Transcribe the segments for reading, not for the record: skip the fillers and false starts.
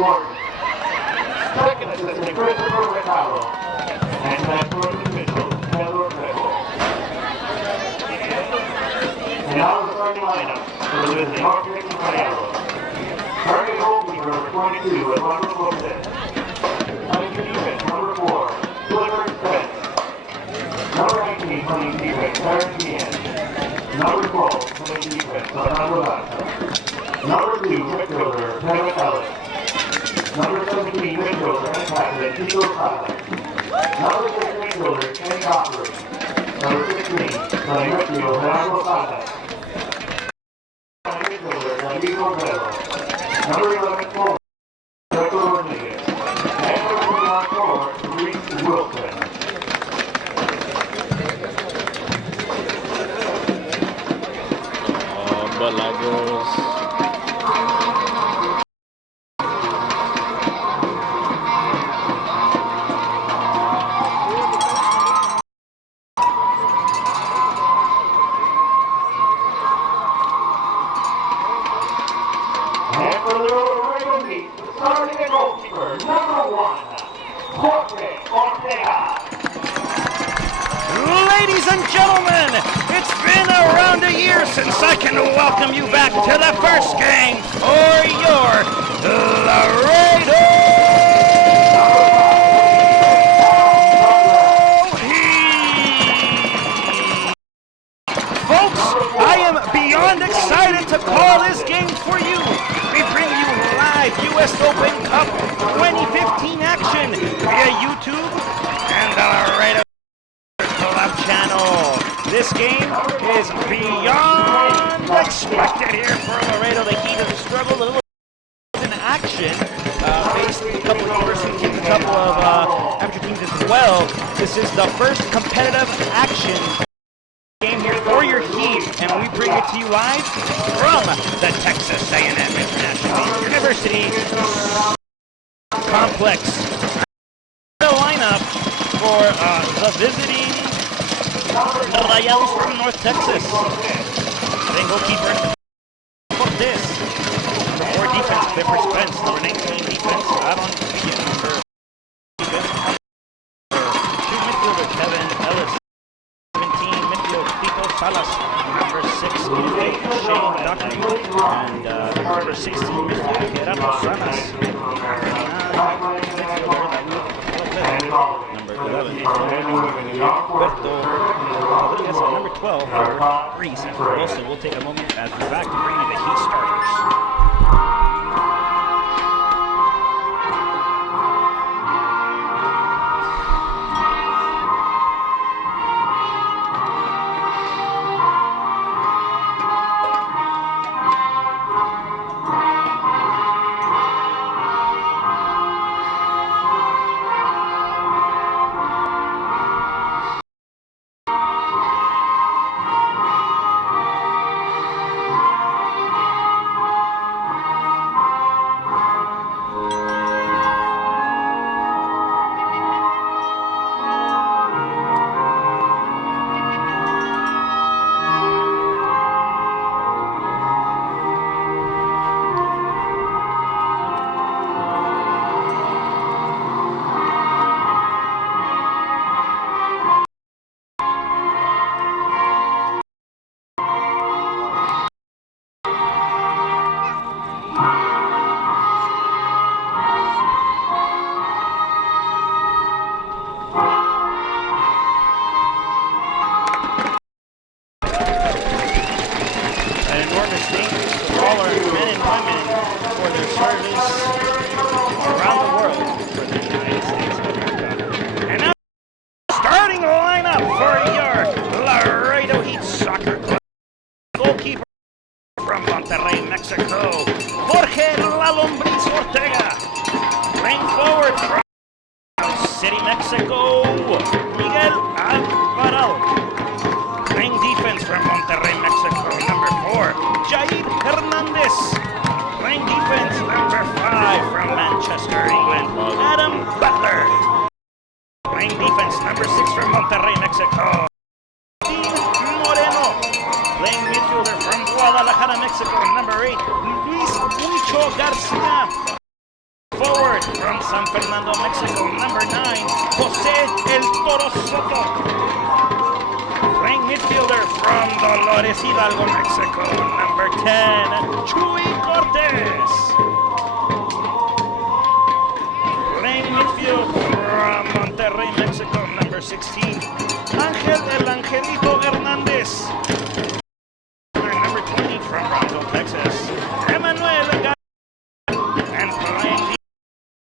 Gordon. Second assistant, Christopher Recaro. And transporting official, Pedro Trejo. And now the starting lineup for the North Texas Rayados. Starting goalkeeper number 22, Eduardo Cortez. Playing defense, number 4, Clifford Spence. Number 19, playing defense, Terrence Guillen. Number 12, playing defense, Fernando Garza. Number 2, midfielder, Kevin Ellis. Number 17, midfielder and captain, Tito Sala. Number 6, midfielder, Kenny Opry. Number 16, playing midfield, Gerardo Sala. Midfielder, David Romero. Number 11, forward, Roberto Rodriguez. And number 21, forward, Reese Wilson. Balagos. And for the Laredo meet, starting at goalkeeper, number 1, Jorge Ortega. Ladies and gentlemen, it's been around a year since I can welcome you back to the first game for your Laredo Heat. Folks, I am beyond excited to call this game for you. We bring you live U.S. Open Cup 2015 action via YouTube and the Laredo channel. This game is beyond expected here for Laredo. The Heat have struggled a little in action, faced a couple of university teams, a couple of amateur teams as well. This is the first competitive action game here for your Heat, and we bring it to you live from the Texas A&M International University Complex. The lineup for the visiting Rayados from North Texas. Then goalkeeper Cortez. Number 4 defense, Clifford Spence. Number 19 defense, Aaron Guillen. Number defense, two midfielder Kevin Ellis. 17 midfield Tito Salas. Number 6 midfield Shane Dockery. And number 16 midfield Gerardo Salas. Number 11 Roberto Rodriguez, and number 12 Reese Wilson. We'll take a moment as we're back to bring you the Heat starters. City, Mexico, Miguel Alvarado. Playing defense from Monterrey, Mexico, number 4, Jair Hernandez. Playing defense, number 5, from Manchester, England, Adam Butler. Playing defense, number 6, from Monterrey, Mexico, Dean Moreno. Playing midfielder from Guadalajara, Mexico, number 8, Luis Huicho Garcia. San Fernando, Mexico, number 9, Jose El Toro Soto. Playing midfielder from Dolores Hidalgo, Mexico, number 10, Chuy Cortez. Playing midfield from Monterrey, Mexico, number 16, Ángel El Angelito Hernández. Number 20 from Rayados, Texas, Emmanuel Gar. And playing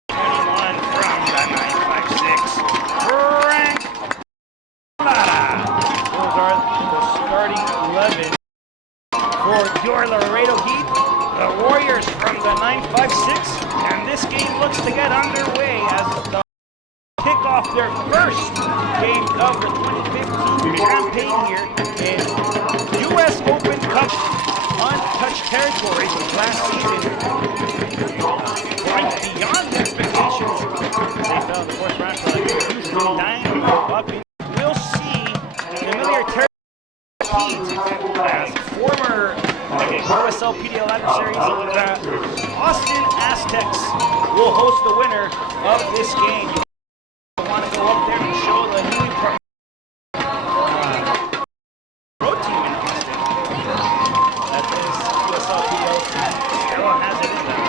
21 from the 956, Frank Lara. Those are the starting 11 for your Laredo Heat. The Warriors from the 956, and this game looks to get underway as the kick off their first game of the 2015 campaign here in U.S. Open Cup untouched territory last season. Going beyond expectations, they fell in the fourth round for like usually 9-0 up. We'll see familiar territory as former OSL PDL adversaries, the Austin Aztecs will host the winner of this game. You want to go up there and show the newly road team in Austin that this USL PDL still has it in them.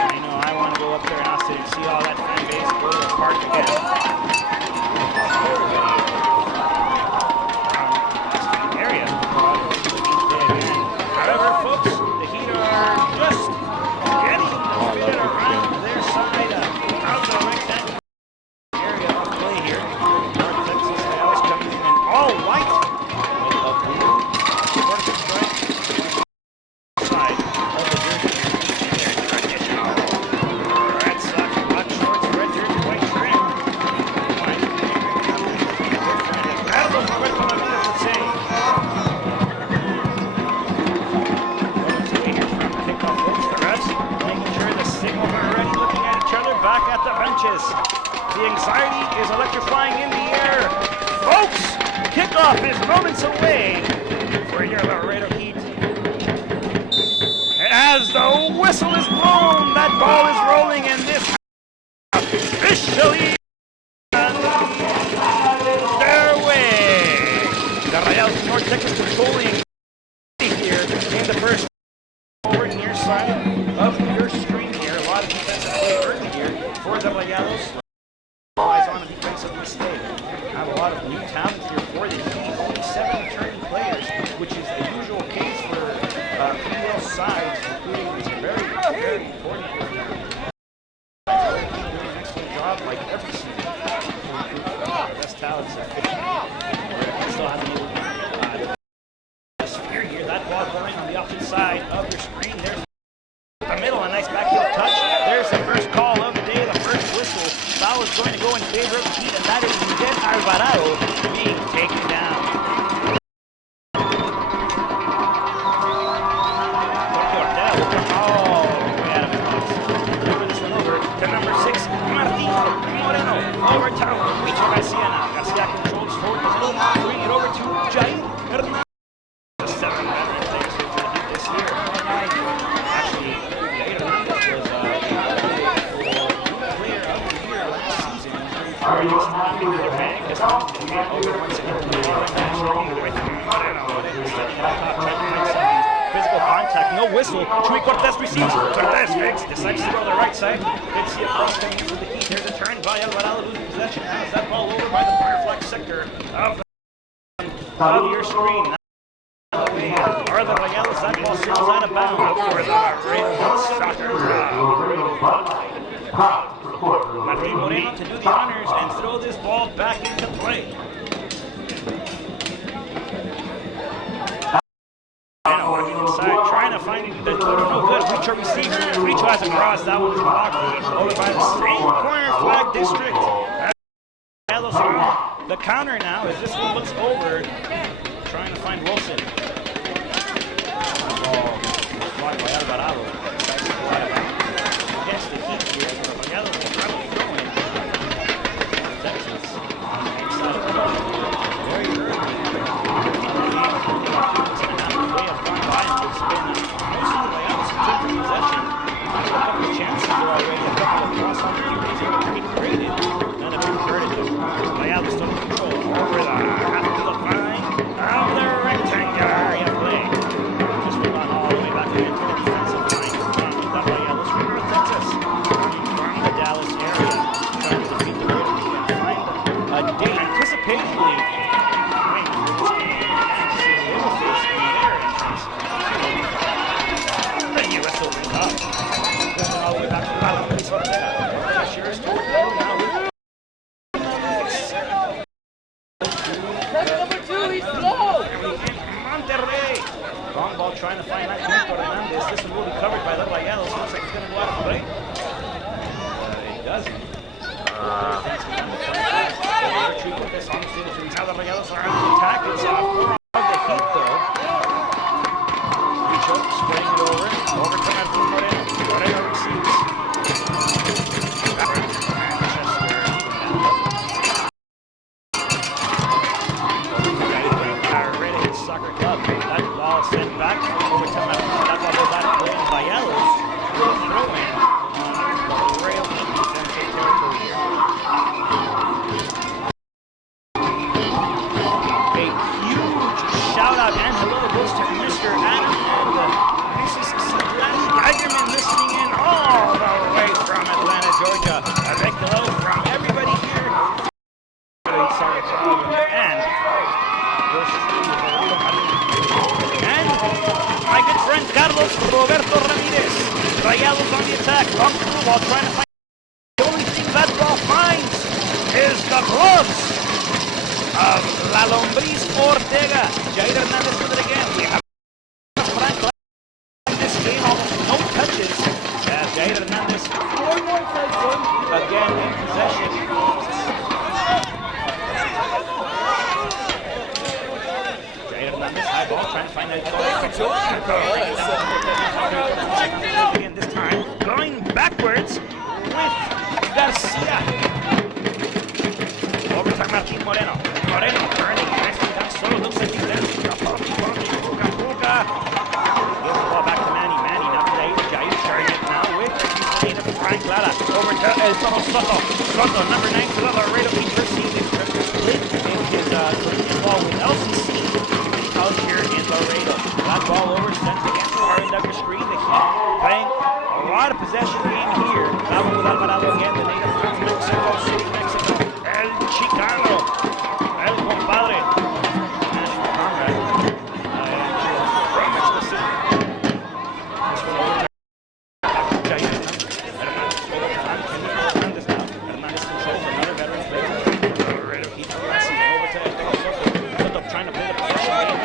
I know I want to go up there in Austin and see all that fan base go to the park again. However, folks, the Heat are just getting fitted around their side of the rectangle area of play here. North Texas Rayados coming in all white with a blue vertical stripe side of the jersey. Their traditional Red Sox black shorts, red jersey, white trim. Rayados Roberto Martinez would say. Making sure the signals are ready, looking at each other, back at the benches. The anxiety is electrifying in the air. Folks, kickoff is moments away for your Laredo Heat. And as the whistle is blown, that ball is rolling, and this officially their way. The Rayados of North Texas controlling here in the first. Over near side of your screen here. A lot of defensive play early here for the Rayados. Relies on a defensive mistake. Have a lot of new talent here for the Heat. Only 7 returning players, which is the usual case for PDL sides, including this very, very important doing an excellent job like every season to recruit the best talents that fit. Still hasn't even sphere here. That ball going on the opposite side of your screen. There's the middle, a nice backheel touch. There's the first call of the day, the first whistle. Foul is going to go in favor of the Heat, and that is Miguel Alvarado being taken down. Moving this one over to number 6, Martin Moreno. Over to Micho Garcia now. Garcia controls toward the middle, bring it over to Jair Hernandez. 7 veteran players here for the Heat this year. Actually, Jair Hernandez was player of the year last season. Are you unhappy with the bank? Physical contact, no whistle. Chuy Cortez receives. Cortez fakes, decides to go to the right side. Did see a cross coming in for the Heat. There's a turn by Alvarado losing possession. Has that ball over by the butterfly sector of your screen. Are the Rayados? That ball sails out of bounds for the Laredo soccer crowd. Martin Moreno to do the honors and throw this ball back into play. Moreno working inside, trying to find the total. No good. Richo receives. Richo has a cross. That one is blocked over by the same corner flag district. Rayados are the counter now as this one looks over. Trying to find Wilson. Blocked by Alvarado. Against the Heat here. The Rayados will try to throw in. Texas on the inside of the very early. Way have gone by and it's been mostly the Rayados in terms of possession. A couple of chances there already. A couple of Cup. Going all the way back to the bottom. Shares toward the middle now. Number 2, he's slow! Monterrey. Long ball trying to find that Hernandez. This one will be covered by the Rayados. Looks like it's going to go out of play. It doesn't. This on the field between the Rayados are on the attack. It's off the heat though. Richo spraying it over. Over to Martin Moreno. Moreno receives. Soccer club. That ball sent back over to that ball goes out of play. Rayados will throw in on the rail defensive territory here. A huge shout out and hello goes to Mr. Adam and Mrs. Gladys Geigerman listening in all the way from Atlanta, Georgia. A big hello from everybody here. Sorry, and my good friend Carlos Roberto Ramirez. Rayados on the attack. Long through ball trying to find. The only thing that ball finds is the gloves of La Lombriz Ortega. Jair Hernandez with it again. We have Frank in this game, almost no touches. Jair Hernandez again in possession. High ball, trying to find that goal. Again this time, going backwards with Garcia. Overtime, Martin Moreno. Moreno turning, nicely down solo. Looks like he's there. Gives the ball back to Manny. Manny now today. Jair sharing it now with Frank Lara. Over to El Toro Soto. Soto, number 9 for the Laredo. He received it in his ball with LCC. Out here in Laredo. That ball over, sent against far end of your screen. The Heat playing a lot of possession game here. That one with Alvarado again, the native from Mexico City, Mexico. El Chicano. El compadre. National comrade. From Mexico City. This one over to Hernandez now. Hernandez controls another veteran player. Laredo Heat over to El Toro Soto. Soto trying to play the possession game.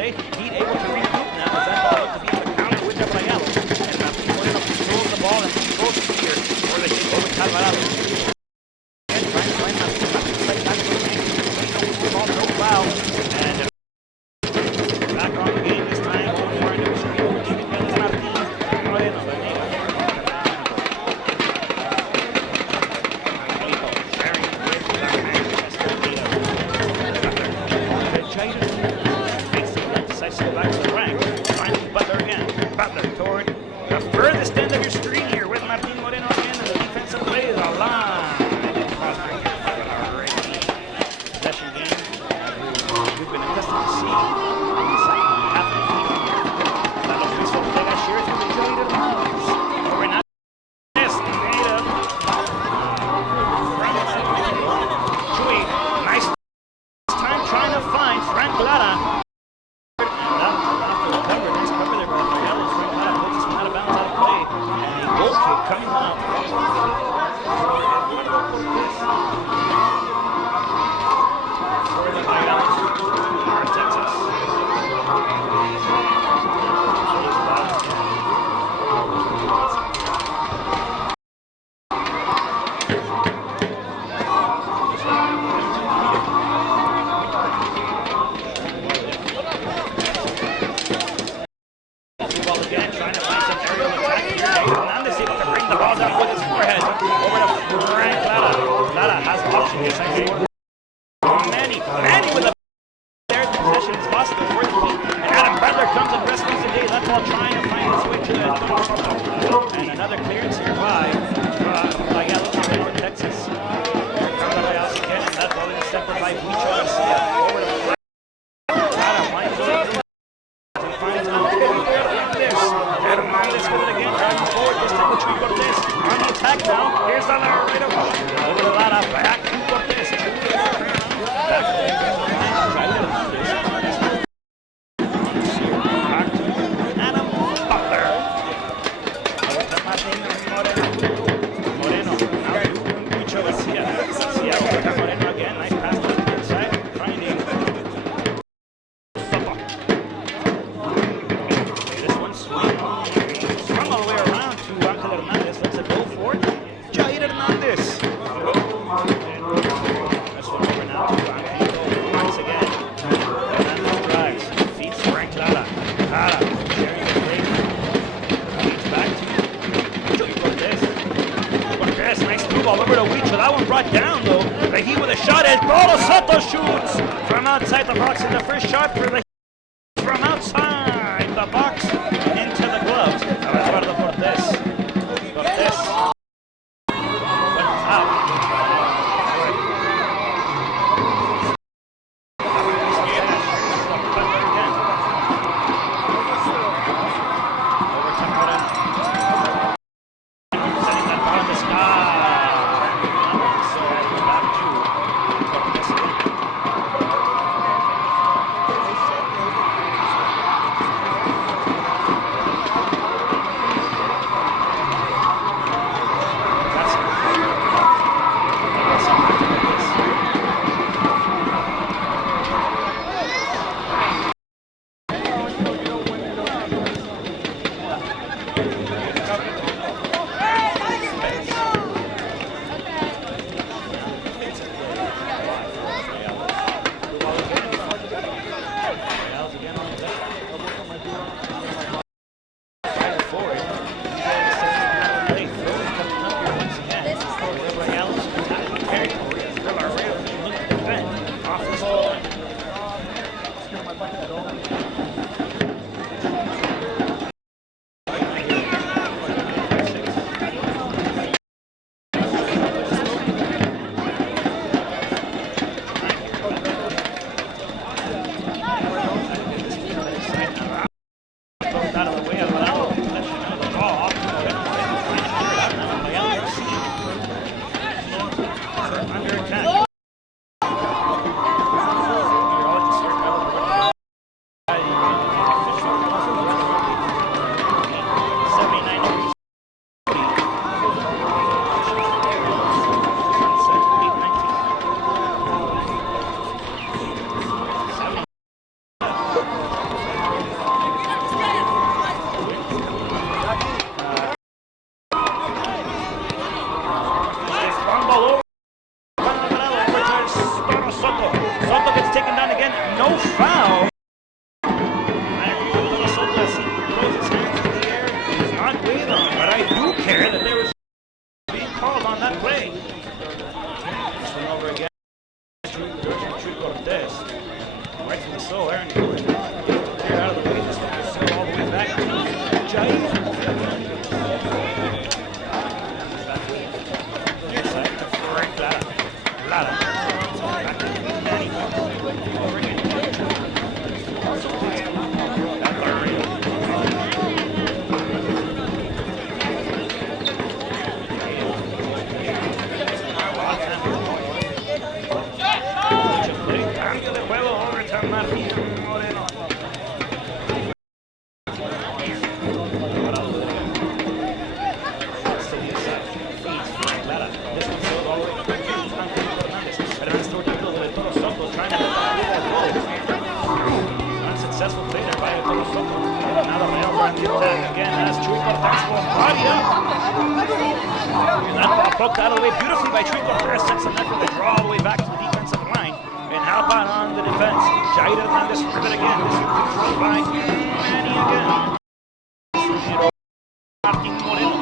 Heat able to regroup now as that ball looked to be on the counter with the Rayados. And Martin Moreno controls the ball and controls it here for the Heat over Alvarado. And trying to find Martin back to the game. No ball, no foul. And back on the game this time. Far into the screen. Keeping it with Martin Moreno, the native. Sharing with the Manchester native. Decides to go back to the rank. Finding Butler again. Butler toward the furthest end of your screen here with Martin Moreno again, and the defensive play is a line. Possession game. We've been accustomed to seeing on the second half of the season here. La Lombriz Ortega shares with the Jair Hernandez. Over now. Yes, native. From Chuy. Nice time trying to find Frank Lara. Coming up. For the Rayados, Texas. Ball again, trying to find some aerial attack here. Hernandez able to bring the ball down with his forehead. Over to Frank Lara. Lara has option. Manny with a there. The possession is lost before the Heat. And Adam Butler comes and rescues the day. That ball trying to find its way to the and another clearance here by Rayados from Texas. Here comes the Rayados again, and that ball intercepted by Richo Garcia. Over to Frank Lara. Winds up. Finds out. Hernandez with it again, driving forward, this time with Chuy Cortez on the attack now. Here's the Laredo. Over to Lara, back to Cortez. Back to Adam Butler. brought down though. The Heat with a shot as Toro Soto shoots from outside the box, and the first shot for the Heat from outside the box into the gloves of Eduardo Cortez. Cortez. Out. Poked out of the way beautifully by Trico. Perez sets him up with a draw all the way back to the defensive line. And how about on the defense? Jair Hernandez with it again. This is controlled by Manny again. Martin Moreno.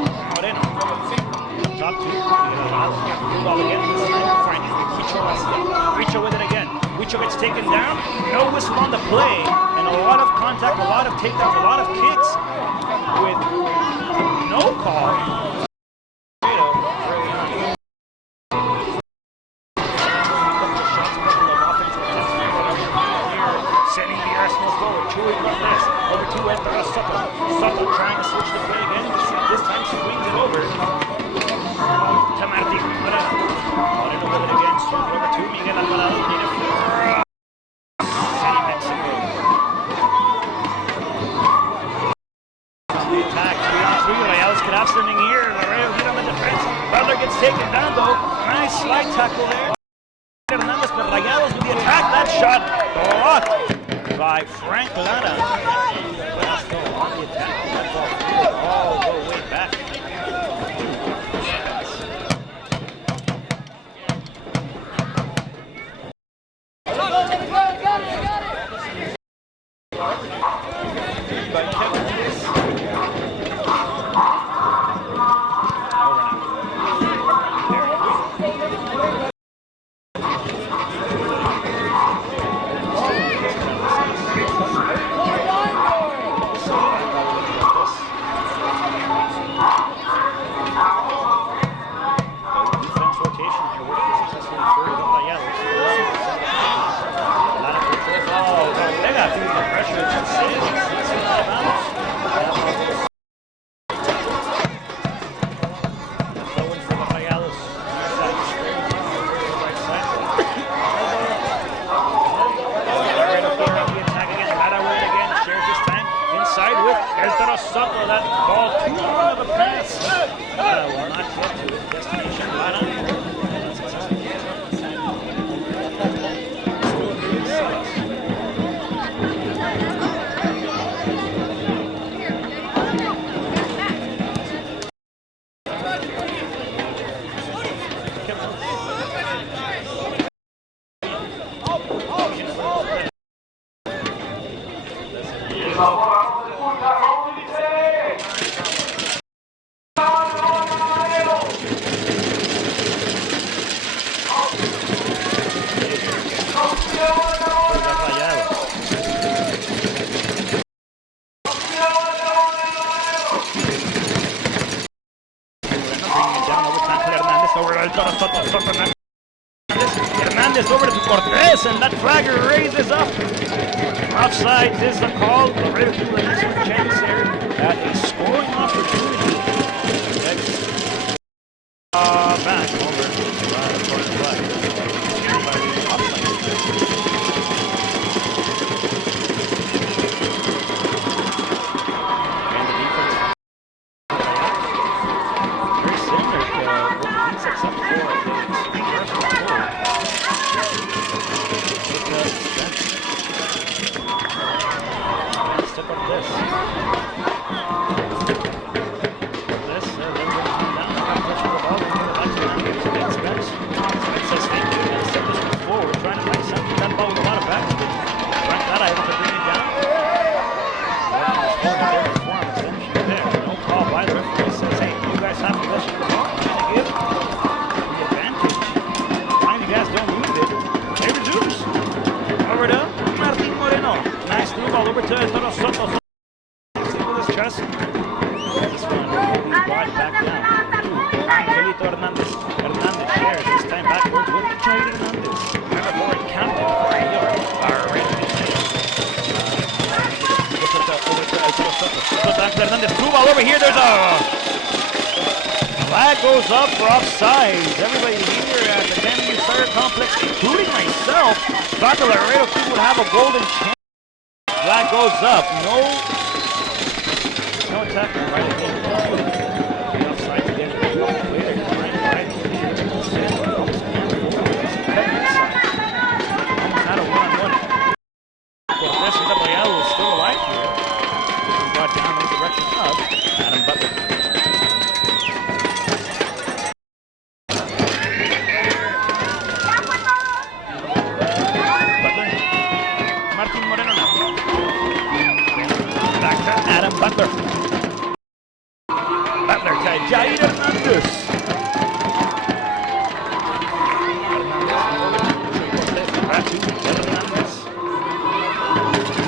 Top two. Blue ball again. This time finding Huicho Garcia. Huicho with it again. Huicho gets taken down. No whistle on the play. And a lot of contact, a lot of takedowns, a lot of kicks with no call. Soto trying to switch the play again. This time swings it over to Martin Moreno. Moreno with it again. Swing it over to Miguel Alvarado. Need a floor. City, Mexico. The attack 3-on-3. Rayados could have something here. Laredo hit on the defense. Butler gets taken down though. Nice slide tackle there. Hernandez, but Rayados with the attack. That shot blocked by Frank Lara. On the attack, that ball all the way back. By Kevin Lewis. Over now. Toro Soto, that ball too long of a pass. Will not get to its destination. Right on. Hernandez over to Cortez, and that flagger raises up. Offsides is the call. Laredo needs some chance there at a scoring opportunity. That's back over to the flag. And the defense. Very similar to what the Heat sets up for. Over to Toro Soto. With his chest. This one brought back down to Angelito Hernandez. Hernandez shares this time backwards with Jair Hernandez. Never forward counted for a yard. Over to Toro Soto. Hernandez. Through ball over here. There's a flag goes up for offsides. Everybody here at the Kennedy Sire Complex, including myself, thought the Laredo team would have a golden chance. Flag goes up. No attacking right again. Offside again. Later, right here. Almost not a one-on-one. Cortez and the Rayados is still alive here. Brought down in the direction of Adam Butler. Butler. Butler to Jair Hernandez. Back to Hernandez.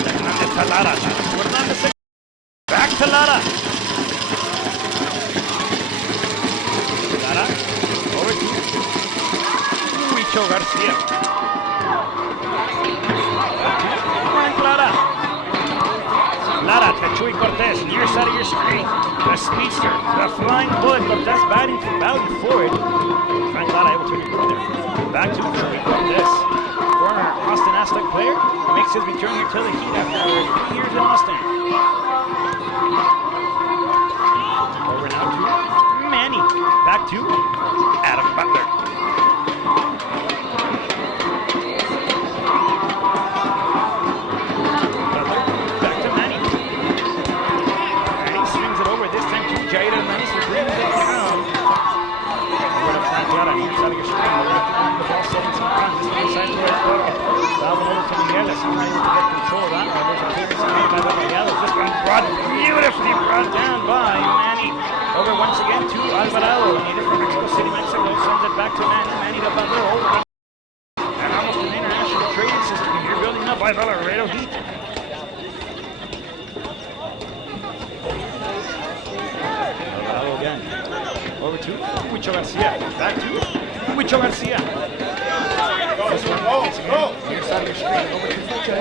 Hernandez to Lara. Hernandez back to Lara. Lara over to Huicho Garcia. Back to Lara. Lara to Chuy Cortez, near side of your screen. The speedster, the flying bullet, Cortez batting for it. Frank Lara able to recruit there. Back to Chuy Cortez. Former Austin Aztec player, makes his return here to the Heat after 3 years in Austin. Over now to Manny. Back to Adam Butler. Jair Hernandez to bring it down. Over to Frank Lara, near side of your screen. The ball setting some runs. This one inside to Laredo. That one over to Miguel. He's not able to get control of that one. There's a clearance made by the Rayados. This one beautifully brought down by Manny. Over once again to Alvarado. Needed from Mexico City, Mexico. Sends it back to Manny. Manny to Butler. Over. And almost an international trading system here building up by the Laredo Heat. Again. Over to Huicho Garcia. Back to Huicho Garcia. This one once again. Near side of your screen. Over to Huicho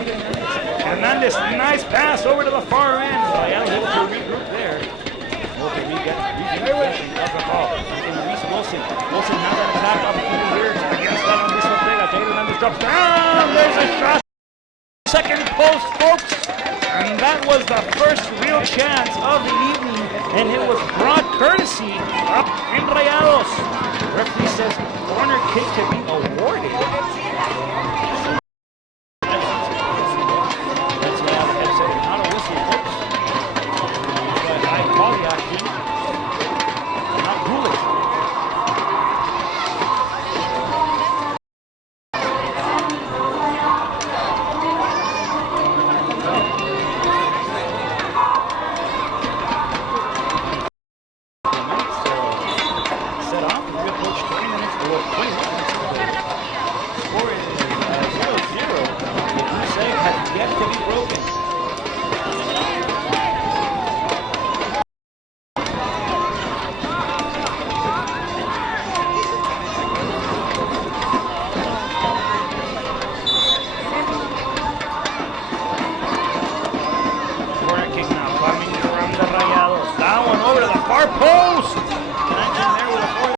Hernandez. Nice pass over to the far end. Rayados able to regroup there. Able to get possession of the ball. And Reese Wilson. Wilson has an attack opportunity here against that on this one. Jair Hernandez drops down. There's a shot. Second post, folks. And that was the first real chance of the evening, and it was brought courtesy of Rayados. Referee says corner kick to be awarded. That's why I have said not a whistle, folks. That's why I call the action, not rule it. Post! Action there with a four.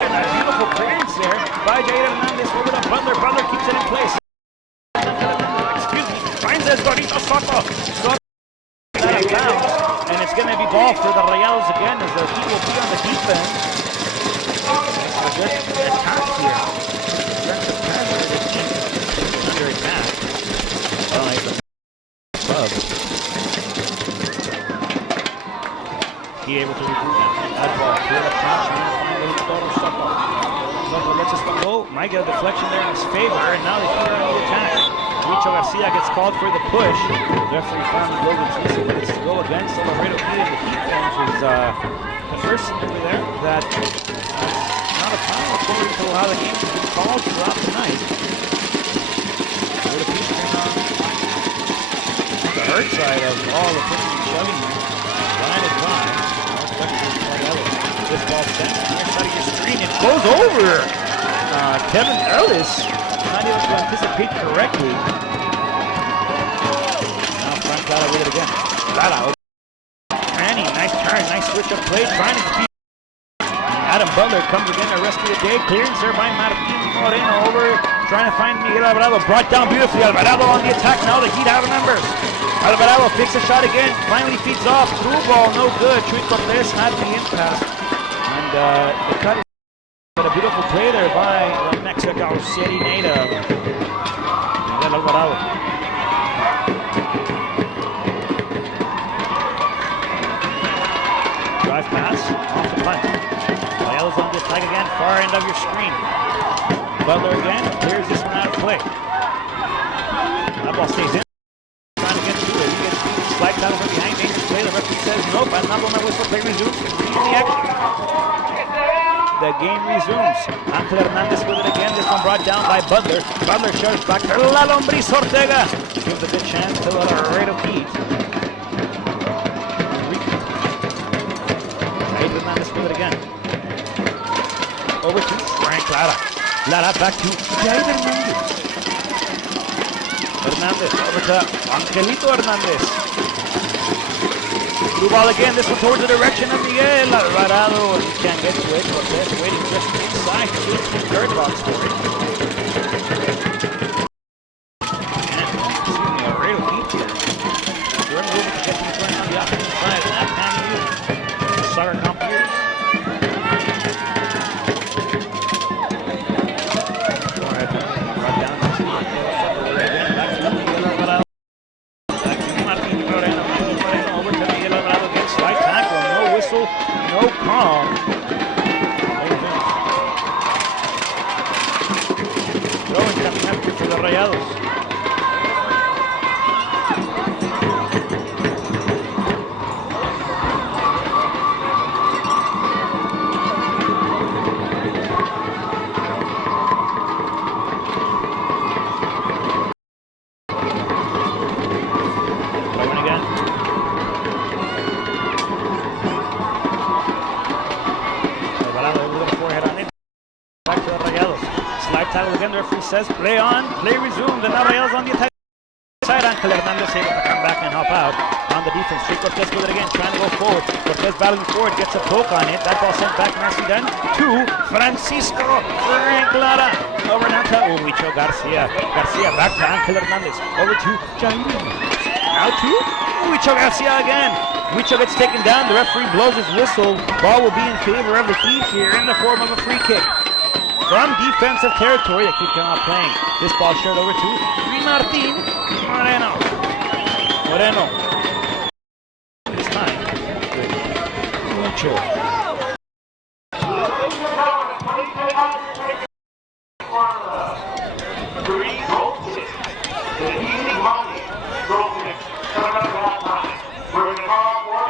And a beautiful clearance there by Jair Hernandez over to Butler. Butler keeps it in place. Excuse me. Finds Esbarito Soto. Soto out of bounds. And it's going to be ball for the Rayados again as the heat will be on the defense. A good attack here. Defensive pressure. Under attack. Above. He able to recruit them. That ball, clear the pass, and finally Toro Soto. Soto lets us go. Might get a deflection there in his favor, and now the Heat are on the attack. Richo Garcia gets called for the push. Referee finally Logan Smith gets to go against the Laredo Heat, and the Heat bench is conversing over there that it's not a foul according to how the game has been called throughout the night. Laredo Heat been on the hurt side of all the pushing and shoving there. Blinded by. This ball sent right side of your screen. It goes over. Kevin Ellis not able to anticipate correctly. Now Frank Lara with it again. Lara. Manny, nice turn, nice switch of play, trying to keep. Adam Butler comes again to rescue the day. Clearance there by Martin Moreno over, trying to find Miguel Alvarado. Brought down beautifully. Alvarado on the attack now. The Heat have numbers. Alvarado takes a shot again, finally feeds off, through ball, no good. Chuy Cortez had the impasse. And the cut is a beautiful play there by the Mexico City native, Miguel Alvarado. Drive pass, off the punt. Rayados on the attack again, far end of your screen. Butler again, clears this one out of play. That ball stays in. Slide down from behind, dangerous play. The referee says nope, I'm not going to whistle. Play resumes. Continue the action. The game resumes. Ángel Hernandez with it again. This one brought down by Butler. Butler shoves back to La Lombriz Ortega. Gives a good chance to the Laredo Heat. Jair Hernandez with it again. Over to Frank Lara. Lara back to Jair Hernandez. Hernandez over to Angelito Hernandez. Blue ball again, this one towards the direction of Miguel Alvarado. He can't get to it. Cortez waiting just inside to the third box for it. And Laredo Heat here. They're able to get these running on the offensive side. That time you. Soccer computers. Alright, brought down to again. Back to Miguel Alvarado. Back to Martin Moreno. Over to Miguel Alvarado. Gets right tackle. No whistle. No call. Throwing coming up here for the Rayados. Again, the referee says play on, play resumed, and now Rayados on the attack side. Ángel Hernandez able to come back and help out on the defense. Chuy Cortez with it again, trying to go forward. Cortez battling forward, gets a poke on it. That ball sent back nicely done to Francisco Frank Lara. Over now to Richo Garcia. Garcia back to Ángel Hernandez. Over to Jair Hernandez. Now to Huicho Garcia again. Huicho gets taken down. The referee blows his whistle. Ball will be in favor of the Heat here in the form of a free kick. From defensive territory, the Heat cannot playing. This ball shared over to Martin Moreno. Moreno. This time, Huicho.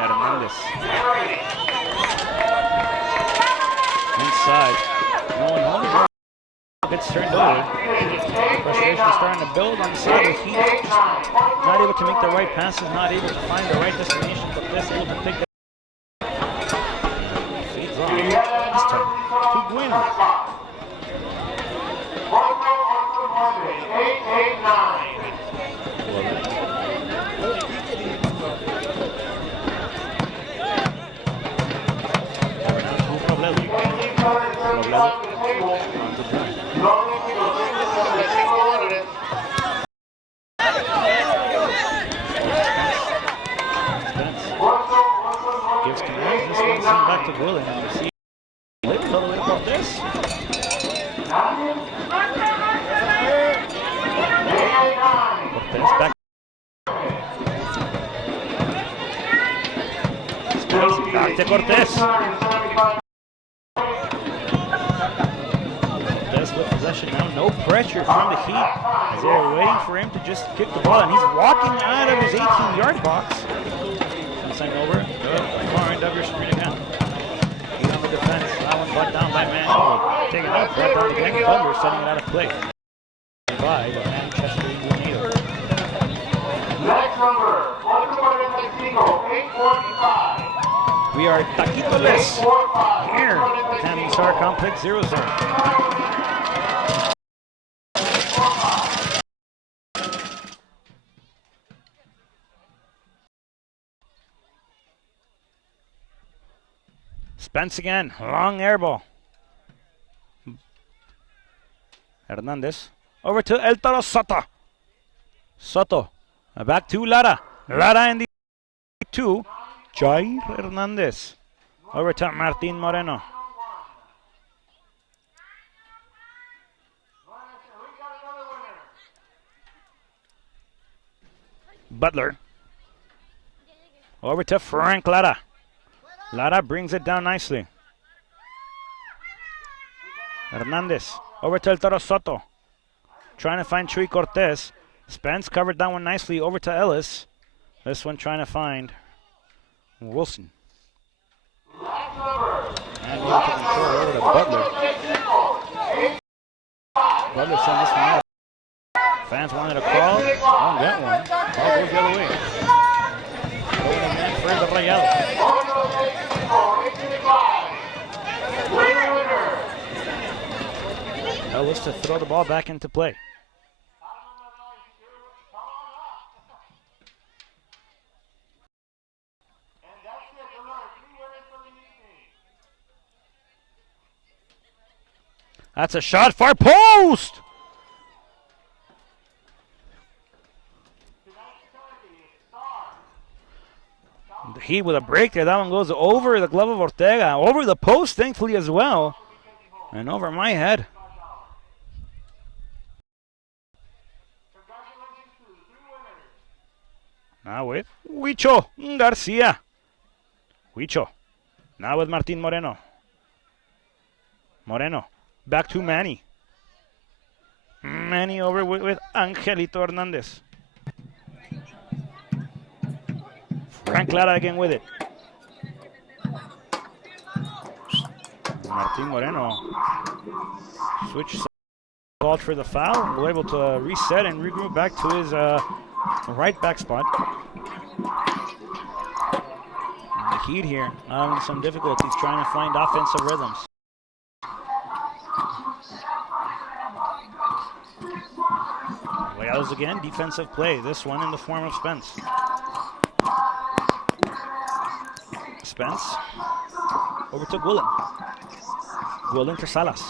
Hernandez. Inside. No one home. Gets turned over. Frustration starting to build on the side of the Heat. Not able to make the right passes, not able to find the right destination, but this able to pick it. Feeds on. This time. To Gwyn. Gives command. This one sent back to Willen and receive. Live a little bit about this. Cortez back. Back to Cortez. Cortez with possession now. No pressure from the Heat as they're waiting for him to just kick the ball, and he's walking out of his 18-yard box. Send over. Good. Far end of your screen again. Heat on the defense. That one brought down by Manuel. Taking out. Brought down again. Butler setting it out of play. By the Manchester United. Next number, 845. We are Taquito-less here at Tammy Star Complex 0-0. Spence again, long air ball. Hernandez over to El Toro Soto. Soto back to Lara. Lara in the 2. Jair Hernandez over to Martin Moreno. Butler over to Frank Lara. Lara brings it down nicely. Hernandez over to El Toro Soto. Trying to find Chuy Cortez. Spence covered that one nicely over to Ellis. This one trying to find Wilson. And we'll take control over to Butler. Butler sent this one out. Fans wanted a call. Don't get one. Call goes the other way. Going again for the Rayados. Ellis to throw the ball back into play. That's a shot, far post! The Heat with a break there. That one goes over the glove of Ortega, over the post, thankfully, as well, and over my head. Now with Huicho Garcia. Huicho. Now with Martin Moreno. Moreno. Back to Manny. Manny over with Angelito Hernandez. Frank Lara again with it. Martin Moreno. Switch called for the foul. We're able to reset and regroup back to his right back spot. And the Heat here having some difficulties trying to find offensive rhythms. Rayados again, defensive play. This one in the form of Spence. Spence over to Guillen. Guillen to Salas.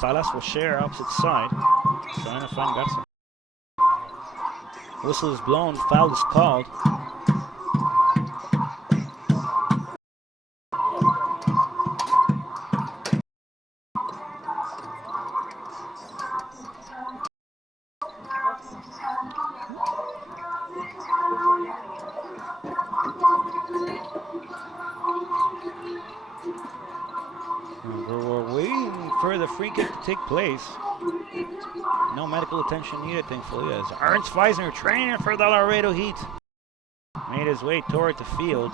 Salas will share opposite side, trying to find Garza. Whistle is blown, foul is called. We're waiting for the free kick to take place. No medical attention needed, thankfully, as Ernst Weisner, trainer for the Laredo Heat, made his way toward the field.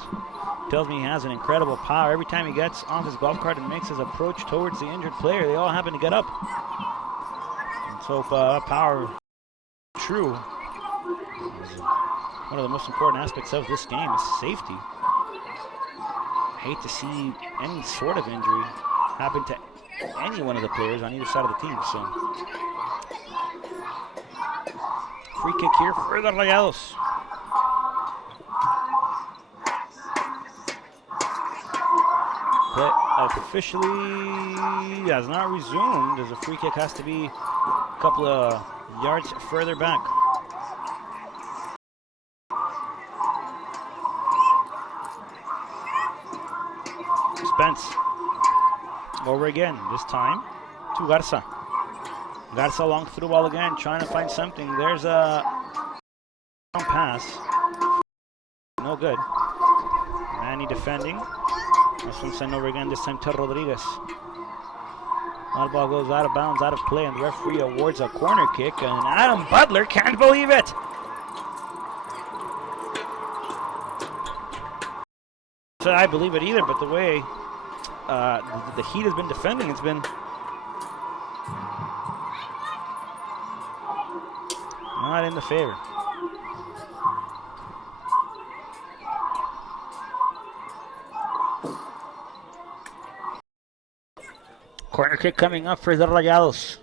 Tells me he has an incredible power. Every time he gets off his golf cart and makes his approach towards the injured player, they all happen to get up. And so power true. One of the most important aspects of this game is safety. I hate to see any sort of injury happen to any one of the players on either side of the team. So, free kick here for the Rayados. Play officially has not resumed, as a free kick has to be a couple of yards further back. Spence over again, this time to Garza. Garza long through ball again, trying to find something. There's a pass. No good. Manny defending. This one sent over again, this time to Rodriguez. That ball goes out of bounds, out of play, and the referee awards a corner kick, and Adam Butler can't believe it. So I believe it either, but the way the Heat has been defending, it's been not in the favor. Corner kick coming up for the Rayados.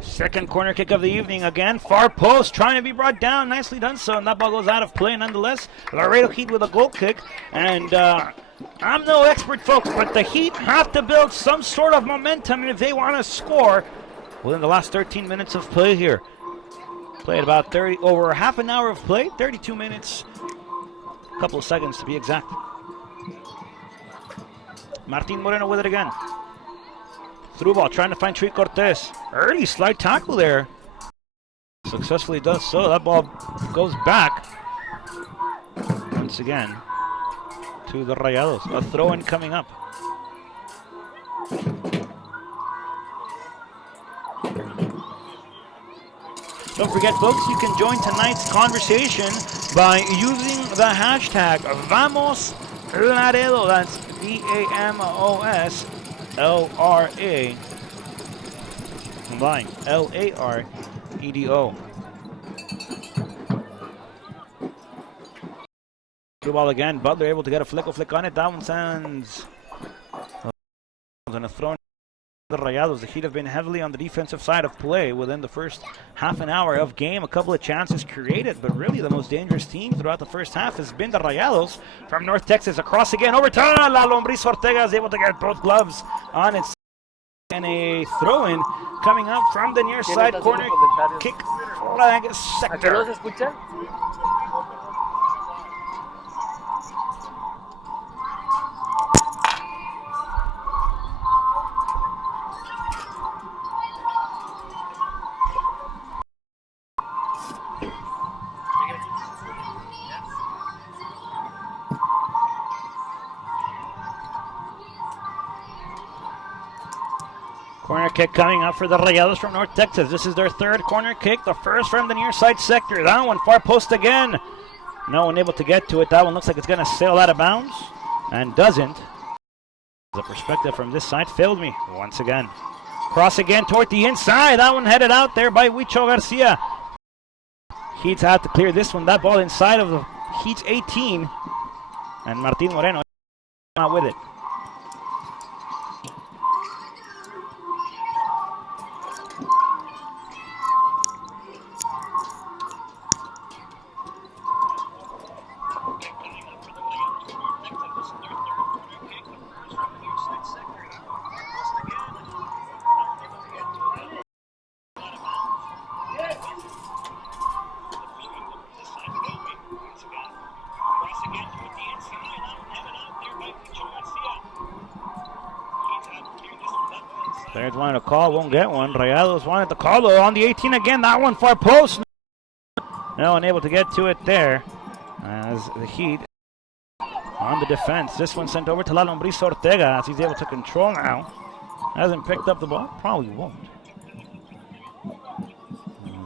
Second corner kick of the evening again. Far post trying to be brought down. Nicely done so. And that ball goes out of play nonetheless. Laredo Heat with a goal kick. And I'm no expert, folks, but the Heat have to build some sort of momentum if they want to score within the last 13 minutes of play here. Played about over half an hour of play. 32 minutes. A couple of seconds to be exact. Martin Moreno with it again. Through ball, trying to find Treat Cortez. Early slide tackle there. Successfully does so. That ball goes back. Once again to the Rayados. A throw-in coming up. Don't forget, folks, you can join tonight's conversation by using the hashtag VamosLaredo. That's VAMOS LRA combined LAREDO. Blue ball again. Butler able to get a flick on it. That one sends. Gonna throw in the Rayados. The Heat have been heavily on the defensive side of play within the first half an hour of game. A couple of chances created, but really the most dangerous team throughout the first half has been the Rayados from North Texas. Across again, overturn. La Lombriz Ortega is able to get both gloves on its, and a throw-in coming up from the near side corner kick flag sector. Corner kick coming up for the Rayados from North Texas. This is their third corner kick, the first from the near side sector. That one far post again. No one able to get to it. That one looks like it's going to sail out of bounds, and doesn't. The perspective from this side failed me once again. Cross again toward the inside. That one headed out there by Huicho Garcia. Heats have to clear this one. That ball inside of the Heat's 18. And Martin Moreno out with it. Players wanted to call, won't get one. Rayados wanted to call though on the 18 again. That one far post. No, unable to get to it there. As the Heat on the defense. This one sent over to La Lombriz Ortega as he's able to control now. Hasn't picked up the ball. Probably won't.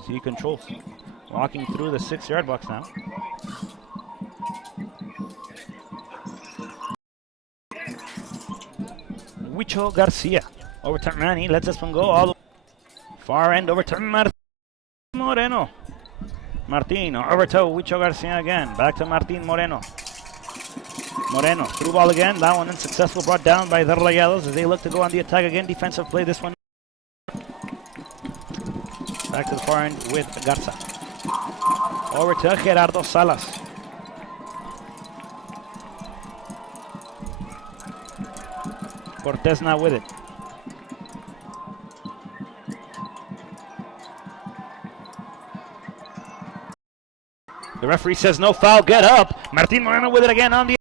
As he controls. Walking through the 6-yard box now. Huicho Garcia over to Manny. Lets this one go all the far end over to Martin Moreno. Martin over to Huicho Garcia again. Back to Martin Moreno. Moreno through ball again. That one unsuccessful. Brought down by the Rayados as they look to go on the attack again. Defensive play. This one back to the far end with Garza. Over to Gerardo Salas. Cortez now with it. The referee says no foul, get up. Martin Moreno with it again on the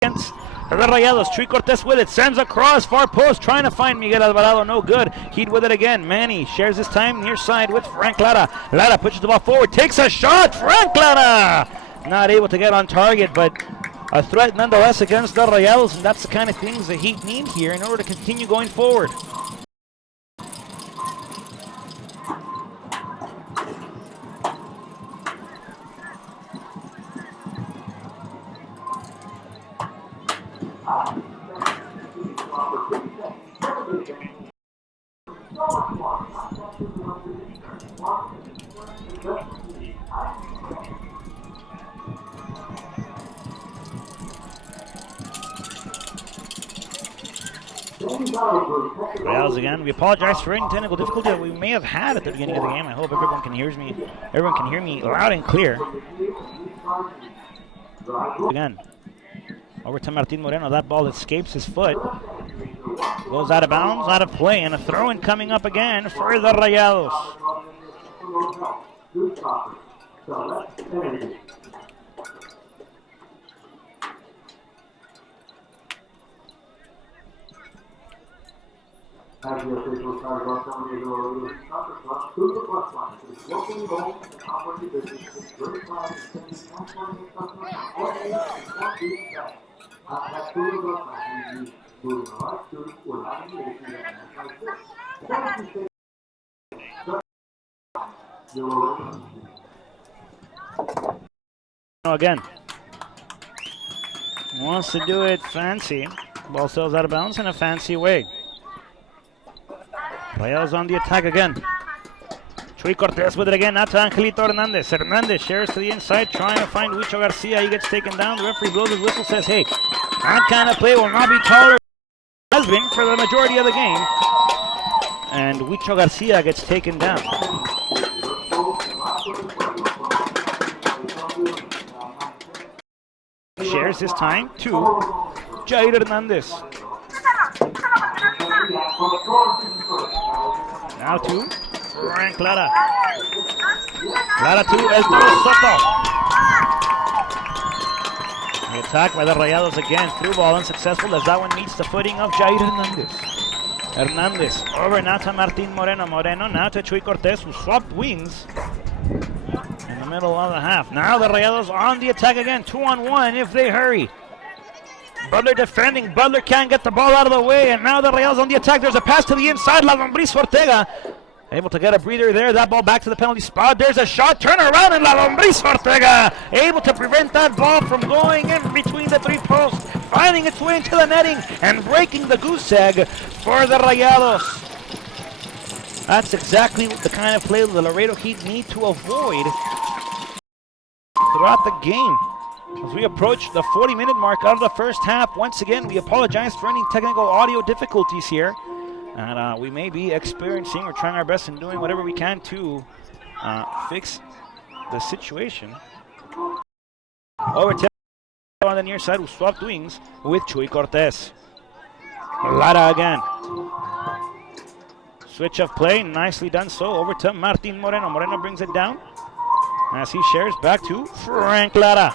against the Rayados. Chuy Cortez with it, sends across far post, trying to find Miguel Alvarado, no good. Heat with it again. Manny shares his time near side with Frank Lara. Lara pushes the ball forward, takes a shot. Frank Lara not able to get on target, but a threat nonetheless against the Rayados, and that's the kind of things the Heat need here in order to continue going forward. Rayados again. We apologize for any technical difficulty that we may have had at the beginning of the game. I hope everyone can hear me. Everyone can hear me loud and clear. Again, over to Martin Moreno. That ball escapes his foot. Goes out of bounds, out of play, and a throw-in coming up again for the Rayados. Again, wants to do it fancy. Ball sails out of bounds in a fancy way. Rayados on the attack again. Chuy Cortez with it again, now to Angelito Hernandez. Hernandez shares to the inside, trying to find Huicho Garcia. He gets taken down. The referee blows his whistle, says, hey, that kind of play will not be tolerated. Has been for the majority of the game. And Huicho Garcia gets taken down. Shares his time to Jair Hernandez. Now to Frank Lara. Lara to El Toro Soto. The attack by the Rayados again. Through ball unsuccessful as that one meets the footing of Jair Hernandez. Hernandez over now to Martin Moreno. Moreno now to Chuy Cortez, who swapped wings in the middle of the half. Now the Rayados on the attack again. 2-on-1 if they hurry. Butler defending. Butler can't get the ball out of the way. And now the Rayados on the attack. There's a pass to the inside. La Lombriz Ortega able to get a breather there. That ball back to the penalty spot. There's a shot. Turn around and La Lombriz Ortega able to prevent that ball from going in between the three posts. Finding its way into the netting and breaking the goose egg for the Rayados. That's exactly the kind of play the Laredo Heat need to avoid throughout the game. As we approach the 40-minute mark out of the first half, once again, we apologize for any technical audio difficulties here. And we may be experiencing, we're trying our best and doing whatever we can to fix the situation. Over to on the near side, who swapped wings with Chuy Cortez. Lara again. Switch of play, nicely done so. Over to Martin Moreno. Moreno brings it down as he shares back to Frank Lara.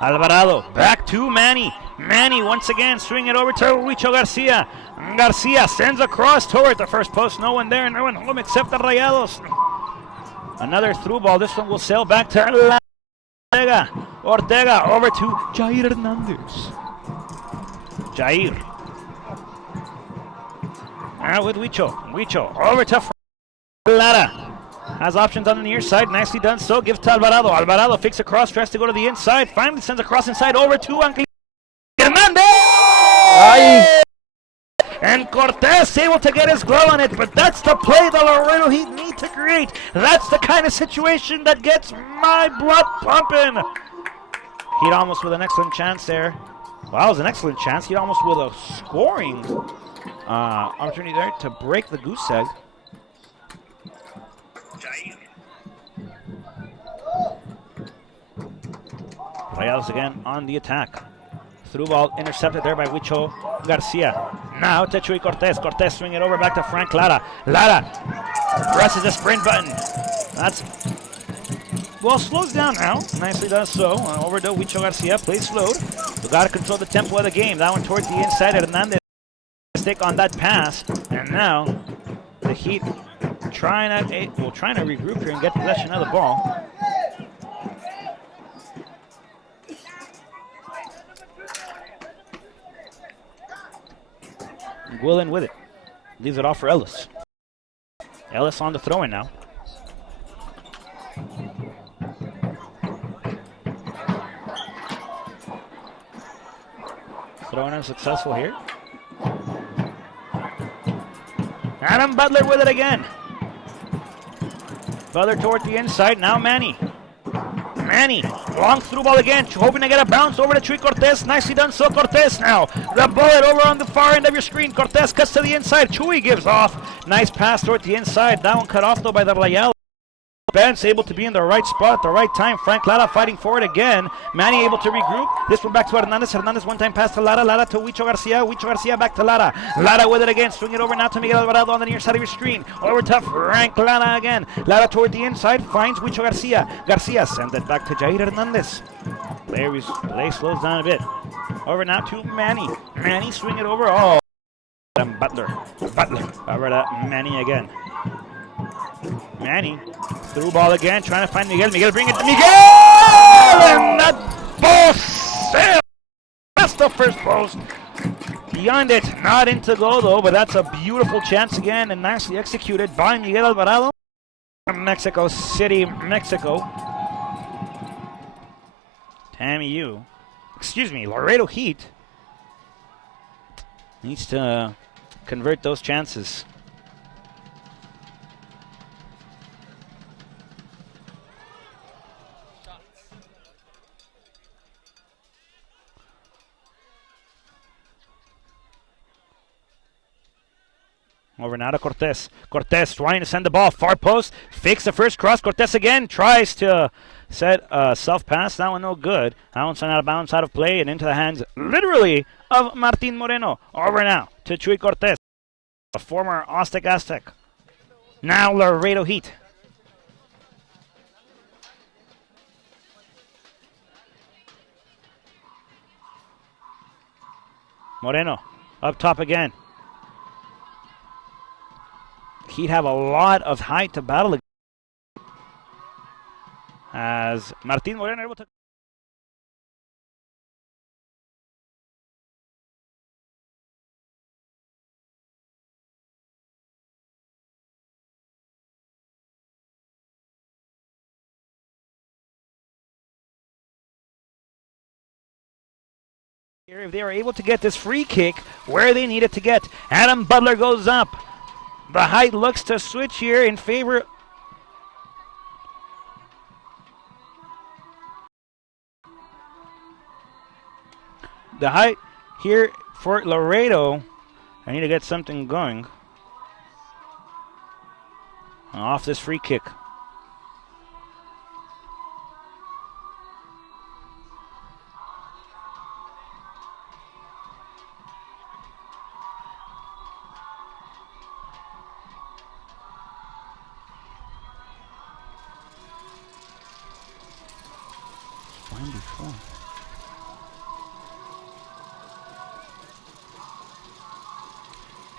Alvarado, back to Manny. Manny once again swing it over to Huicho Garcia. Garcia sends across toward the first post. No one there, no one home except the Rayados. Another through ball. This one will sail back to Ortega over to Jair Hernandez. Jair. Now with Huicho. Huicho over to Lara. Has options on the near side. Nicely done so. Gives to Alvarado. Alvarado fakes across. Tries to go to the inside. Finally sends across inside over to Hernandez. And Cortez able to get his glove on it, but that's the play the Laredo Heat need to create. That's the kind of situation that gets my blood pumping. Heat almost with an excellent chance there. Well, that was an excellent chance. Heat almost with a scoring opportunity there to break the goose egg. Rayados again on the attack. Through ball intercepted there by Huicho Garcia. Now to Chuy Cortez. Cortez swing it over back to Frank Lara. Lara presses the sprint button. That's, well, slows down now. Nicely does so. Over to Huicho Garcia. Plays slowed. We got to control the tempo of the game. That one towards the inside. Hernandez mistake on that pass. And now the Heat trying to regroup here and get possession of the ball. Gwilyn with it. Leaves it off for Ellis. Ellis on the throw-in now. Throw-in unsuccessful here. Adam Butler with it again. Butler toward the inside. Now Manny. Manny, long through ball again, hoping to get a bounce over to Chuy Cortez. Nicely done so, Cortez now. The bullet over on the far end of your screen. Cortez cuts to the inside. Chuy gives off. Nice pass toward the inside. That one cut off though by the Rayados. Ben's able to be in the right spot at the right time. Frank Lara fighting forward again. Manny able to regroup. This one back to Hernandez. Hernandez one time pass to Lara. Lara to Huicho Garcia. Huicho Garcia back to Lara. Lara with it again. Swing it over now to Miguel Alvarado on the near side of your screen. Over to Frank Lara again. Lara toward the inside. Finds Huicho Garcia. Garcia sends it back to Jair Hernandez. Play slows down a bit. Over now to Manny. Manny swing it over. Oh. And Butler. Over to Manny again. Manny, through ball again, trying to find Miguel. Miguel bring it to Miguel! And that ball sails past the first post. Beyond it, not into goal though, but that's a beautiful chance again and nicely executed by Miguel Alvarado from Mexico City, Mexico. Laredo Heat needs to convert those chances. Over now to Cortez. Cortez trying to send the ball far post. Fakes the first cross. Cortez again tries to set a self-pass. That one no good. That one's out of bounds, out of play, and into the hands, literally, of Martin Moreno. Over now to Chuy Cortez, a former Aztec. Now Laredo Heat. Moreno up top again. He'd have a lot of height to battle against as Martin Moreno able to if they were able to get this free kick where they needed to get. Adam Butler goes up. The height looks to switch here in favor. The height here for Laredo. I need to get something going off this free kick. Before.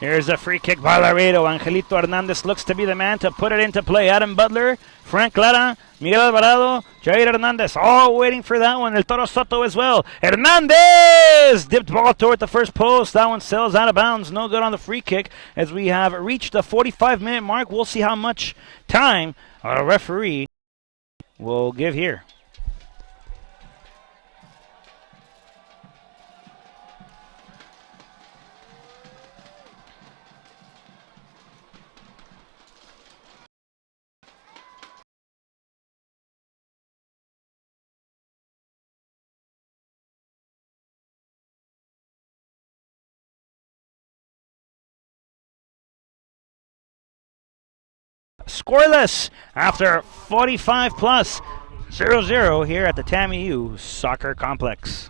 Here's a free kick by Laredo. Angelito Hernandez looks to be the man to put it into play. Adam Butler, Frank Clara, Miguel Alvarado, Jair Hernandez, all waiting for that one. El Toro Soto as well. Hernandez! Dipped ball toward the first post. That one sails out of bounds. No good on the free kick as we have reached the 45-minute mark. We'll see how much time our referee will give here. Scoreless after 45 plus 0-0 here at the TAMU Soccer Complex.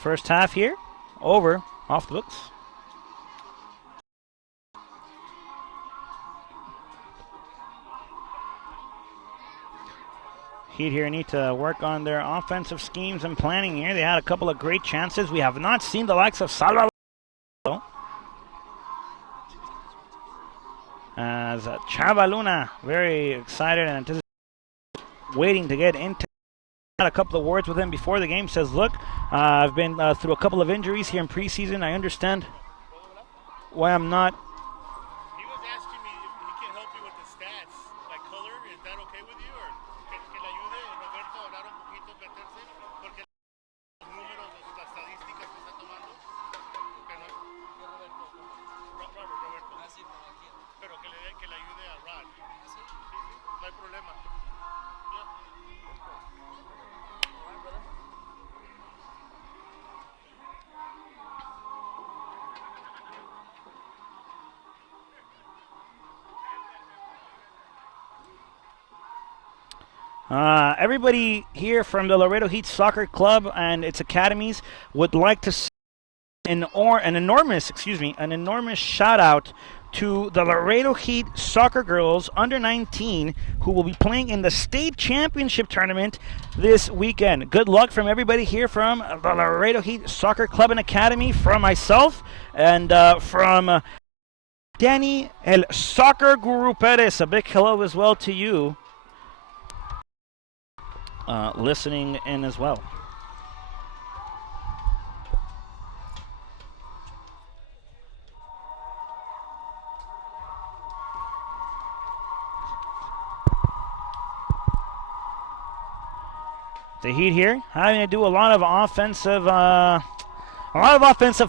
First half here, over, off the books. Heat here need to work on their offensive schemes and planning here. They had a couple of great chances. We have not seen the likes of Salvador as Chava Luna very excited and waiting to get into. Had a couple of words with him before the game. Says, look, I've been through a couple of injuries here in preseason. I understand why I'm not. He was asking me if he can help you with the stats, like color. Is that okay with you? Or que le ayude Roberto a hablar un poquito, meterse? Porque los números, las estadísticas que está tomando. Roberto. Pero que le ayude a Rod. Sí, no hay problema. Everybody here from the Laredo Heat Soccer Club and its academies would like to see an enormous shout out to the Laredo Heat Soccer Girls under 19 who will be playing in the state championship tournament this weekend. Good luck from everybody here from the Laredo Heat Soccer Club and Academy, from myself and from Danny El Soccer Guru Perez. A big hello as well to you. Listening in as well. The Heat here having to do a lot of offensive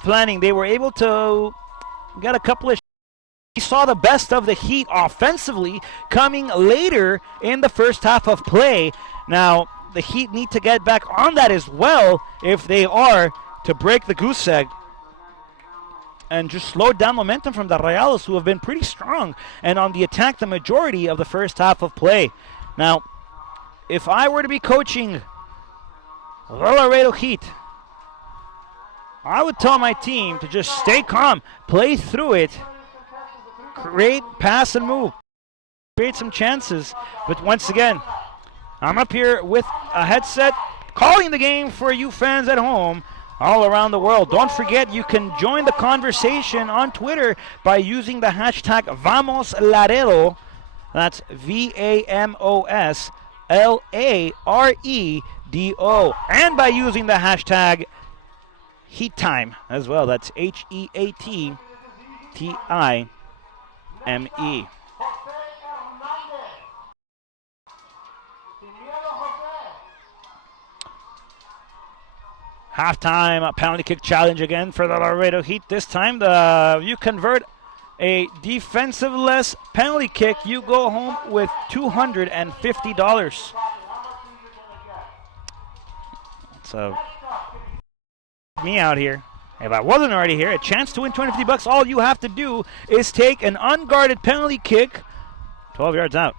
planning. They were able to get a couple of. We saw the best of the Heat offensively coming later in the first half of play. Now, the Heat need to get back on that as well if they are to break the goose egg and just slow down momentum from the Rayados, who have been pretty strong and on the attack the majority of the first half of play. Now, if I were to be coaching the Laredo Heat, I would tell my team to just stay calm, play through it, create, pass, and move, create some chances. But once again, I'm up here with a headset calling the game for you fans at home all around the world. Don't forget, you can join the conversation on Twitter by using the hashtag VamosLaredo. That's VamosLaredo. And by using the hashtag HeatTime as well. That's HeatTime. Halftime penalty kick challenge again for the Laredo Heat. This time, you convert a defensive-less penalty kick, you go home with $250. So, me out here. If I wasn't already here, a chance to win $250. All you have to do is take an unguarded penalty kick 12 yards out.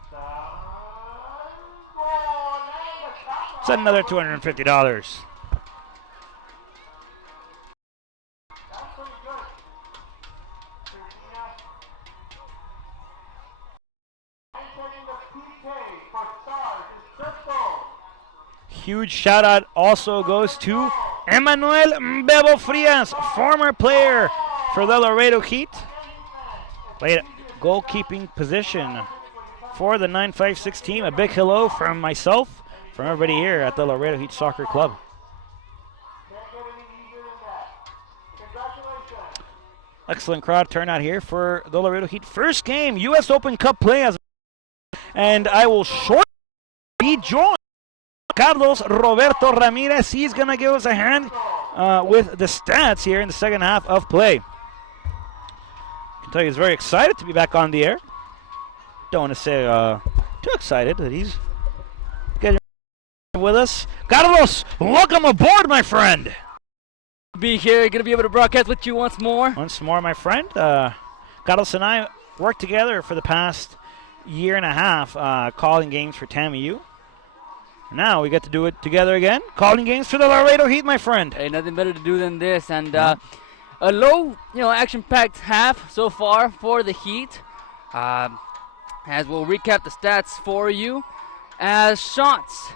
It's another $250. huge shout out also goes to Emmanuel Bebo Frias, former player for the Laredo Heat. Played goalkeeping position for the 956 team. A big hello from myself, from everybody here at the Laredo Heat Soccer Club. Excellent crowd turnout here for the Laredo Heat. First game, U.S. Open Cup play. And I will shortly be joined Carlos Roberto Ramirez. He's going to give us a hand with the stats here in the second half of play. I can tell you he's very excited to be back on the air. Don't want to say too excited that he's getting with us. Carlos, welcome aboard, my friend. Be here, gonna be able to broadcast with you once more. Once more, my friend. Carlos and I worked together for the past year and a half, calling games for TAMU. Now we get to do it together again, calling games for the Laredo Heat, my friend. Hey, nothing better to do than this, and a low, action-packed half so far for the Heat. As we'll recap the stats for you, as shots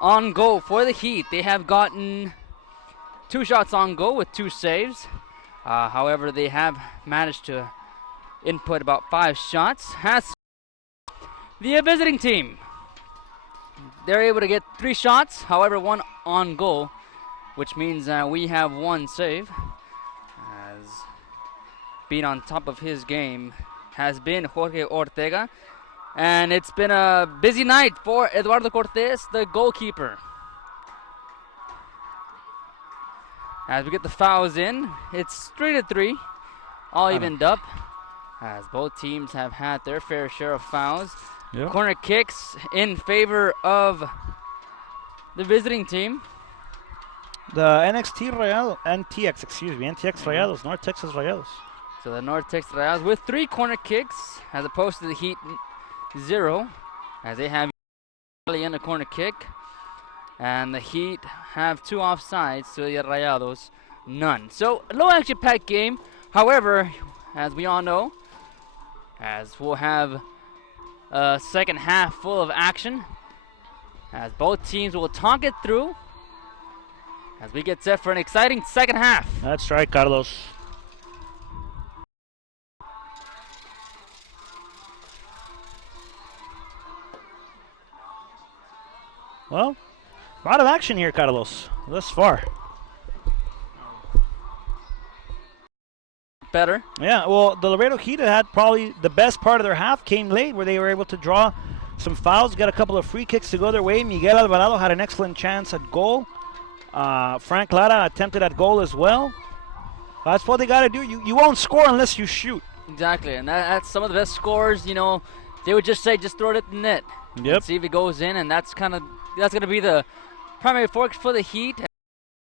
on goal for the Heat, they have gotten 2 shots on goal with 2 saves. However, they have managed to input about 5 shots. Has the visiting team, they're able to get 3 shots, however 1 on goal, which means we have 1 save. As being on top of his game has been Jorge Ortega, and it's been a busy night for Eduardo Cortez, the goalkeeper. As we get the fouls in, it's 3-3, all evened up, as both teams have had their fair share of fouls. Yep. Corner kicks in favor of the visiting team. The NTX Rayados, North Texas Rayados. So the North Texas Rayados with 3 corner kicks, as opposed to the Heat 0, as they have in a corner kick. And the Heat have 2 offsides to the Rayados, none. So a low action packed game. However, as we all know, as we'll have a second half full of action, as both teams will talk it through, as we get set for an exciting second half. That's right, Carlos. Well, a lot of action here, Carlos, thus far. Better. Yeah, well, the Laredo Heat had probably the best part of their half came late, where they were able to draw some fouls, got a couple of free kicks to go their way. Miguel Alvarado had an excellent chance at goal. Frank Lara attempted at goal as well. That's what they got to do. You won't score unless you shoot. Exactly, and that's some of the best scores. They would just say, just throw it at the net. Yep. And see if it goes in, and that's going to be the primary focus for the Heat.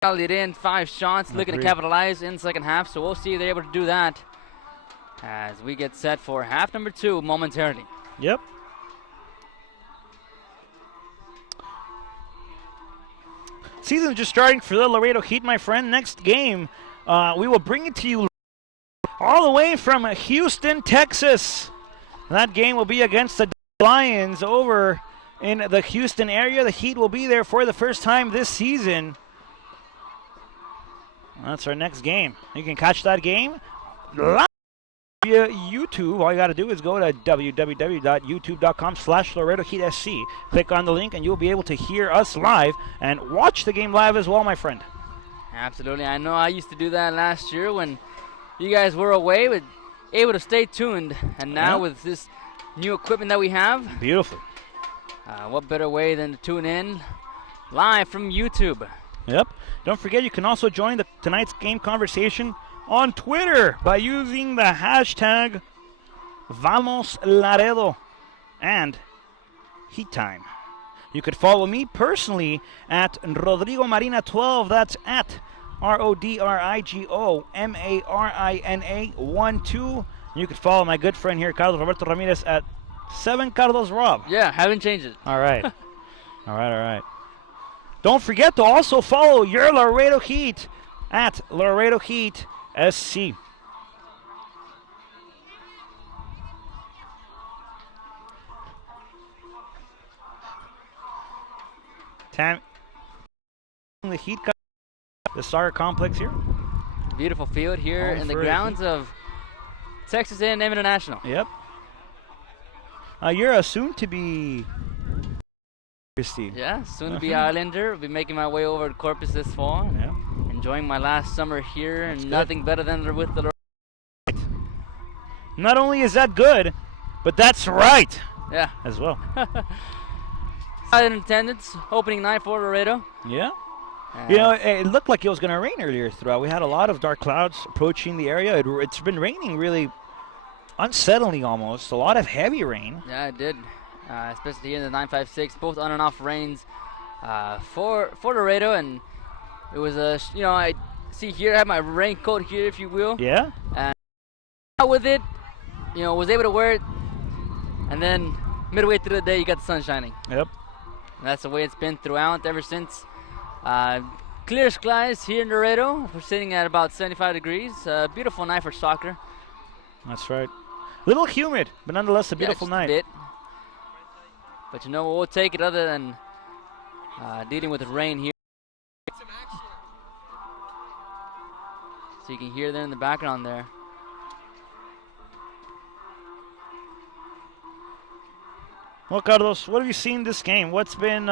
It in 5 shots, looking to capitalize in second half. So we'll see if they're able to do that as we get set for half number 2 momentarily. Yep. Season's just starting for the Laredo Heat, my friend. Next game, we will bring it to you all the way from Houston, Texas. That game will be against the Lions over in the Houston area. The Heat will be there for the first time this season. That's our next game. You can catch that game live via YouTube. All you got to do is go to www.youtube.com/LaredoHeatSC. Click on the link and you'll be able to hear us live and watch the game live as well, my friend. Absolutely. I know I used to do that last year when you guys were away, but able to stay tuned. And now with this new equipment that we have, beautiful. What better way than to tune in live from YouTube? Yep. Don't forget, you can also join tonight's game conversation on Twitter by using the hashtag #VamosLaredo and Heat Time. You could follow me personally at Rodrigo Marina 12. That's at RODRIGOMARINA 12. You could follow my good friend here, Carlos Roberto Ramirez, at 7 Carlos Rob. Yeah, haven't changed it. All right. all right. Don't forget to also follow your Laredo Heat at Laredo Heat SC. The Heat got the soccer complex here. Beautiful field here Home in the for grounds Heat. of Texas A&M International. Yep. You're a soon-to-be Christy. Yeah, soon to be Islander. I'll be making my way over to Corpus this fall. And Yeah. enjoying my last summer here, That's and good. nothing better than with the. Not only is that good, but that's right Yeah. as well. In attendance, opening night for Laredo. Yeah. You know, it looked like it was going to rain earlier throughout. We had a lot of dark clouds approaching the area. It's been raining really unsettlingly almost. A lot of heavy rain. Yeah, it did. Especially here in the 956, both on and off rains for Laredo, and it was I see here I have my raincoat here, if you will. Yeah. And out with it, was able to wear it, and then midway through the day you got the sun shining. Yep. And that's the way it's been throughout ever since. Clear skies here in Laredo. We're sitting at about 75 degrees. Beautiful night for soccer. That's right. Little humid, but nonetheless a beautiful just night. A bit. But we'll take it other than dealing with the rain here. So you can hear there in the background there. Well, Carlos, what have you seen this game? What's been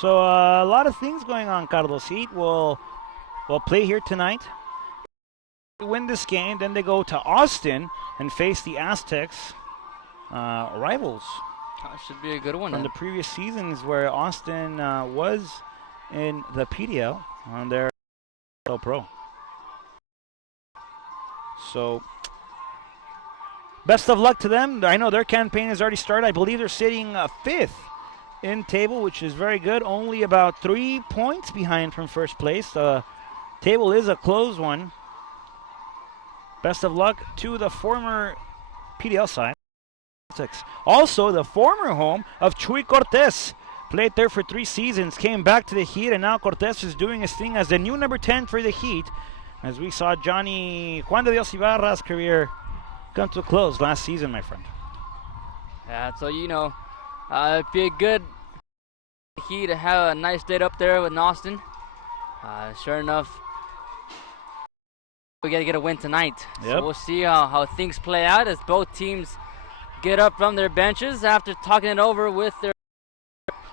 So a lot of things going on, Carlos. Heat will play here tonight. Win this game, then they go to Austin and face the Aztecs, rivals That should be a good one. from the previous seasons where Austin was in the PDL on their Pro. So best of luck to them. I know their campaign has already started. I believe they're sitting fifth in table, which is very good. Only about 3 points behind from first place. The table is a closed one. Best of luck to the former PDL side. Also, the former home of Chuy Cortez. Played there for 3 seasons, came back to the Heat, and now Cortez is doing his thing as the new number 10 for the Heat. As we saw Johnny Juan de Dios Ibarra's career come to a close last season, my friend. Yeah, so it'd be a good Heat to have a nice date up there with Austin. Sure enough, we got to get a win tonight. Yep. So we'll see how things play out as both teams get up from their benches after talking it over with their.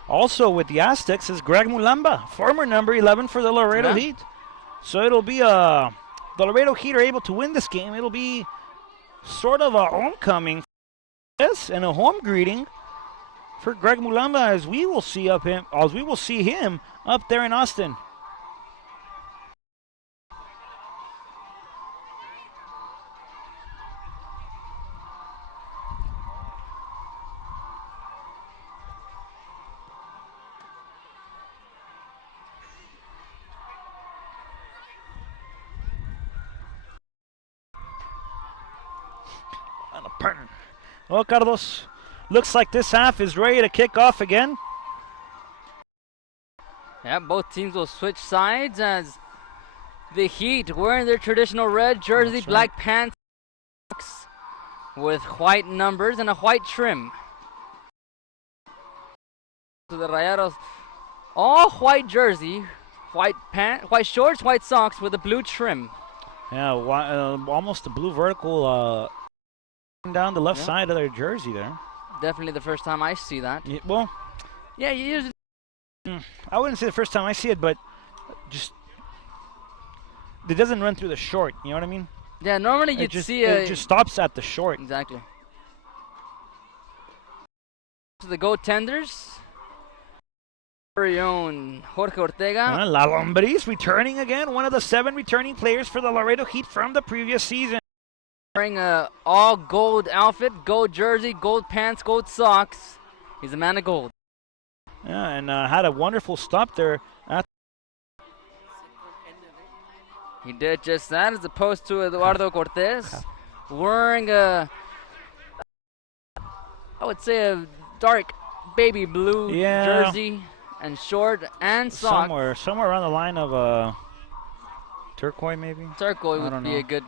Also with the Aztecs is Greg Mulamba, former number 11 for the Laredo Heat. So it'll be the Laredo Heat are able to win this game. It'll be sort of a homecoming and a home greeting for Greg Mulamba as we will see him up there in Austin. Well, Carlos, looks like this half is ready to kick off again. Yeah, both teams will switch sides as the Heat wearing their traditional red jersey, That's black pants with white numbers and a white trim. To the Rayados, all white jersey, white pants, white shorts, white socks with a blue trim. Yeah, almost a blue vertical down the left side of their jersey there. Definitely the first time I see that. Yeah, well, Yeah, you usually. I wouldn't say the first time I see it, but just it doesn't run through the short. You know what I mean? Yeah, normally you'd see it just stops at the short. Exactly. To the goaltenders. Very own Jorge Ortega. La Lombris returning again, one of the 7 returning players for the Laredo Heat from the previous season. Wearing a all gold outfit, gold jersey, gold pants, gold socks. He's a man of gold. Yeah, and had a wonderful stop there. He did just that, as opposed to Eduardo Cortez, wearing a, I would say, a dark baby blue jersey and short and socks. Somewhere around the line of turquoise, maybe. Turquoise would be a good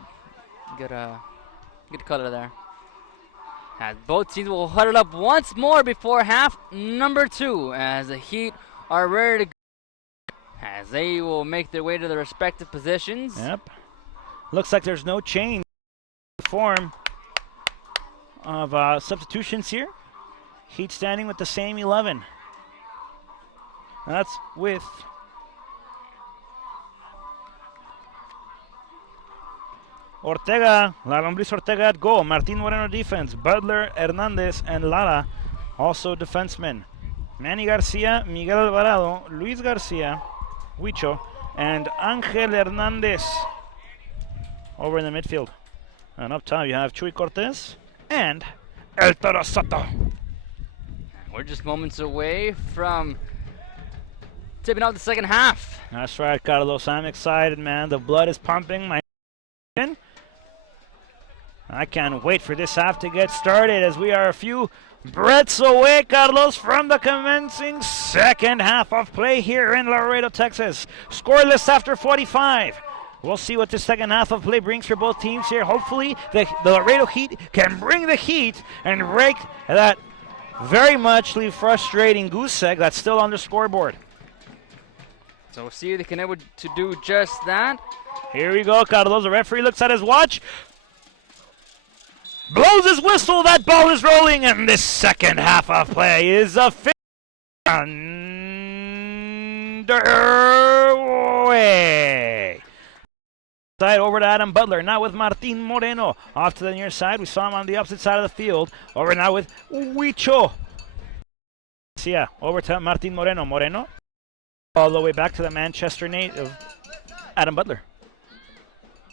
color there. As both teams will huddle up once more before half number 2, as the Heat are ready to go, as they will make their way to their respective positions. Yep. Looks like there's no change in form of substitutions here. Heat standing with the same 11. That's with Ortega, La Lombriz Ortega at goal. Martin Moreno defense. Butler, Hernandez, and Lara also defensemen. Manny Garcia, Miguel Alvarado, Luis Garcia, Huicho, and Angel Hernandez over in the midfield. And up top you have Chuy Cortez and El Toro Soto. We're just moments away from tipping off the second half. That's right, Carlos. I'm excited, man. The blood is pumping. I can't wait for this half to get started, as we are a few breaths away, Carlos, from the commencing second half of play here in Laredo, Texas. Scoreless after 45. We'll see what the second half of play brings for both teams here. Hopefully, the Laredo Heat can bring the heat and break that very muchly frustrating goose egg that's still on the scoreboard. So we'll see if they can able to do just that. Here we go, Carlos. The referee looks at his watch, blows his whistle. That ball is rolling, and this second half of play is underway. Side over to Adam Butler, now with Martin Moreno. Off to the near side. We saw him on the opposite side of the field. Over now with Huicho. Yeah, over to Martin Moreno. Moreno all the way back to the Manchester native, Adam Butler.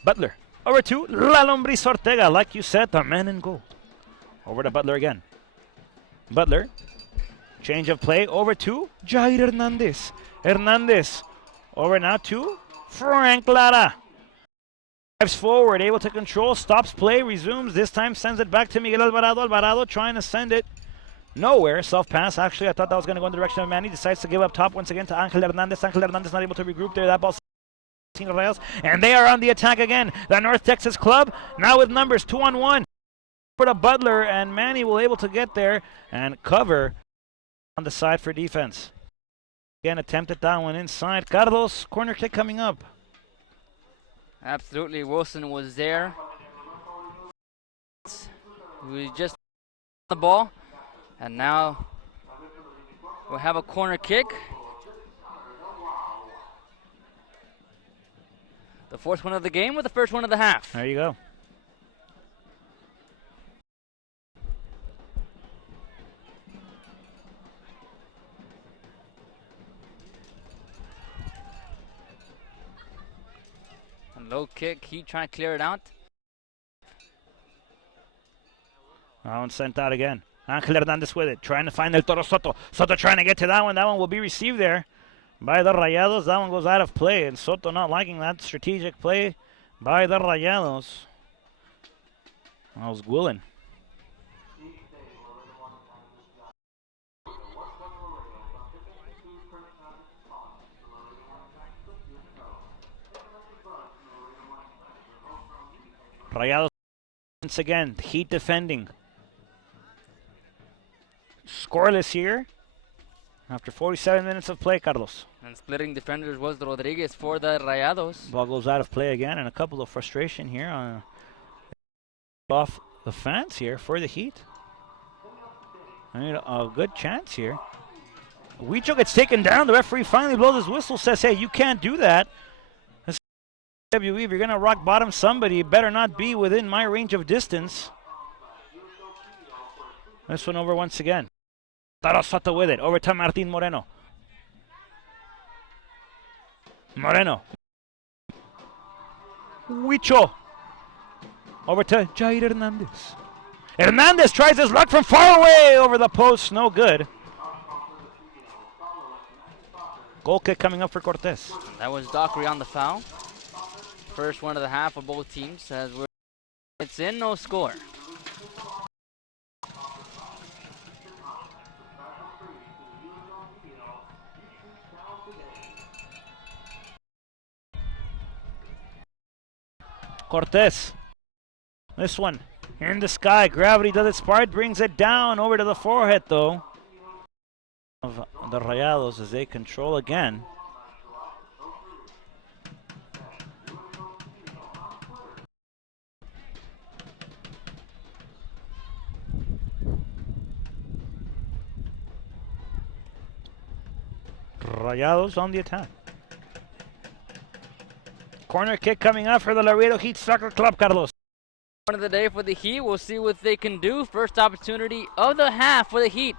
Butler over to La Lombriz Ortega, like you said, the man in goal. Over to Butler again. Butler, change of play, over to Jair Hernandez. Hernandez, over now to Frank Lara. Drives forward, able to control, stops play, resumes. This time sends it back to Miguel Alvarado. Alvarado trying to send it nowhere. Self-pass. Actually, I thought that was going to go in the direction of Manny. Decides to give up top once again to Angel Hernandez. Angel Hernandez not able to regroup there. That ball, and they are on the attack again. The North Texas club now with numbers 2-on-1. For the Butler, and Manny will able to get there and cover on the side for defense. Again, attempted that one inside. Carlos, corner kick coming up. Absolutely, Wilson was there. We just the ball, and now we'll have a corner kick. The fourth one of the game, or the first one of the half? There you go. Low kick, he trying to clear it out. That one sent out again. Angel Hernandez with it, trying to find El Toro Soto. Soto trying to get to that one. That one will be received there by the Rayados. That one goes out of play, and Soto not liking that strategic play by the Rayados. That was Gwillen. Rayados once again, Heat defending. Scoreless here after 47 minutes of play, Carlos. And splitting defenders was Rodriguez for the Rayados. Ball goes out of play again, and a couple of frustration here off the fence here for the Heat. I mean, a good chance here. Huicho gets taken down. The referee finally blows his whistle, says, hey, you can't do that. If you're going to rock bottom somebody, it better not be within my range of distance. This one over once again. Toro Soto with it. Over to Martin Moreno. Moreno. Huicho. Over to Jair Hernandez. Hernandez tries his luck from far away over the post. No good. Goal kick coming up for Cortez. That was Dockery on the foul. First one of the half for both teams. It's in, no score. Cortez. This one in the sky. Gravity does its part. Brings it down over to the forehead, though, of the Rayados as they control again. Rayados on the attack. Corner kick coming up for the Laredo Heat Soccer Club, Carlos. One of the day for the Heat. We'll see what they can do. First opportunity of the half for the Heat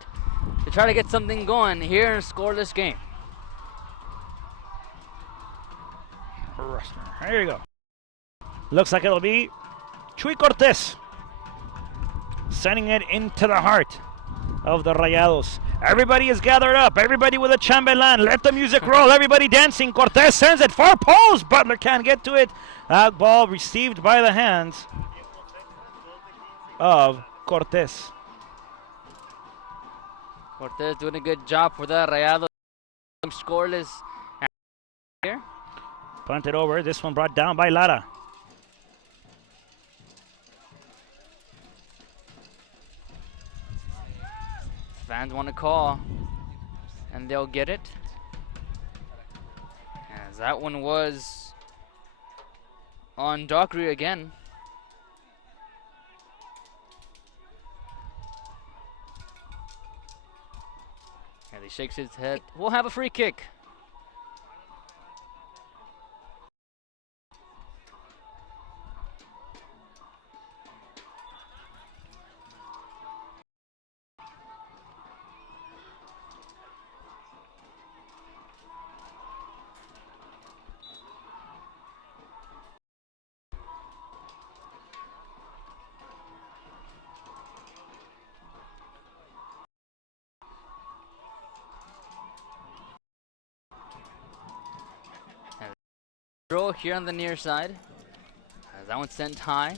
to try to get something going here and score this game. There you go. Looks like it'll be Chuy Cortez sending it into the heart of the Rayados. Everybody is gathered up. Everybody with a chambelán. Let the music roll. Everybody dancing. Cortez sends it far post. Butler can't get to it. That ball received by the hands of Cortez. Cortez doing a good job for the Rayados. Scoreless here. Punted over. This one brought down by Lara. Fans want to call, and they'll get it. As that one was on Dockery again. And he shakes his head. We'll have a free kick. Throw here on the near side. As that one's sent high.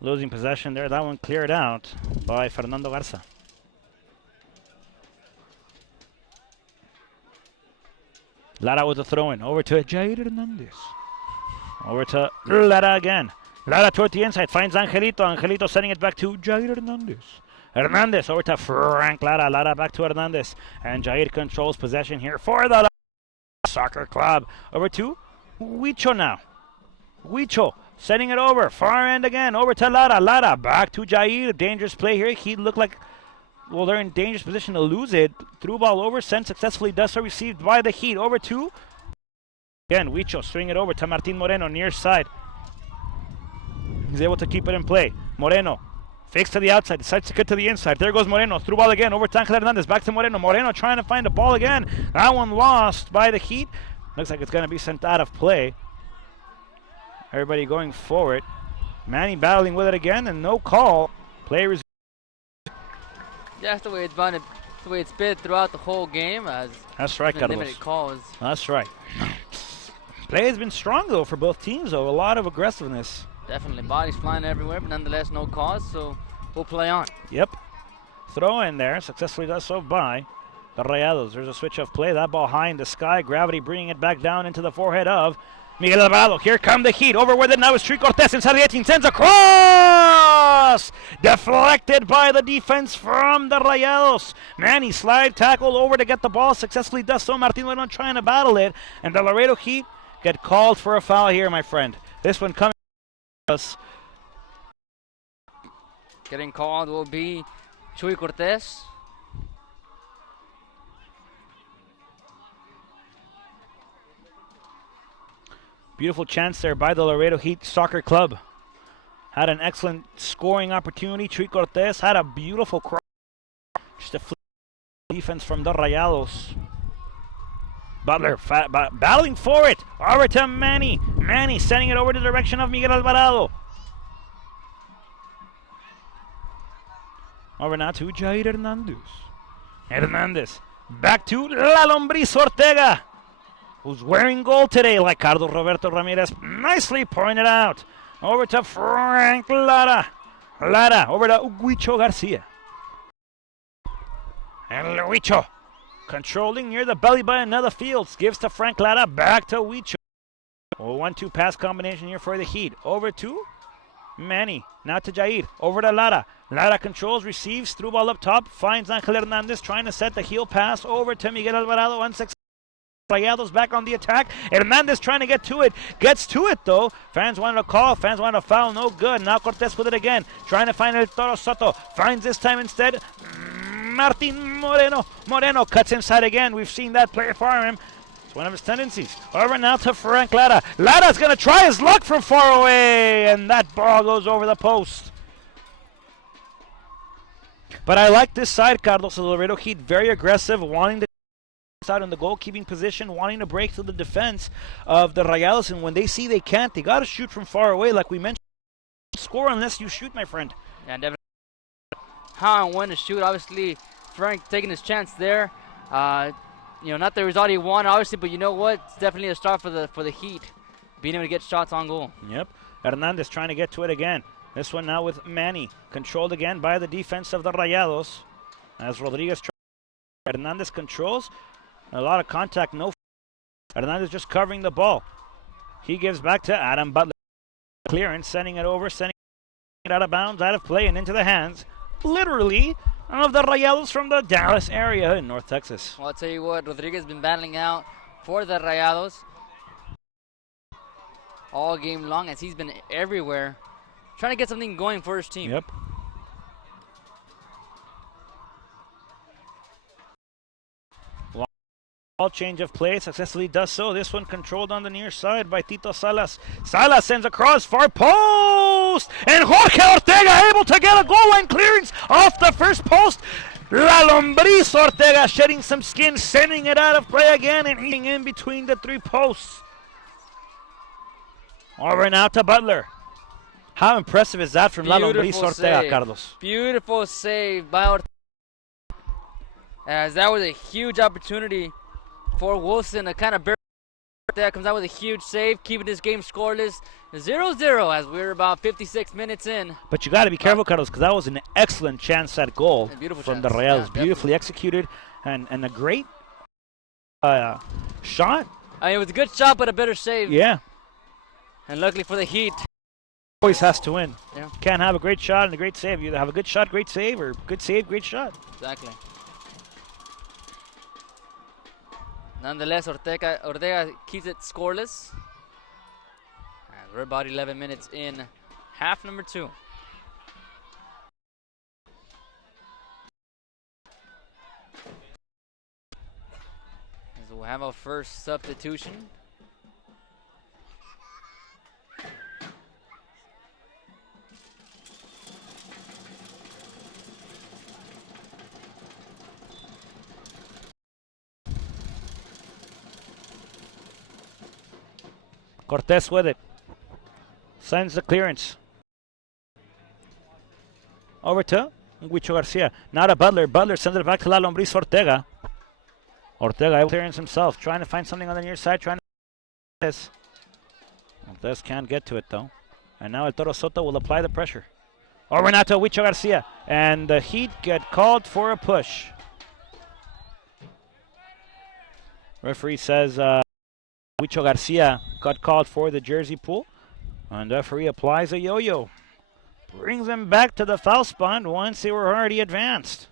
Losing possession there. That one cleared out by Fernando Garza. Lara with the throw-in. Over to Jair Hernandez. Over to Lara again. Lara toward the inside, finds Angelito. Angelito sending it back to Jair Hernandez. Hernandez over to Frank Lara. Lara back to Hernandez. And Jair controls possession here for the Soccer Club. Over to Huicho now. Huicho sending it over. Far end again. Over to Lara. Lara back to Jair. Dangerous play here. He looked like, well, they're in dangerous position to lose it. Through ball over. Sent successfully. Does so received by the Heat. Over to, again, Huicho swing it over to Martin Moreno near side. He's able to keep it in play. Moreno fakes to the outside, decides to cut to the inside. There goes Moreno. Through ball again over to Angel Hernandez. Back to Moreno. Moreno trying to find the ball again. That one lost by the Heat. Looks like it's going to be sent out of play. Everybody going forward. Manny battling with it again and no call. Players. That's the way it's been. The way it's been throughout the whole game. As that's right, Carlos. Limited calls. That's right. Play has been strong though for both teams though. A lot of aggressiveness. Definitely bodies flying everywhere, but nonetheless no cause, so we'll play on. Yep. Throw in there, successfully does so by the Rayados. There's a switch of play. That ball high in the sky. Gravity bringing it back down into the forehead of Miguel Alvarado. Here come the Heat. Over with it now is Chuy Cortez inside the 18. Sends a cross! Deflected by the defense from the Rayados. Manny slide tackle over to get the ball. Successfully does so. Martin Moreno trying to battle it. And the Laredo Heat get called for a foul here, my friend. This one coming. Getting called will be Chuy Cortez. Beautiful chance there by the Laredo Heat Soccer Club. Had an excellent scoring opportunity. Chuy Cortez had a beautiful cross. Just a flip defense from the Rayados. Butler battling for it. Over to Manny. Manny sending it over to the direction of Miguel Alvarado. Over now to Jair Hernandez. Hernandez back to La Lombriz Ortega, who's wearing gold today, like Carlos Roberto Ramirez nicely pointed out. Over to Frank Lara. Lara over to Huicho Garcia. And Huicho controlling near the belly button of the fields. Gives to Frank Lara, back to Huicho. 1-2 pass combination here for the Heat. Over to Manny, now to Jair, over to Lara. Lara controls, receives, through ball up top, finds Angel Hernandez trying to set the heel pass over to Miguel Alvarado, unsuccessful. Rayados back on the attack. Hernandez trying to get to it, gets to it though. Fans wanted a call, fans wanted a foul, no good. Now Cortez with it again, trying to find El Toro Soto, finds this time instead Martin Moreno. Moreno cuts inside again, we've seen that play for him. One of his tendencies. Over now to Frank Lara. Lara's going to try his luck from far away, and that ball goes over the post. But I like this side, Carlos. The Laredo Heat very aggressive, wanting to out in the goalkeeping position, wanting to break through the defense of the Rayados, and when they see they can't, they got to shoot from far away, like we mentioned. Score unless you shoot, my friend. Yeah, definitely. How and when to shoot. Obviously, Frank taking his chance there. Not the result he wanted, obviously, but you know what? It's definitely a start for the Heat, being able to get shots on goal. Yep. Hernandez trying to get to it again. This one now with Manny, controlled again by the defense of the Rayados. As Rodriguez Hernandez controls, a lot of contact, no. Hernandez just covering the ball. He gives back to Adam Butler. Clearance, sending it over, sending it out of bounds, out of play, and into the hands, literally, of the Rayados from the Dallas area in North Texas. Well, I'll tell you what, Rodriguez has been battling out for the Rayados all game long, as he's been everywhere, trying to get something going for his team. Yep. Ball change of play, successfully does so. This one controlled on the near side by Tito Salas. Salas sends across far post, and Jorge Ortega able to get a goal line clearance off the first post. La Lombriz Ortega shedding some skin, sending it out of play again and eating in between the three posts. Over now to Butler. How impressive is that from La Lombriz Ortega, Carlos? Beautiful save by Ortega, as that was a huge opportunity for Wilson to kind of bury. That comes out with a huge save, keeping this game scoreless, 0-0 as we're about 56 minutes in. But you got to be careful, Carlos, because that was an excellent chance at goal from the Rayados. Yeah, beautifully executed and a great shot. I mean, it was a good shot, but a better save. Yeah. And luckily for the Heat, always has to win. Yeah. Can't have a great shot and a great save. You either have a good shot, great save, or good save, great shot. Exactly. Nonetheless, Ortega keeps it scoreless. And we're about 11 minutes in half number 2. So we'll have our first substitution. Cortez with it. Sends the clearance. Over to Huicho Garcia. Now to Butler. Butler sends it back to La Lombriz Ortega. Ortega able to clearance himself. Trying to find something on the near side. Trying to this. Cortez can't get to it though. And now El Toro Soto will apply the pressure. Over now to Huicho Garcia. And the Heat get called for a push. Referee says Huicho Garcia got called for the jersey pull, and the referee applies a yo-yo. Brings them back to the foul spot once they were already advanced.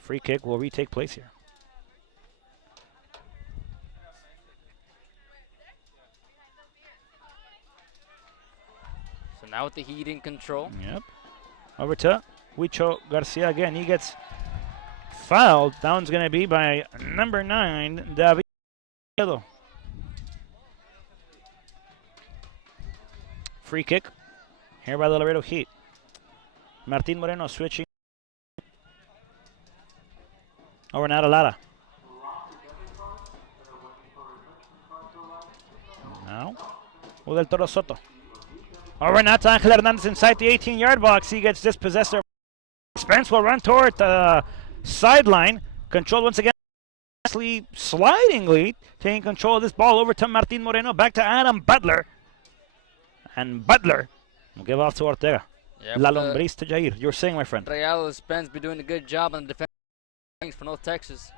Free kick will retake place here. So now with the Heat in control. Yep. Over to Huicho Garcia again. He gets fouled. That one's going to be by number 9, David. Free kick here by the Laredo Heat. Martin Moreno switching. Over now to Lara. Now, with El Toro Soto. Over now to Angel Hernandez inside the 18-yard box. He gets dispossessed. Spence will run toward the sideline. Controlled once again. Slidingly taking control of this ball over to Martin Moreno. Back to Adam Butler. And Butler will give off to Ortega. La Lombriz to Jair. You were saying, my friend. Rayados Spence be doing a good job on the defense for North Texas.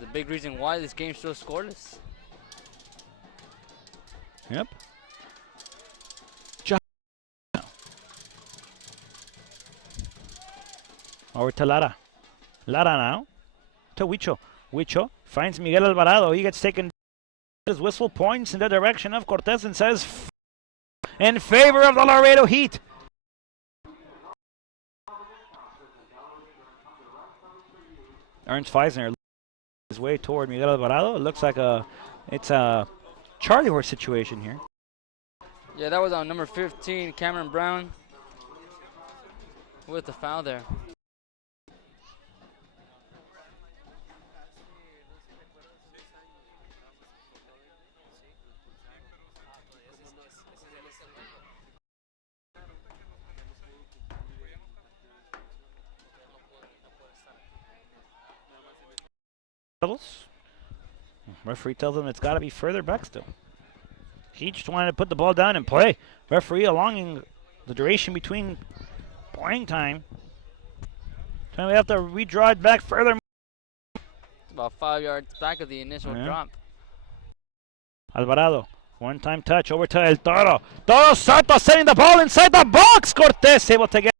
The big reason why this game's still scoreless. Yep. Over to Lara. Lara now to Huicho. Huicho finds Miguel Alvarado. He gets taken. His whistle points in the direction of Cortez and says in favor of the Laredo Heat. Ernst Feisner his way toward Miguel Alvarado. It looks like it's a Charlie horse situation here. Yeah, that was on number 15, Cameron Brown, with the foul there. Referee tells them it's got to be further back still. He just wanted to put the ball down and play. Referee allowing the duration between playing time. Then we have to redraw it back further. It's about 5 yards back of the initial drop. Alvarado, one-time touch over to El Toro. Toro Soto setting the ball inside the box. Cortez able to get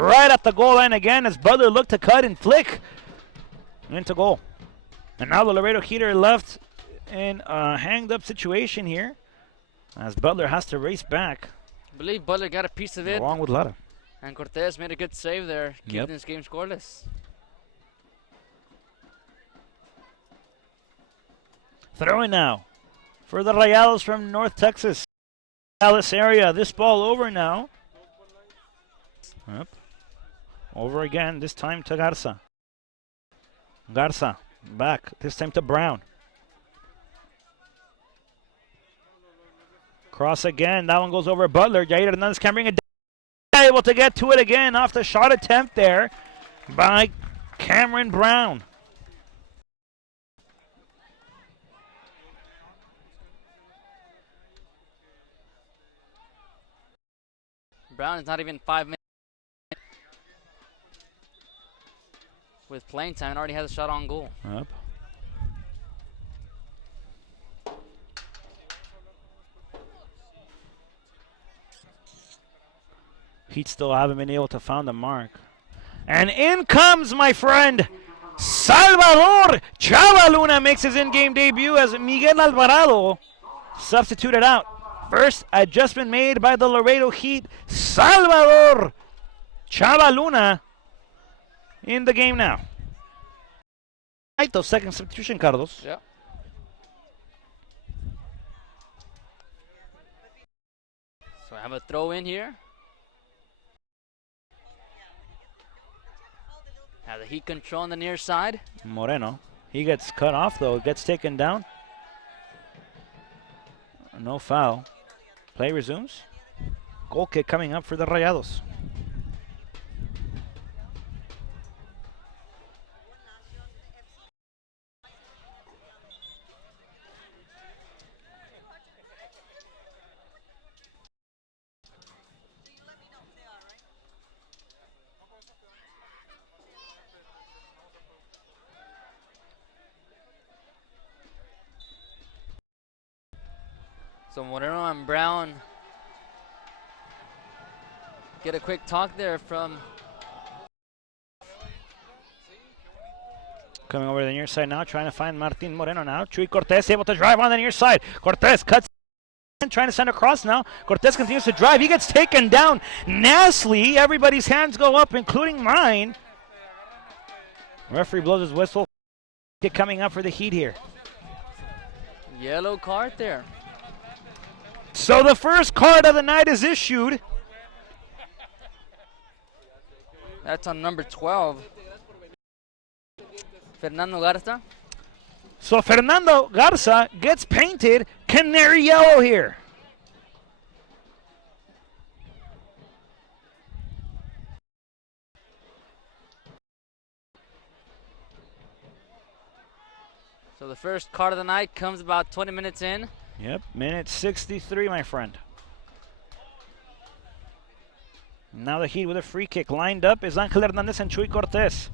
right at the goal line again as Butler looked to cut and flick into goal. And now the Laredo Heater left in a hanged-up situation here as Butler has to race back. I believe Butler got a piece of it. Along with Lara. And Cortez made a good save there, keeping this game scoreless. Throwing now for the Rayados from North Texas. Dallas area. This ball over now. Yep. Over again, this time to Garza. Garza back, this time to Brown. Cross again, that one goes over Butler. Jair Hernandez can bring it down. Able to get to it again off the shot attempt there by Cameron Brown. Brown is not even 5 minutes with playing time and already has a shot on goal. Yep. Heat still haven't been able to find the mark. And in comes my friend Salvador Chavaluna makes his in-game debut as Miguel Alvarado substituted out. First adjustment made by the Laredo Heat. Salvador Chavaluna in the game now. Second substitution, Carlos. Yeah. So I have a throw in here. Now the Heat control on the near side. Moreno. He gets cut off though. Gets taken down. No foul. Play resumes. Goal kick coming up for the Rayados. So Moreno and Brown get a quick talk there from. Coming over to the near side now, trying to find Martin Moreno now. Chuy Cortez able to drive on the near side. Cortez cuts in, trying to send across now. Cortez continues to drive. He gets taken down. Nastily, everybody's hands go up, including mine. Referee blows his whistle. Kick coming up for the Heat here. Yellow card there. So the first card of the night is issued. That's on number 12. Fernando Garza. So Fernando Garza gets painted canary yellow here. So the first card of the night comes about 20 minutes in. Yep, minute 63, my friend. Now the Heat with a free kick. Lined up is Angel Hernandez and Chuy Cortez.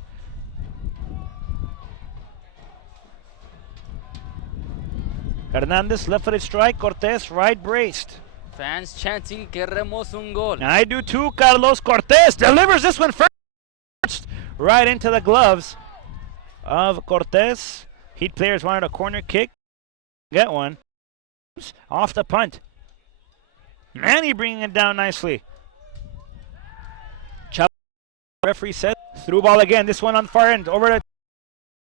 Hernandez left-footed strike. Cortez right braced. Fans chanting queremos un gol. I do too. Carlos Cortez delivers this one first. Right into the gloves of Cortez. Heat players wanted a corner kick. Get one. Off the punt. Manny bringing it down nicely. Referee said through ball again. This one on far end. Over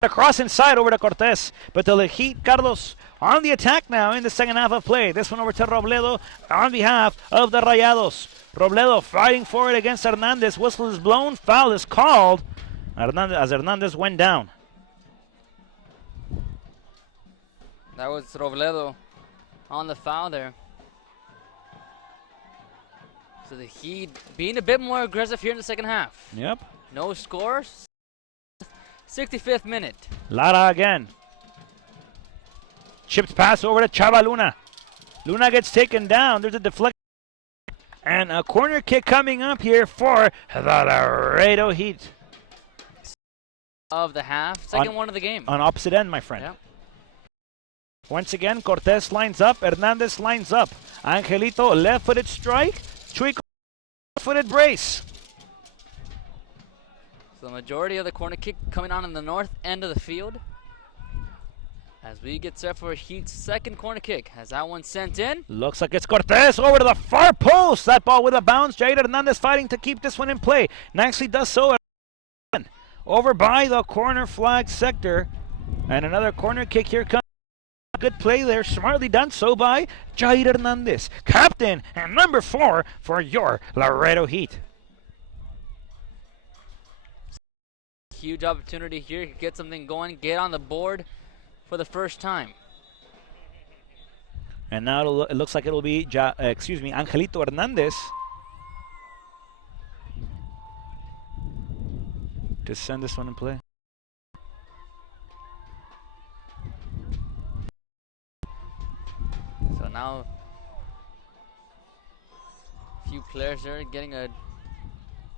the cross inside over to Cortez. But the Heat, Carlos, on the attack now in the second half of play. This one over to Robledo on behalf of the Rayados. Robledo fighting for it against Hernandez. Whistle is blown. Foul is called as Hernandez went down. That was Robledo on the foul there. So the Heat being a bit more aggressive here in the second half. Yep. No scores. 65th minute. Lara again. Chipped pass over to Chava Luna. Luna gets taken down. There's a deflection. And a corner kick coming up here for the Laredo Heat. Of the half. Second one of the game. On opposite end, my friend. Yep. Once again, Cortez lines up. Hernandez lines up. Angelito, left-footed strike. Chuy, left-footed brace. So the majority of the corner kick coming on in the north end of the field. As we get set for Heat's second corner kick. Has that one sent in? Looks like it's Cortez over to the far post. That ball with a bounce. Jair Hernandez fighting to keep this one in play. Nicely does so. Over by the corner flag sector. And another corner kick here comes. Good play there, smartly done so by Jair Hernandez, captain and number 4 for your Laredo Heat. Huge opportunity here to get something going, get on the board for the first time. And now it looks like it'll be, Angelito Hernandez to send this one in play. So now, a few players there getting a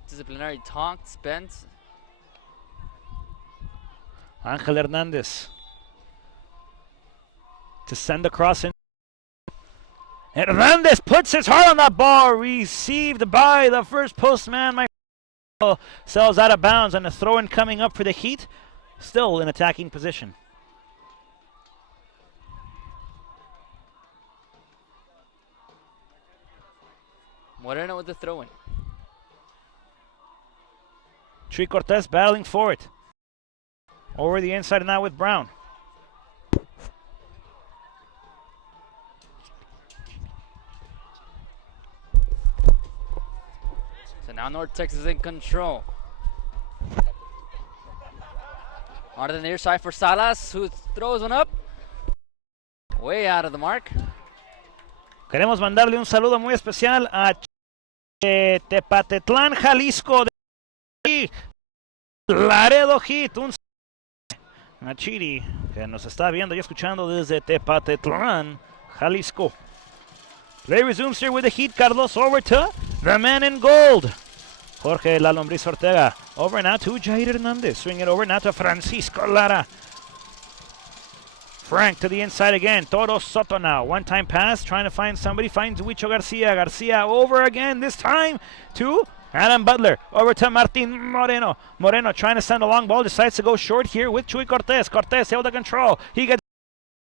disciplinary talk. Spence. Angel Hernandez to send the cross in. Hernandez puts his heart on that ball, received by the first postman. My sells out of bounds, and a throw-in coming up for the Heat, still in attacking position. Moreno with the throw-in. Chuy Cortez battling for it. Over the inside and now with Brown. So now North Texas in control. On to the near side for Salas, who throws one up. Way out of the mark. Queremos mandarle un saludo muy especial a Tepatetlán, Jalisco, de Laredo Heat. A Chiri, que nos está viendo y escuchando desde Tepatetlán, Jalisco. Play resumes here with the Heat. Carlos over to the man in gold, Jorge La Lombriz Ortega. Over now to Jair Hernandez. Swing it over now to Francisco Lara. Frank to the inside again. Toro Soto now. One-time pass, trying to find somebody. Finds Huicho Garcia. Garcia over again. This time to Adam Butler. Over to Martin Moreno. Moreno trying to send a long ball. Decides to go short here with Chuy Cortez. Cortez able to control. He gets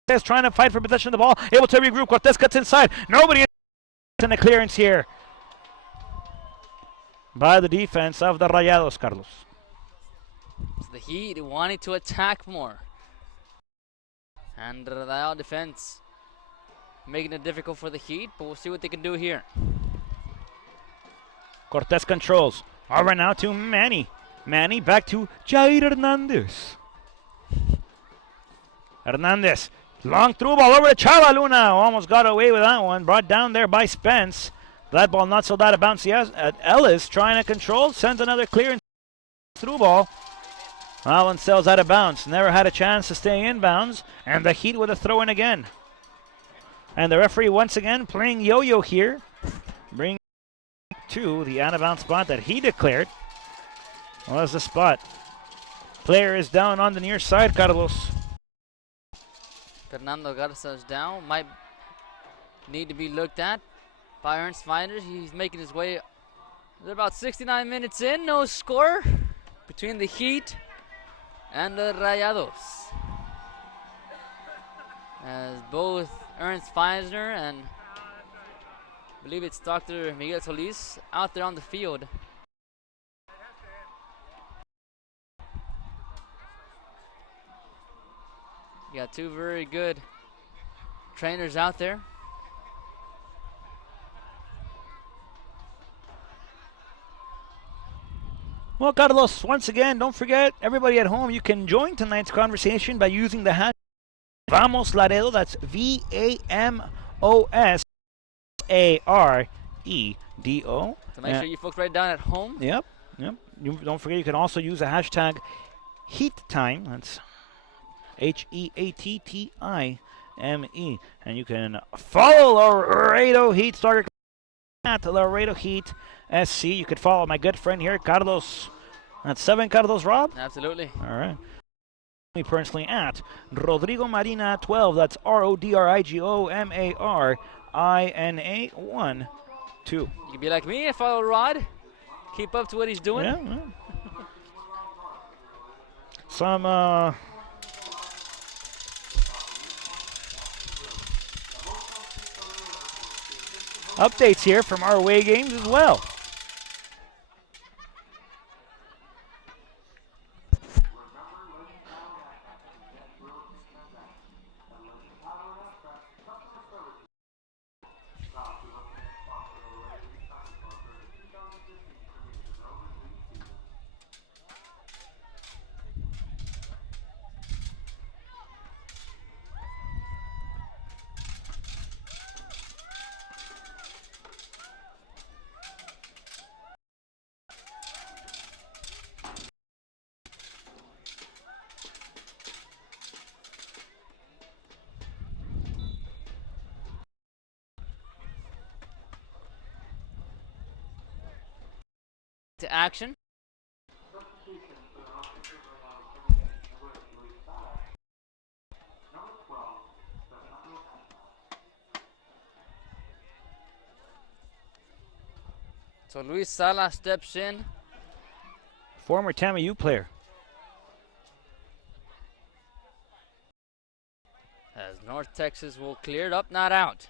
Cortez trying to fight for possession of the ball. Able to regroup. Cortez cuts inside. Nobody in the clearance here by the defense of the Rayados, Carlos. So the Heat wanting to attack more. And the Rayados defense making it difficult for the Heat, but we'll see what they can do here. Cortez controls. Over now to Manny. Manny back to Jair Hernandez. Hernandez, long through ball over to Chava Luna. Almost got away with that one. Brought down there by Spence. That ball not so out of bounds. Yes, Ellis trying to control. Sends another clearance through ball. That one sails out of bounds. Never had a chance to stay in bounds. And the Heat with a throw in again. And the referee once again playing yo-yo here. Bring to the out-of-bounds spot that he declared was the spot. Player is down on the near side, Carlos. Fernando Garza's down. Might need to be looked at by Ernst Finders. He's making his way. They're about 69 minutes in. No score between the Heat and the Rayados. As both Ernst Feisner and I believe it's Dr. Miguel Solis out there on the field. You got two very good trainers out there. Well, Carlos, once again, don't forget, everybody at home, you can join tonight's conversation by using the hashtag Vamos Laredo. That's VAMOSLAREDO. So make sure you folks write it down at home. Yep. You don't forget, you can also use the hashtag Heat Time. That's HEATTIME. And you can follow Laredo Heat Starter at Laredo Heat SC. You could follow my good friend here, Carlos. That's 7 Carlos, Rob? Absolutely. All right. Me personally at Rodrigo Marina 12. That's RODRIGOMARINA 1 2. You can be like me and follow Rod. Keep up to what he's doing. Yeah. Some updates here from our away games as well. To action. So Luis Sala steps in. Former TAMU player. As North Texas will clear it up, not out.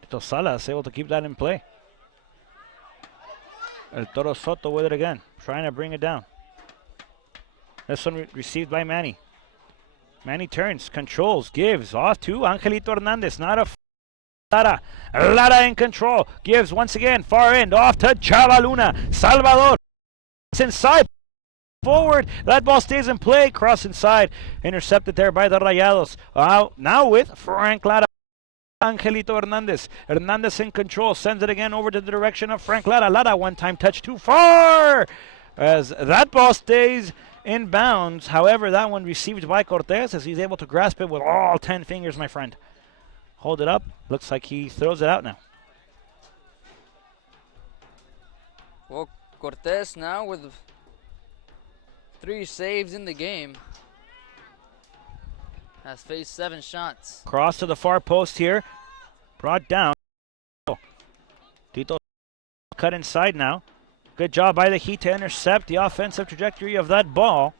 Tito Salas able to keep that in play. El Toro Soto with it again, trying to bring it down. This one received by Manny. Manny turns, controls, gives off to Angelito Hernandez. Not a Lara. Lara in control. Gives once again, far end, off to Chava Luna. Salvador. It's inside. Forward. That ball stays in play. Cross inside. Intercepted there by the Rayados. Now with Frank Lara. Angelito Hernandez. Hernandez in control. Sends it again over to the direction of Frank Lara. Lara one time touch too far. As that ball stays in bounds. However, that one received by Cortez as he's able to grasp it with all 10 fingers, my friend. Hold it up. Looks like he throws it out now. Well, Cortez now with 3 saves in the game. Has faced 7 shots. Cross to the far post here. Brought down. Tito cut inside now. Good job by the Heat to intercept the offensive trajectory of that ball.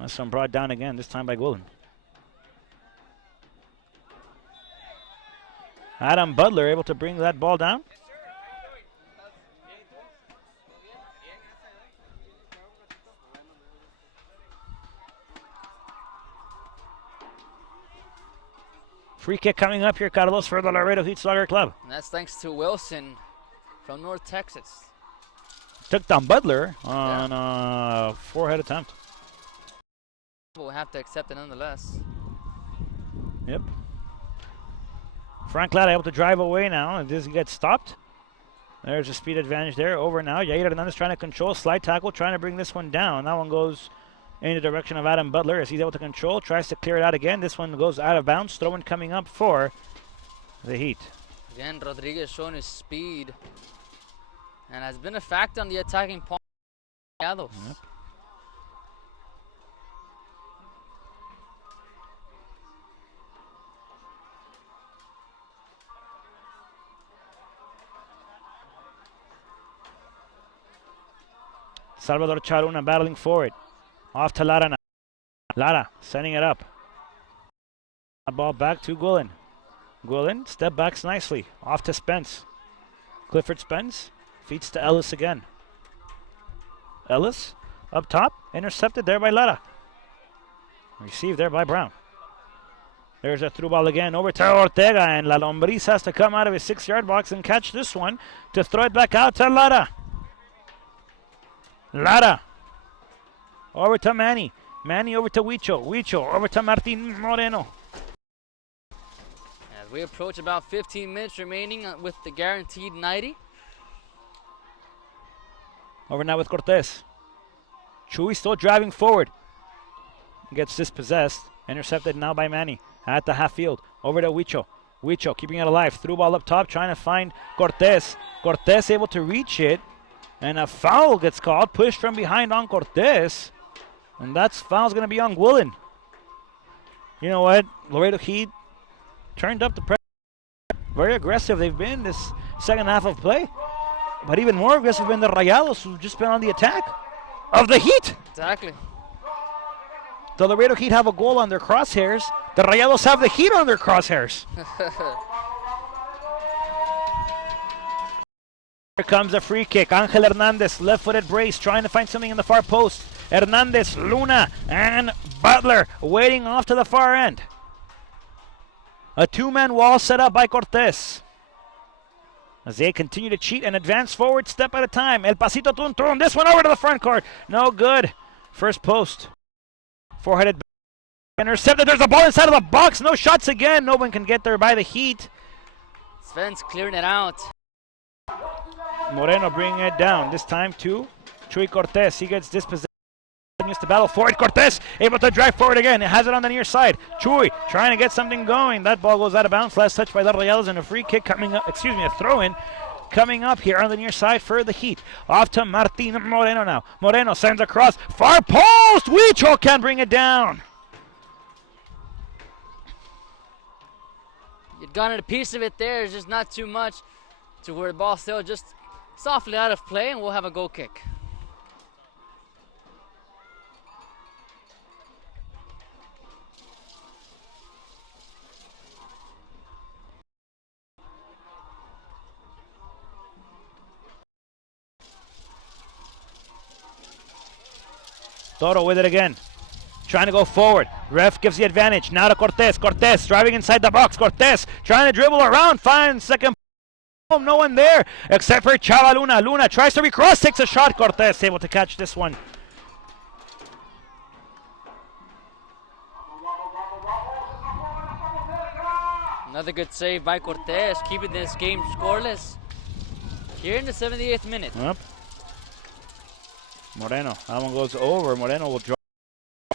That's one brought down again, this time by Gulen. Adam Butler able to bring that ball down. Free kick coming up here, Carlos, for the Laredo Heat Soccer Club. And that's thanks to Wilson from North Texas. Took down Butler on a forehead attempt. We'll have to accept it nonetheless. Yep. Frank Lara able to drive away now. Does he get stopped? There's a speed advantage there. Over now. Yair Hernandez trying to control. Slide tackle. Trying to bring this one down. That one goes in the direction of Adam Butler as he's able to control. Tries to clear it out again. This one goes out of bounds. Throw-in coming up for the Heat. Again, Rodriguez showing his speed. And has been a factor on the attacking point of Rayados. Yep. Salvador Charuna battling forward. Off to Lara now. Lara setting it up. Ball back to Guillen. Guillen step backs nicely. Off to Spence. Clifford Spence feeds to Ellis again. Ellis up top. Intercepted there by Lara. Received there by Brown. There's a through ball again over to Ortega, and La Lombriz has to come out of his 6-yard box and catch this one to throw it back out to Lara. Lara over to Manny. Manny over to Huicho. Huicho over to Martin Moreno. As we approach about 15 minutes remaining with the guaranteed 90. Over now with Cortez. Chuy still driving forward. Gets dispossessed. Intercepted now by Manny at the half field. Over to Huicho. Huicho keeping it alive. Through ball up top trying to find Cortez. Cortez able to reach it. And a foul gets called. Pushed from behind on Cortez. And that foul's going to be on Guillen. You know what? Laredo Heat turned up the pressure. Very aggressive they've been this second half of play. But even more aggressive than the Rayados, who've just been on the attack of the Heat. Exactly. The Laredo Heat have a goal on their crosshairs. The Rayados have the Heat on their crosshairs. Here comes a free kick. Angel Hernandez, left-footed brace, trying to find something in the far post. Hernandez, Luna, and Butler waiting off to the far end. A two-man wall set up by Cortez. As they continue to cheat and advance forward step at a time. El Pasito Tuntun, this one over to the front court. No good. First post. Four-headed intercepted. There's a ball inside of the box. No shots again. No one can get there by the Heat. Sven's clearing it out. Moreno bringing it down. This time to Chuy Cortez. He gets dispossessed. Continues to battle forward. Cortez able to drive forward again. It has it on the near side. Chuy trying to get something going. That ball goes out of bounds. Last touch by the Rayados and a free kick coming up. Excuse me, a throw-in coming up here on the near side for the Heat. Off to Martin Moreno now. Moreno sends across. Far post. Huicho can bring it down. You'd gotten a piece of it there. It's just not too much to where the ball still just softly out of play, and we'll have a goal kick. Toro with it again. Trying to go forward. Ref gives the advantage. Now to Cortez. Cortez driving inside the box. Cortez trying to dribble around. Finds second. No one there except for Chava Luna. Luna tries to recross. Takes a shot. Cortez able to catch this one. Another good save by Cortez, keeping this game scoreless here in the 78th minute. Yep. Moreno. That one goes over. Moreno will draw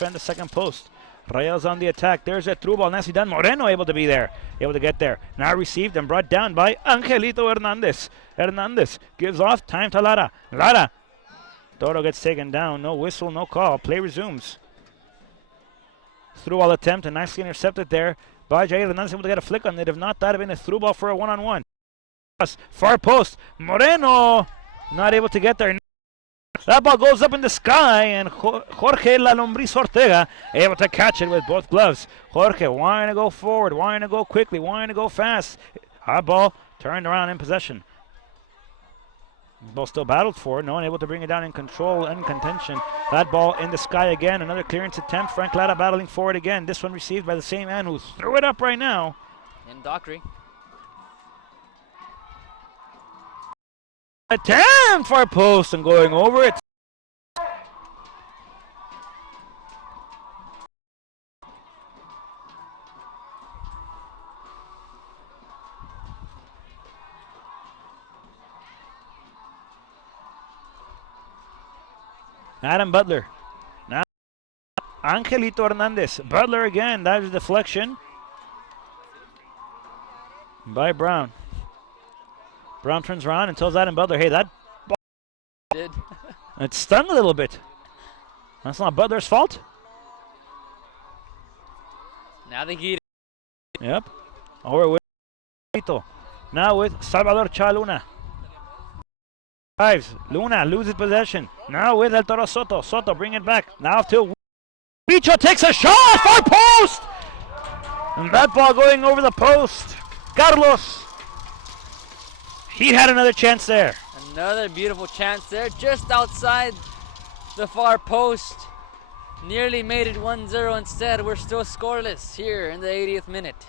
in the second post. Rayados on the attack. There's a through ball. Nicely done. Moreno able to be there. Able to get there. Now received and brought down by Angelito Hernandez. Hernandez gives off. Time to Lara. Lara. Toro gets taken down. No whistle, no call. Play resumes. Through ball attempt and nicely intercepted there by Jair Hernandez. Able to get a flick on it. If not, that would have been a through ball for a one-on-one. Far post. Moreno not able to get there. That ball goes up in the sky, and Jorge La Lombriz Ortega able to catch it with both gloves. Jorge wanting to go forward, wanting to go quickly, wanting to go fast. That ball turned around in possession. Ball still battled for, no one able to bring it down in control and contention. That ball in the sky again, another clearance attempt. Frank Lara battling for it again. This one received by the same man who threw it up right now. In Dockery. Attempt for a post and going over it. Adam Butler. Now Angelito Hernandez. Butler again. That is a deflection by Brown. Brown turns around and tells Adam Butler, hey, that ball Did. it stunned a little bit. That's not Butler's fault. Now the Heat. Yep. Over with Angelito. Now with Salvador Chaluna. Drives. Luna loses possession. Now with El Toro Soto. Soto bring it back. Now to Bicho takes a shot for post. And that ball going over the post. Carlos. He had another chance there. Another beautiful chance there, just outside the far post. Nearly made it 1-0 instead. We're still scoreless here in the 80th minute.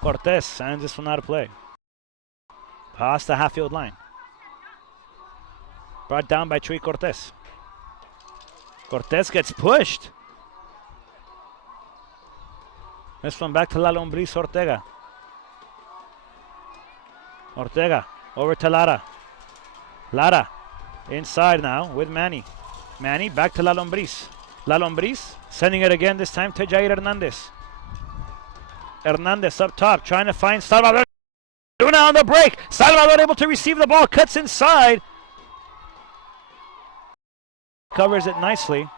Cortez sends this one out of play. Past the half-field line. Brought down by Chuy Cortez. Cortez gets pushed. This one back to La Lombriz Ortega. Ortega over to Lara. Lara inside now with Manny. Manny back to La Lombriz. La Lombriz sending it again, this time to Jair Hernandez. Hernandez up top trying to find Salvador. Luna on the break. Salvador able to receive the ball. Cuts inside. Covers it nicely.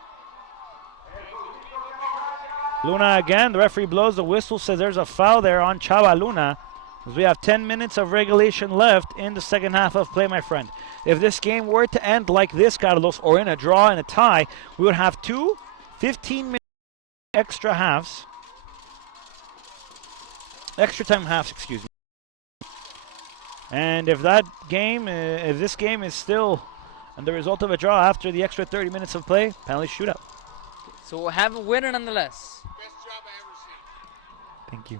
Luna again. The referee blows the whistle. Says there's a foul there on Chava Luna. As we have 10 minutes of regulation left in the second half of play, my friend. If this game were to end like this, Carlos, or in a draw and a tie, we would have two 15-minute extra halves. Extra time halves, excuse me. And if that game, if this game is still and the result of a draw after the extra 30 minutes of play, penalty shootout. So we'll have a winner nonetheless. Best job I ever seen. Thank you.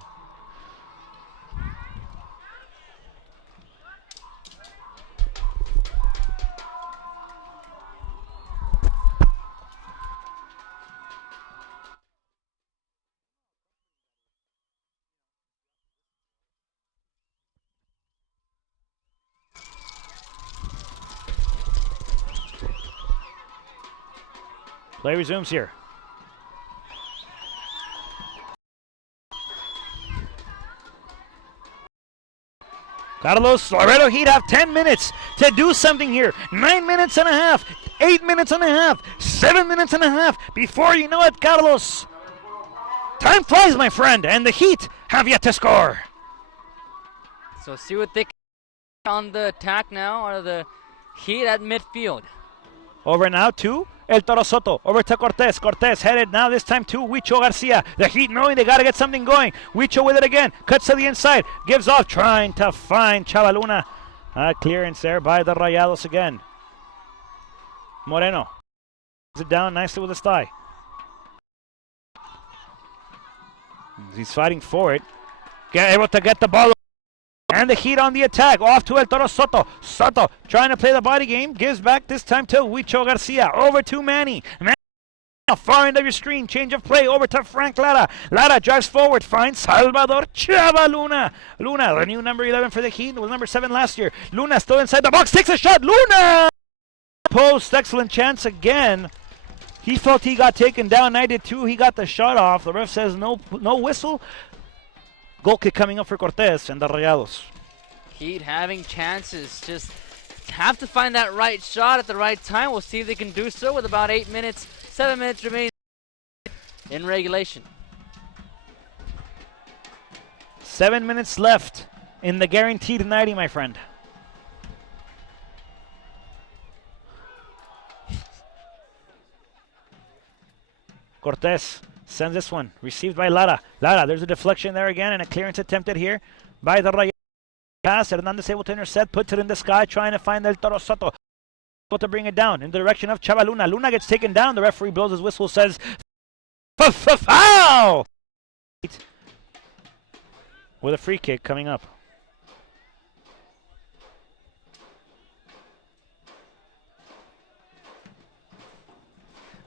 Play resumes here. Carlos, Laredo Heat have 10 minutes to do something here. 9 minutes and a half, 8 minutes and a half, 7 minutes and a half. Before you know it, Carlos, time flies, my friend, and the Heat have yet to score. So see what they can on the attack now, or the Heat at midfield. Over now to El Toro Soto. Over to Cortez. Cortez headed now this time to Huicho Garcia. The Heat knowing they got to get something going. Huicho with it again. Cuts to the inside. Gives off. Trying to find Chavaluna. Clearance there by the Rayados again. Moreno. It down nicely with his thigh. He's fighting for it. Able to get the ball. And the Heat on the attack. Off to El Toro Soto. Soto trying to play the body game. Gives back this time to Huicho Garcia. Over to Manny. Manny far end of your screen. Change of play. Over to Frank Lara. Lara drives forward. Finds Salvador Chava Luna. Luna, the new number 11 for the Heat. Was number 7 last year. Luna still inside the box. Takes a shot. Luna! Post. Excellent chance again. He felt he got taken down. I did too. He got the shot off. The ref says no whistle. Goal kick coming up for Cortez and the Rayados. Heat having chances, just have to find that right shot at the right time. We'll see if they can do so with about 8 minutes, 7 minutes remaining in regulation. 7 minutes left in the guaranteed 90, my friend. Cortez sends this one, received by Lara. Lara, there's a deflection there again and a clearance attempted here by the Rayados. Pass, Hernandez able to intercept, puts it in the sky, trying to find El Toro Soto. to bring it down in the direction of Chava Luna. Luna gets taken down. The referee blows his whistle, says foul! With a free kick coming up.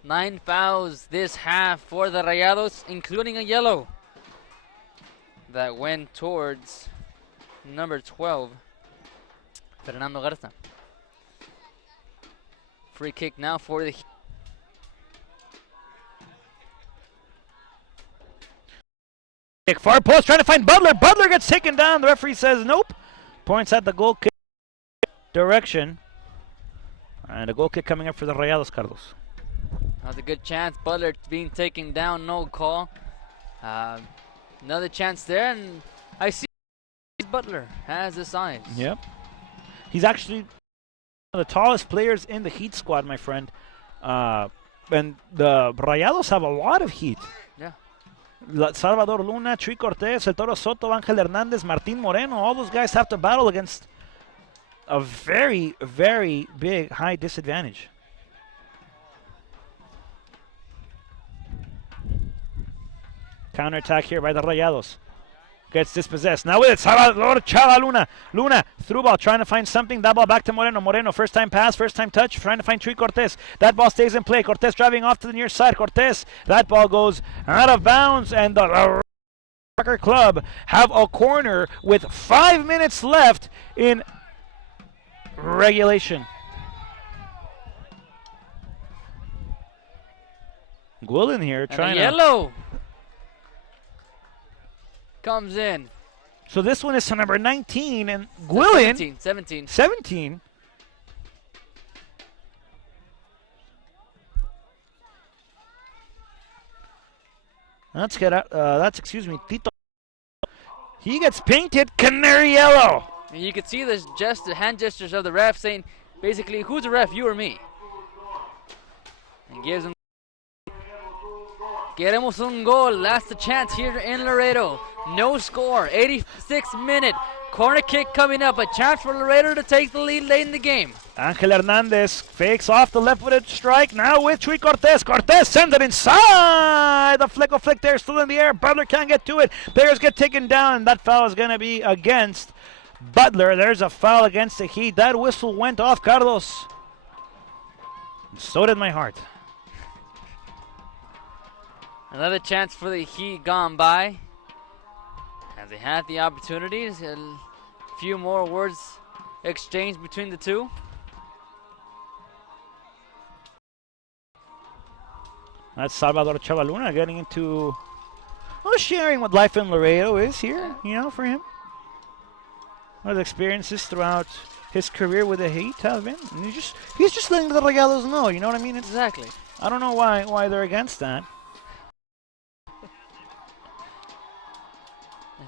Nine fouls this half for the Rayados, including a yellow that went towards number 12, Fernando Garza. Free kick now for the kick. Far post trying to find Butler. Butler gets taken down. The referee says nope. Points at the goal kick direction. And a goal kick coming up for the Rayados, Carlos. That was a good chance. Butler being taken down, no call. Another chance there, and I see Butler has the size. Yep. He's actually one of the tallest players in the Heat squad, my friend. And the Rayados have a lot of heat. Yeah. Salvador Luna, Chuy Cortez, El Toro Soto, Ángel Hernández, Martín Moreno, all those guys have to battle against a very, very big, high disadvantage. Counterattack here by the Rayados. Gets dispossessed. Now with it, Salvador Chava Luna. Luna, through ball, trying to find something. That ball back to Moreno. Moreno, first time pass, first time touch, trying to find Chuy Cortez. That ball stays in play. Cortez driving off to the near side. Cortez, that ball goes out of bounds, and the Soccer Club have a corner with 5 minutes left in regulation. Gwilin here trying to... yellow comes in. So this one is to number 19, and Gwilin... 17. 17. Let's get out. That's, excuse me, Tito. He gets painted canary yellow. And you can see the hand gestures of the ref saying, basically, who's the ref, you or me? And gives him. Queremos un gol. That's the chance here in Laredo. No score. 86th minute. Corner kick coming up. A chance for Laredo to take the lead late in the game. Ángel Hernández fakes off the left-footed strike. Now with Chuy Cortez. Cortez sends it inside. The flick there, still in the air. Butler can't get to it. Players get taken down. That foul is going to be against Butler. There's a foul against the Heat. That whistle went off, Carlos. And so did my heart. Another chance for the Heat gone by. As they had the opportunities, a few more words exchanged between the two. That's Salvador Chava Luna getting into, well, sharing what life in Laredo is here, you know, for him. What his experiences throughout his career with the Heat have been. And he's just letting the Rayados know, you know what I mean? Exactly. I don't know why they're against that.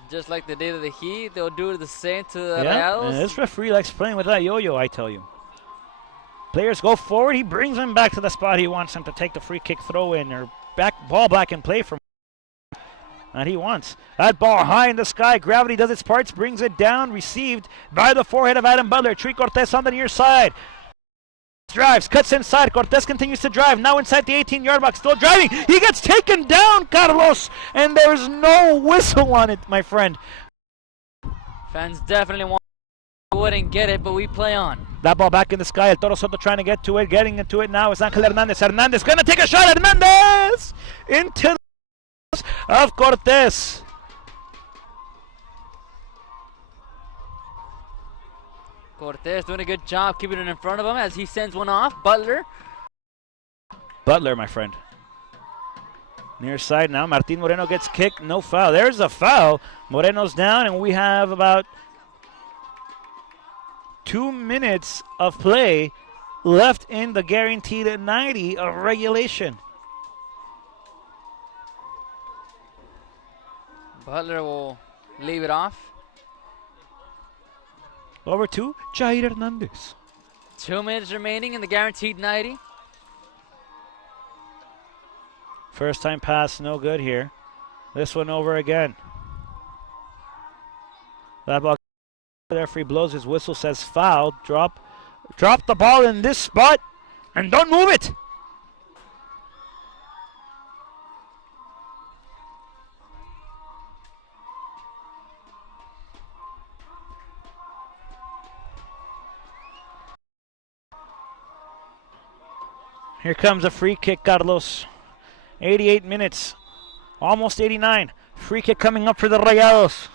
Just like they did to the Heat, they'll do the same to the Yeah, Rayados. and this referee likes playing with that yo-yo, I tell you. Players go forward, he brings them back to the spot he wants them to take the free kick throw in or ball back in play from that he wants. That ball high in the sky, gravity does its parts, brings it down, received by the forehead of Adam Butler. Chuy Cortez on the near side. Drives, cuts inside. Cortez continues to drive. Now inside the 18-yard box, still driving. He gets taken down, Carlos, and there's no whistle on it, my friend. Fans definitely wouldn't get it, but we play on. That ball back in the sky. El Toro Soto trying to get to it. Getting into it now is Ángel Hernández. Hernández going to take a shot. Hernández into the of Cortez. Cortez doing a good job keeping it in front of him as he sends one off. Butler, my friend. Near side now. Martín Moreno gets kicked. No foul. There's a foul. Moreno's down, and we have about 2 minutes of play left in the guaranteed 90 of regulation. Butler will leave it off. Over to Jair Hernández. 2 minutes remaining in the guaranteed 90. First time pass, no good here. This one over again. That ball, the referee blows his whistle, says foul. Drop Drop the ball in this spot and don't move it. Here comes a free kick, Carlos. 88 minutes, almost 89. Free kick coming up for the Rayados.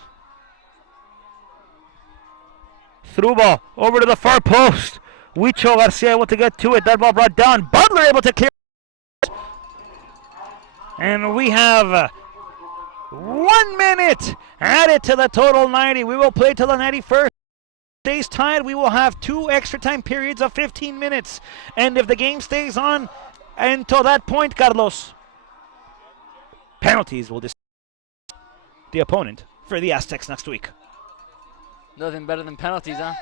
Through ball over to the far post. Huicho Garcia able to get to it. That ball brought down. Butler able to clear. And we have 1 minute added to the total 90. We will play till the 91st. Stays tied, we will have 2 extra time periods of 15 minutes. And if the game stays on until that point, Carlos, penalties will decide the opponent for the Aztecs next week. Nothing better than penalties, huh?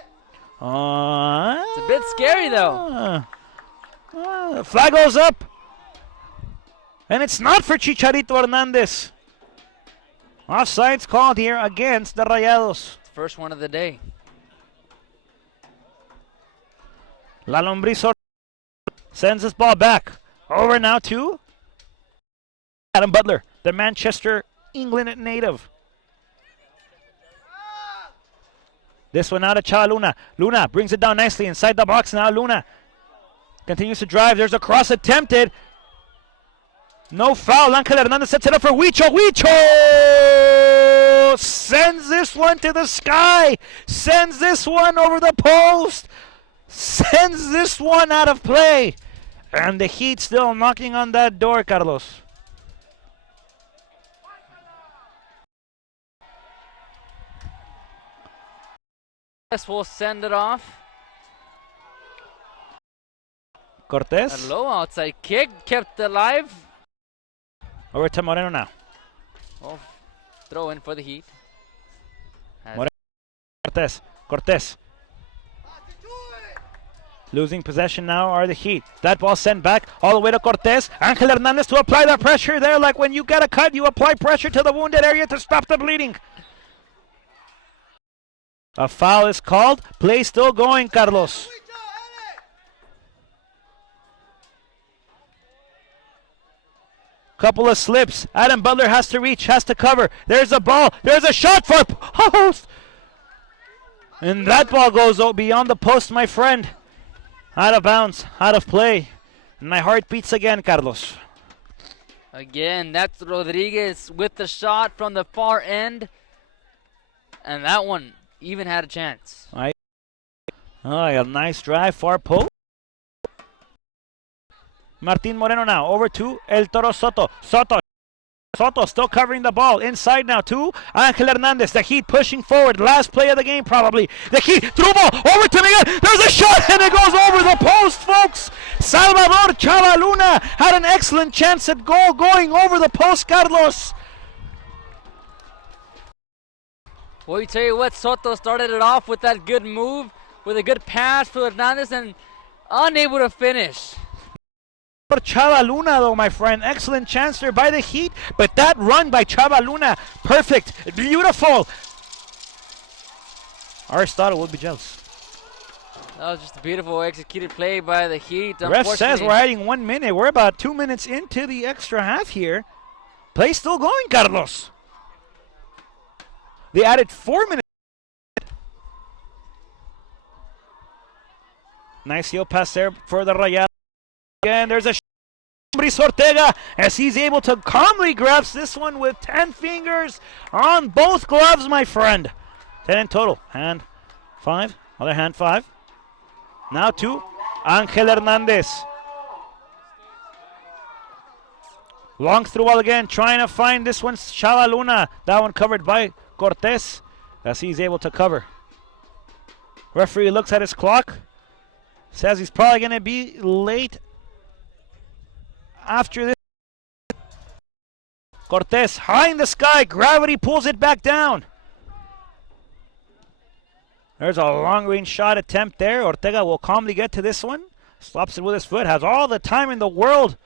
It's It's a bit scary, though. The flag goes up. And it's not for Chicharito Hernandez. Offsides called here against the Rayados. First one of the day. La Lombriz sends this ball back. Over now to Adam Butler, the Manchester, England native. This one out to Chava Luna. Luna brings it down nicely inside the box now. Luna continues to drive. There's a cross attempted. No foul. Ángel Hernandez sets it up for Huicho. Huicho sends this one to the sky. Sends this one over the post. Sends this one out of play. And the Heat still knocking on that door, Carlos. Yes, we'll send it off. Cortez. A low outside kick, kept alive. Over to Moreno now. Oh, throw in for the Heat. Cortez. Cortez. Losing possession now are the Heat. That ball sent back all the way to Cortez. Ángel Hernandez to apply the pressure there. Like when you get a cut, you apply pressure to the wounded area to stop the bleeding. A foul is called. Play still going, Carlos. Couple of slips. Adam Butler has to reach, has to cover. There's a ball. There's a shot for post. And that ball goes beyond the post, my friend. Out of bounds, out of play. And my heart beats again, Carlos. Again, that's Rodriguez with the shot from the far end. And that one even had a chance. A nice drive, far post. Martin Moreno now over to El Toro Soto. Soto still covering the ball. Inside now to Ángel Hernandez. The Heat pushing forward. Last play of the game probably. The Heat through ball over to Miguel. There's a shot and it goes over the post, folks. Salvador Chava Luna had an excellent chance at goal going over the post, Carlos. Well, you tell you what, Soto started it off with that good move, with a good pass for Hernandez and unable to finish. Chava Luna, though, my friend. Excellent chance there by the Heat, but that run by Chava Luna, perfect, beautiful. Aristotle would be jealous. That was just a beautiful executed play by the Heat. The ref says we're adding 1 minute. We're about 2 minutes into the extra half here. Play still going, Carlos. They added 4 minutes. Nice heel pass there for the Rayados. Again, there's a Luis Ortega as he's able to calmly grasp this one with 10 fingers on both gloves, my friend. 10 in total. Hand 5, other hand 5. Now to Ángel Hernandez. Long through ball again, trying to find this one, Chava Luna. That one covered by Cortez as he's able to cover. Referee looks at his clock. Says he's probably going to be late after this. Cortez high in the sky. Gravity pulls it back down. There's a long-range shot attempt there. Ortega will calmly get to this one. Stops it with his foot. Has all the time in the world.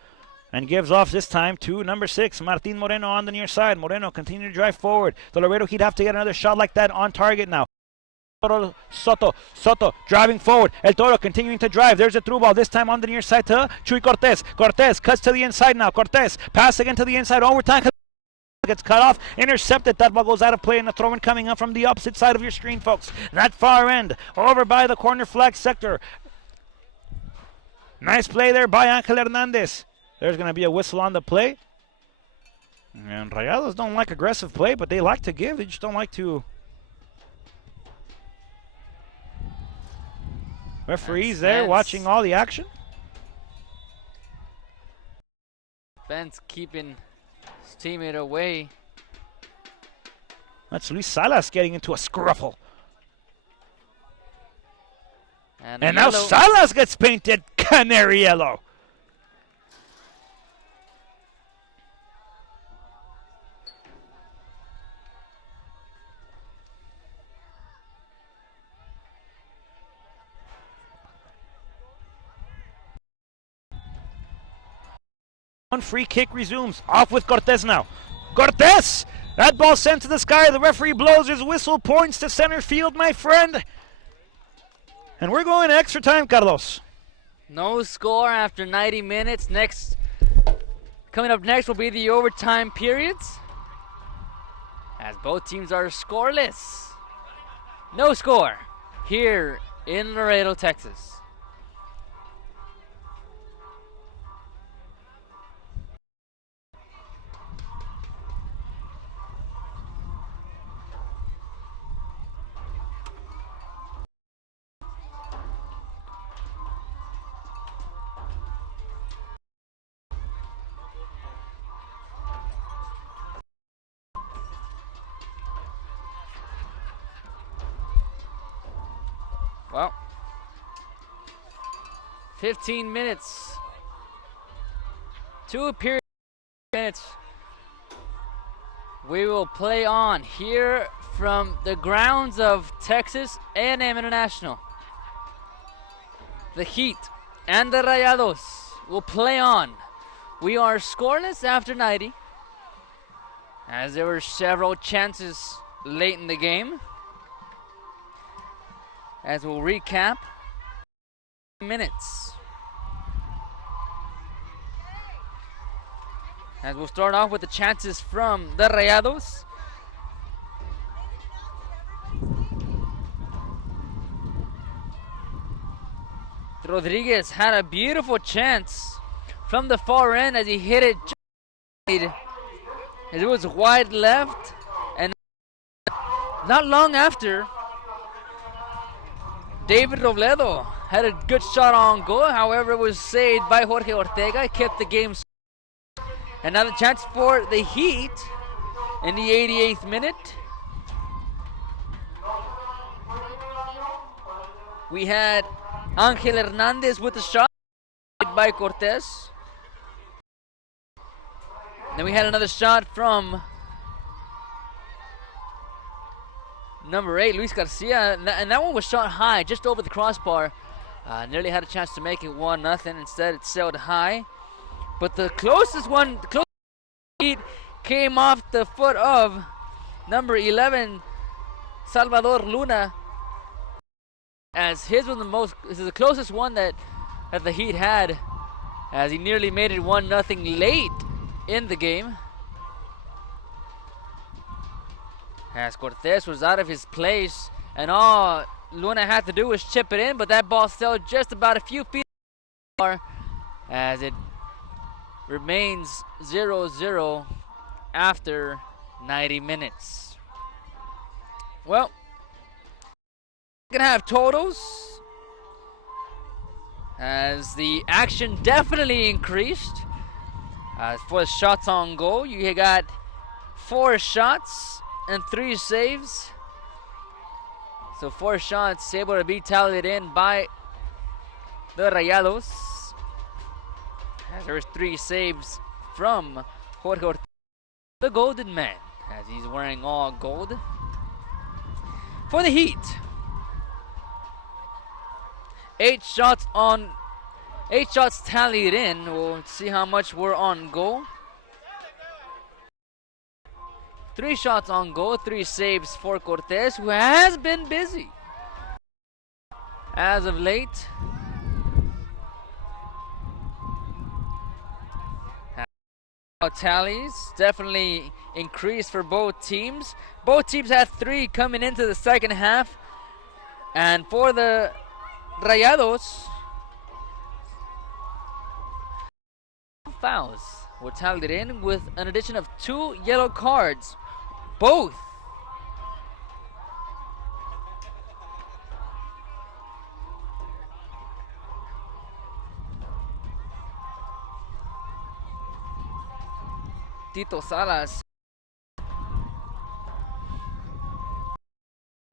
And gives off this time to number 6, Martin Moreno on the near side. Moreno continue to drive forward. The Laredo Heat have to get another shot like that on target now. Soto driving forward. El Toro continuing to drive. There's a through ball. This time on the near side to Chuy Cortez. Cortez cuts to the inside now. Cortez pass again to the inside. Overtime gets cut off. Intercepted. That ball goes out of play, and the throw in coming up from the opposite side of your screen, folks. That far end over by the corner flag sector. Nice play there by Angel Hernandez. There's going to be a whistle on the play. And Rayados don't like aggressive play, but they like to give. They just don't like to. Referees there watching all the action. Ben's keeping his teammate away. That's Luis Salas getting into a scruffle. And now Salas gets painted canary yellow. One free kick resumes. Off with Cortez now. Cortez! That ball sent to the sky. The referee blows his whistle, points to center field, my friend. And we're going to extra time, Carlos. No score after 90 minutes. Coming up next will be the overtime periods, as both teams are scoreless. No score here in Laredo, Texas. Well, 15 minutes. 2 minutes. We will play on here from the grounds of Texas A&M International. The Heat and the Rayados will play on. We are scoreless after 90, as there were several chances late in the game. As we'll recap minutes. As we'll start off with the chances from the Rayados. Rodriguez had a beautiful chance from the far end as he hit it. As it was wide left, and not long after, David Robledo had a good shot on goal. However, it was saved by Jorge Ortega. Kept the game. And now the chance for the Heat in the 88th minute. We had Angel Hernandez with the shot by Cortez. Then we had another shot from number 8, Luis Garcia, and that one was shot high, just over the crossbar. Nearly had a chance to make it 1-0. Instead, it sailed high. But the closest one, the closest heat came off the foot of number 11, Salvador Luna. As his was this is the closest one that the Heat had, as he nearly made it 1-0 late in the game. As Cortez was out of his place, and all Luna had to do was chip it in, but that ball still just about a few feet as it remains 0-0 after 90 minutes. Well, gonna have totals as the action definitely increased. For the shots on goal, you got 4 shots and 3 saves. So 4 shots able to be tallied in by the Rayados. As there's 3 saves from Jorge Ortega, the Golden Man, as he's wearing all gold. For the Heat, 8 shots tallied in. We'll see how much were on goal. 3 shots on goal, 3 saves for Cortez, who has been busy. as of late. Tallies definitely increased for both teams. Both teams had 3 coming into the second half. And for the Rayados, fouls were tallied in with an addition of 2 yellow cards. Both Tito Salas,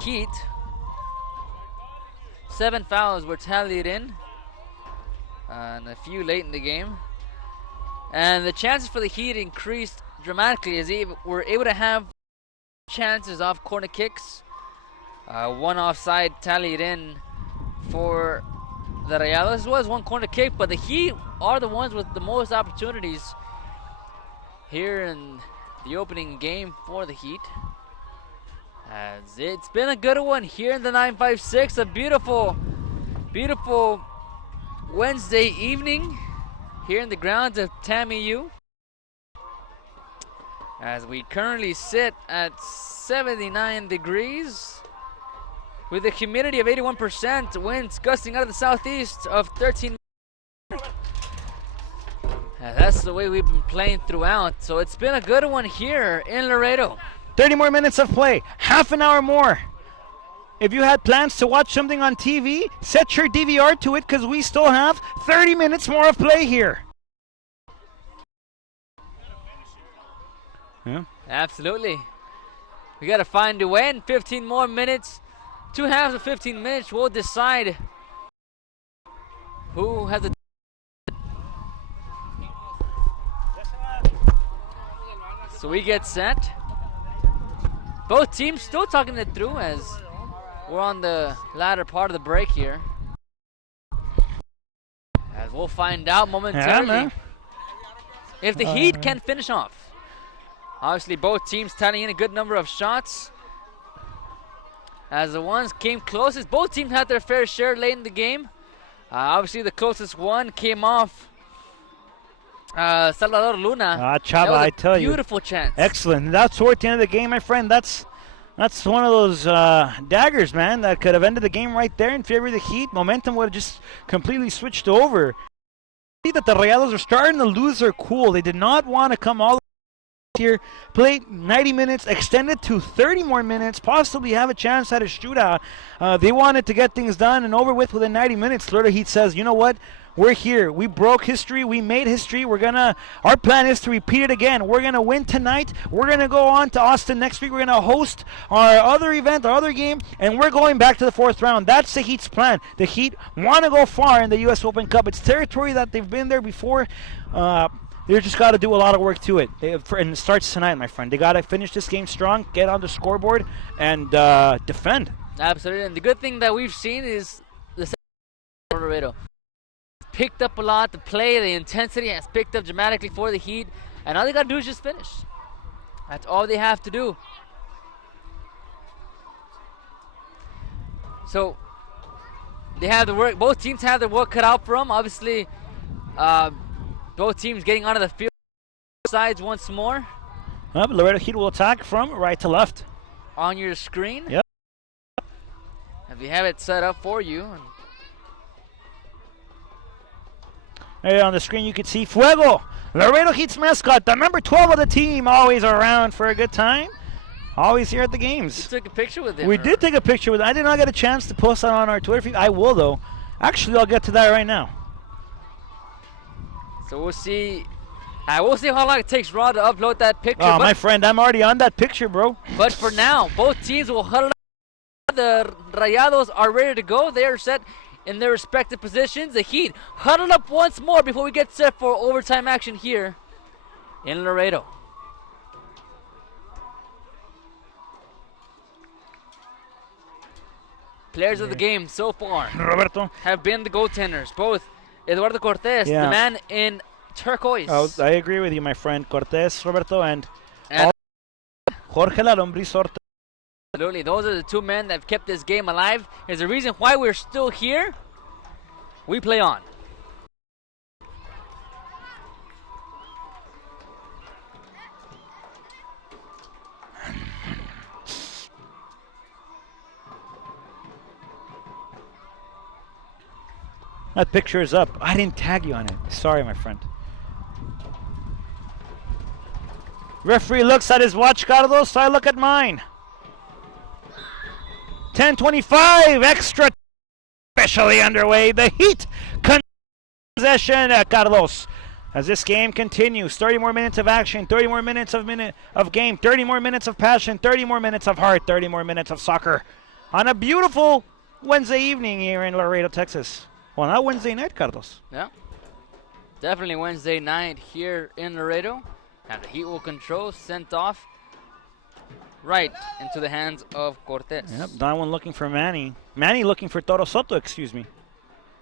Heat. 7 fouls were tallied in, and a few late in the game. And the chances for the Heat increased dramatically as they were able to have chances off corner kicks. 1 offside tallied in for the Rayados. Was 1 corner kick, but the Heat are the ones with the most opportunities here in the opening game for the Heat. As it's been a good one here in the 956. A beautiful, beautiful Wednesday evening here in the grounds of TAMU. As we currently sit at 79 degrees with a humidity of 81%, winds gusting out of the southeast of 13. That's the way we've been playing throughout. So it's been a good one here in Laredo. 30 more minutes of play, half an hour more. If you had plans to watch something on TV, set your DVR to it because we still have 30 minutes more of play here. Yeah. Absolutely. We got to find a way in 15 more minutes. 2 halves of 15 minutes will decide who has the. So we get set. Both teams still talking it through as we're on the latter part of the break here. As we'll find out momentarily if the Heat can finish off. Obviously both teams tallying in a good number of shots. As the ones came closest, both teams had their fair share late in the game. Obviously the closest one came off Salvador Luna. Chava, I tell you. Beautiful chance. Excellent. That's toward the end of the game, my friend. That's one of those daggers, man, that could have ended the game right there in favor of the Heat. Momentum would have just completely switched over. See that the Rayados are starting to lose their cool. They did not want to come all here, play 90 minutes, extend it to 30 more minutes, possibly have a chance at a shootout. They wanted to get things done and over with within 90 minutes. Florida Heat says, you know what? We're here. We broke history. We made history. Our plan is to repeat it again. We're gonna win tonight. We're gonna go on to Austin next week. We're gonna host our other event, our other game, and we're going back to the 4th round. That's the Heat's plan. The Heat want to go far in the U.S. Open Cup. It's territory that they've been there before. They just got to do a lot of work to it. And it starts tonight, my friend. They got to finish this game strong, get on the scoreboard, and defend. Absolutely. And the good thing that we've seen is the Laredo picked up a lot. The play, the intensity has picked up dramatically for the Heat. And all they got to do is just finish. That's all they have to do. So they have the work. Both teams have their work cut out for them. Obviously, both teams getting onto the field sides once more. Laredo Heat will attack from right to left. On your screen. Yep. If you have it set up for you. There on the screen you can see Fuego, Laredo Heat's mascot, the number 12 of the team, always around for a good time. Always here at the games. You took a picture with him. We did take a picture with him. I did not get a chance to post that on our Twitter feed. I will, though. Actually, I'll get to that right now. So we'll see. We'll see how long it takes Rod to upload that picture. Oh, my friend, I'm already on that picture, bro. But for now, both teams will huddle up. The Rayados are ready to go. They are set in their respective positions. The Heat huddled up once more before we get set for overtime action here in Laredo. Players of the game so far Roberto have been the goaltenders. Both Eduardo Cortés, the man in turquoise. I agree with you, my friend. Cortés, Roberto, and Jorge La Lombriz Ortega. Absolutely. Those are the two men that have kept this game alive. Is the reason why we're still here. We play on. That picture is up. I didn't tag you on it. Sorry, my friend. Referee looks at his watch, Carlos, so I look at mine. 10:25, extra officially underway. The Heat possession, Carlos. As this game continues, 30 more minutes of action, 30 more minutes of game, 30 more minutes of passion, 30 more minutes of heart, 30 more minutes of soccer. On a beautiful Wednesday evening here in Laredo, Texas. Well, not Wednesday night, Carlos. Yeah. Definitely Wednesday night here in Laredo. And the Heat will control, sent off right into the hands of Cortez. Yep, that one looking for Manny. Manny looking for Toro Soto, excuse me.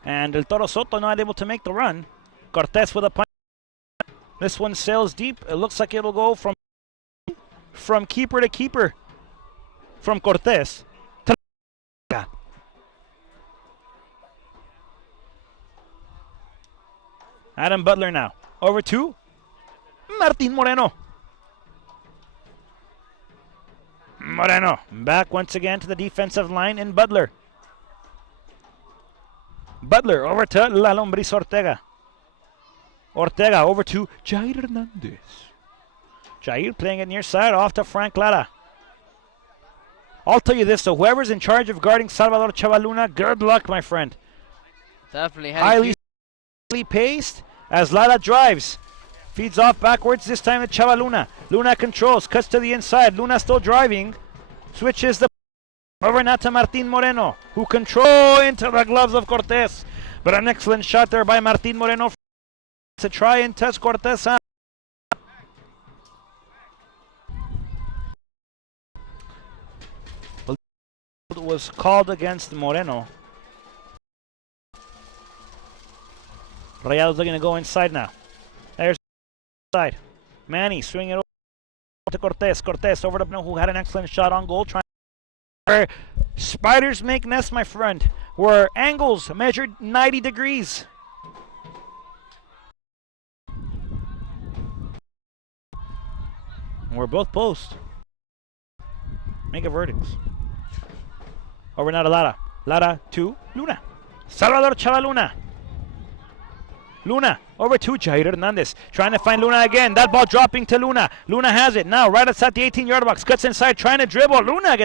And El Toro Soto not able to make the run. Cortez with a punch. This one sails deep. It looks like it'll go from keeper to keeper. From Cortez to Adam Butler now. Over to Martin Moreno. Moreno back once again to the defensive line in Butler. Butler over to La Lombriz Ortega. Ortega over to Jair Hernandez. Jair playing it near side off to Frank Lara. I'll tell you this, so whoever's in charge of guarding Salvador Chavaluna, good luck, my friend. Definitely Highly paced as Lara drives. Feeds off backwards, this time to Chavaluna. Luna controls, cuts to the inside. Luna still driving. Switches the over now to Martin Moreno, who control into the gloves of Cortez. But an excellent shot there by Martin Moreno to try and test Cortez out. Was called against Moreno. Rayados looking to go inside now. There's side. Manny swinging it over to Cortez. Cortez over to who had an excellent shot on goal. Trying where spiders make nests, my friend. Where angles measured 90 degrees. We're both post. Make a verdict. Over now to Lara. Lara to Luna. Salvador Chavaluna. Luna over to Jair Hernandez. Trying to find Luna again. That ball dropping to Luna. Luna has it now right outside the 18-yard box. Cuts inside trying to dribble. Luna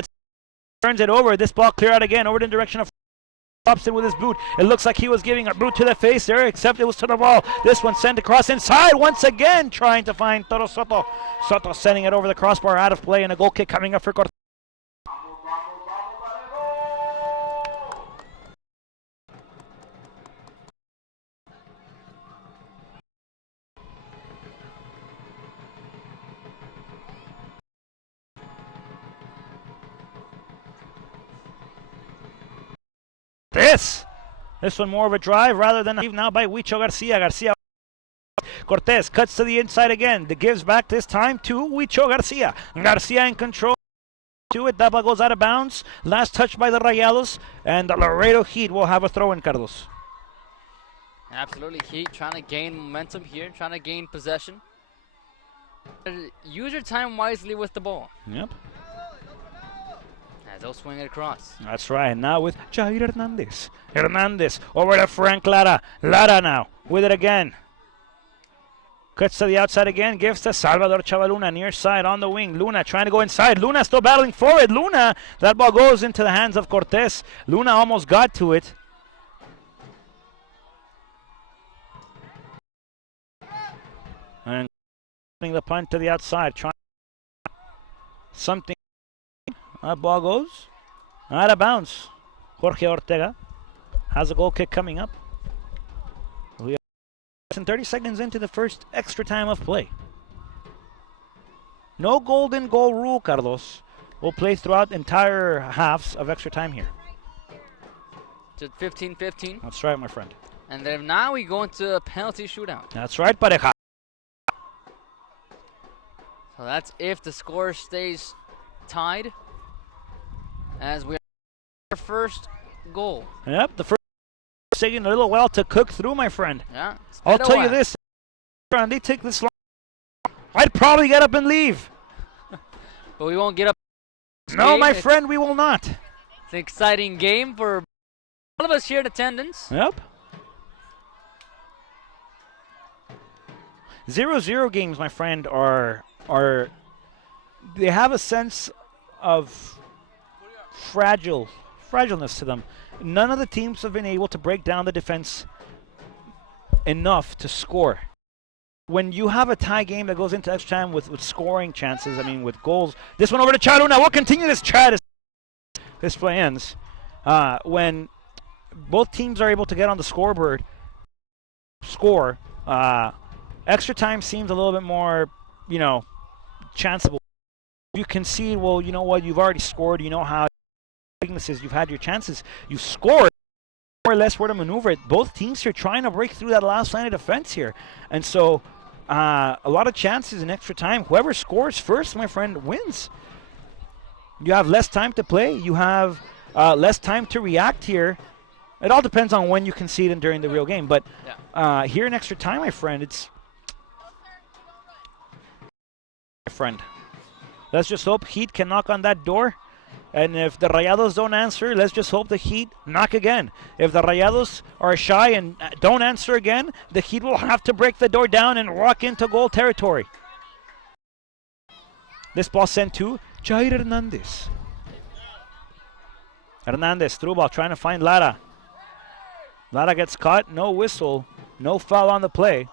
turns it over. This ball clear out again over in the direction of drops it with his boot. It looks like he was giving a boot to the face there, except it was to the ball. This one sent across inside once again, trying to find Toro Soto. Soto sending it over the crossbar, out of play, and a goal kick coming up for Cortez. This one more of a drive rather than now by Huicho Garcia. Garcia. Cortez cuts to the inside again. The gives back this time to Huicho Garcia. Garcia in control. To it. That ball goes out of bounds. Last touch by the Rayados. And the Laredo Heat will have a throw in, Carlos. Absolutely. Heat trying to gain momentum here. Trying to gain possession. Use your time wisely with the ball. Yep. As they'll swing it across. That's right. Now with Jair Hernandez. Hernandez over to Frank Lara. Lara now with it again. Cuts to the outside again. Gives to Salvador Chavaluna near side on the wing. Luna trying to go inside. Luna still battling for it. Luna. That ball goes into the hands of Cortez. Luna almost got to it. And the punt to the outside. Trying something. That ball goes out of bounds. Jorge Ortega has a goal kick coming up. We are 30 seconds into the first extra time of play. No golden goal rule, Carlos. We'll play throughout entire halves of extra time here. To 15-15. That's right, my friend. And then now we go into a penalty shootout. That's right, Pareja. So that's if the score stays tied. as we our first goal. Yep, the first taking a little while to cook through, my friend. Yeah. I'll tell you this, they take this long, I'd probably get up and leave. But we won't get up. No, my friend, we will not. It's an exciting game for all of us here in attendance. Yep. 0-0 games, my friend, are they have a sense of fragileness to them. None of the teams have been able to break down the defense enough to score. When you have a tie game that goes into extra time with scoring chances, I mean with goals. This one over to Chad Luna. We'll continue this chat as this play ends. When both teams are able to get on the scoreboard, score, extra time seems a little bit more, chanceable. You concede, well, you know what, you've already scored, you know how weaknesses, you've had your chances, you've scored, more or less where to maneuver it. Both teams here trying to break through that last line of defense here. And so, a lot of chances in extra time. Whoever scores first, my friend, wins. You have less time to play, you have less time to react here. It all depends on when you concede and during the real game, but here in extra time, my friend, it's... My friend. Let's just hope Heat can knock on that door. And if the Rayados don't answer, let's just hope the Heat knock again. If the Rayados are shy and don't answer again, the Heat will have to break the door down and walk into goal territory. This ball sent to Jair Hernandez. Hernandez, through ball, trying to find Lara. Lara gets caught, no whistle, no foul on the play.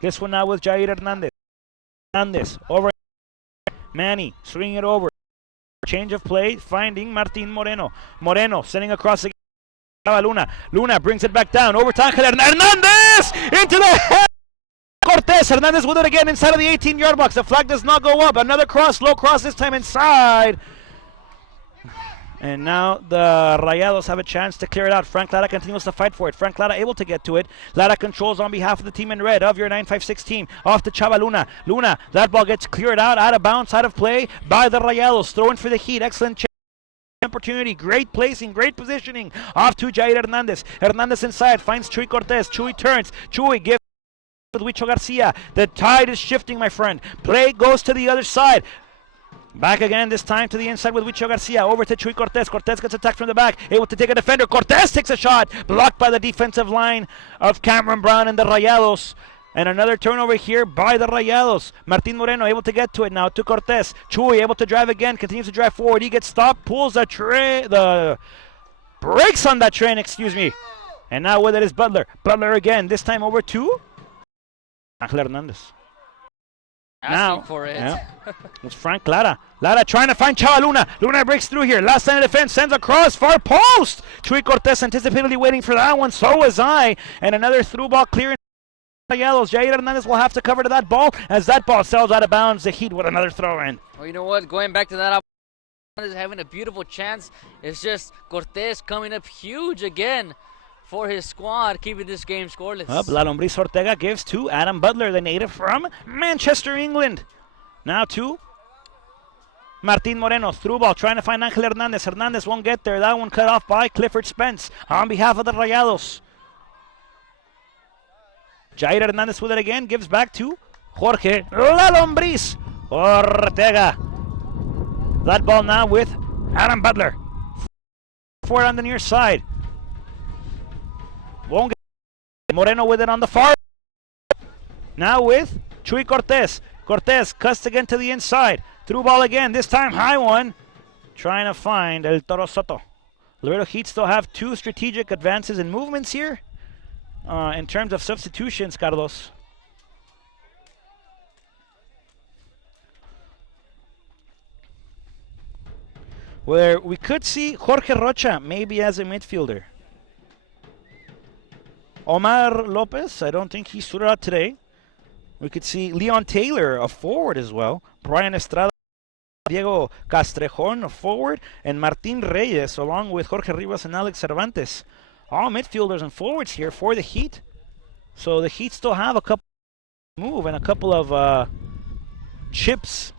This one now with Jair Hernandez. Hernandez, over. Manny, swinging it over. Change of play, finding Martin Moreno. Moreno sending across again. Luna. Luna brings it back down. Over to Hernandez! Into the head! Cortez. Hernandez with it again inside of the 18-yard box. The flag does not go up. Another cross, low cross this time inside. And now the Rayados have a chance to clear it out. Frank Lara continues to fight for it. Frank Lara able to get to it. Lara controls on behalf of the team in red of your 956 team. Off to Chava Luna. Luna, that ball gets cleared out of bounds, out of play by the Rayados. Throwing for the Heat. Excellent opportunity. Great placing, great positioning. Off to Jair Hernandez. Hernandez inside, finds Chuy Cortez. Chuy turns. Chuy gives with Huicho Garcia. The tide is shifting, my friend. Play goes to the other side. Back again, this time to the inside with Huicho Garcia. Over to Chuy Cortez. Cortez gets attacked from the back. Able to take a defender. Cortez takes a shot. Blocked by the defensive line of Cameron Brown and the Rayados. And another turnover here by the Rayados. Martin Moreno able to get to it now to Cortez. Chuy able to drive again. Continues to drive forward. He gets stopped. Pulls the brakes on that train, excuse me. And now with it is Butler. Butler again. This time over to Ángel Hernandez. Asking for it. Yeah, it's Frank Lara. Lara trying to find Chava Luna. Luna breaks through here. Last line of defense, sends across, far post. Chuy Cortez anticipatingly waiting for that one. So was I. And another through ball clearing. Rayados. Jair Hernandez will have to cover to that ball as that ball sails out of bounds. The Heat with another throw in. Well, you know what? Going back to that, is having a beautiful chance. It's just Cortez coming up huge again for his squad, keeping this game scoreless. La Lombriz Ortega gives to Adam Butler, the native from Manchester, England. Now to Martin Moreno, through ball, trying to find Ángel Hernandez. Hernandez won't get there. That one cut off by Clifford Spence on behalf of the Rayados. Jair Hernandez with it again, gives back to Jorge La Lombriz Ortega. That ball now with Adam Butler. Forward on the near side. Won't get Moreno with it on the far. Now with Chuy Cortez. Cortez cuts again to the inside. Through ball again, this time high one. Trying to find El Toro Soto. Laredo Heat still have two strategic advances and movements here. In terms of substitutions, Carlos. Where we could see Jorge Rocha maybe as a midfielder. Omar Lopez, I don't think he stood out today. We could see Leon Taylor, a forward as well. Brian Estrada, Diego Castrejon, a forward. And Martin Reyes, along with Jorge Rivas and Alex Cervantes. All midfielders and forwards here for the Heat. So the Heat still have a couple move and a couple of chips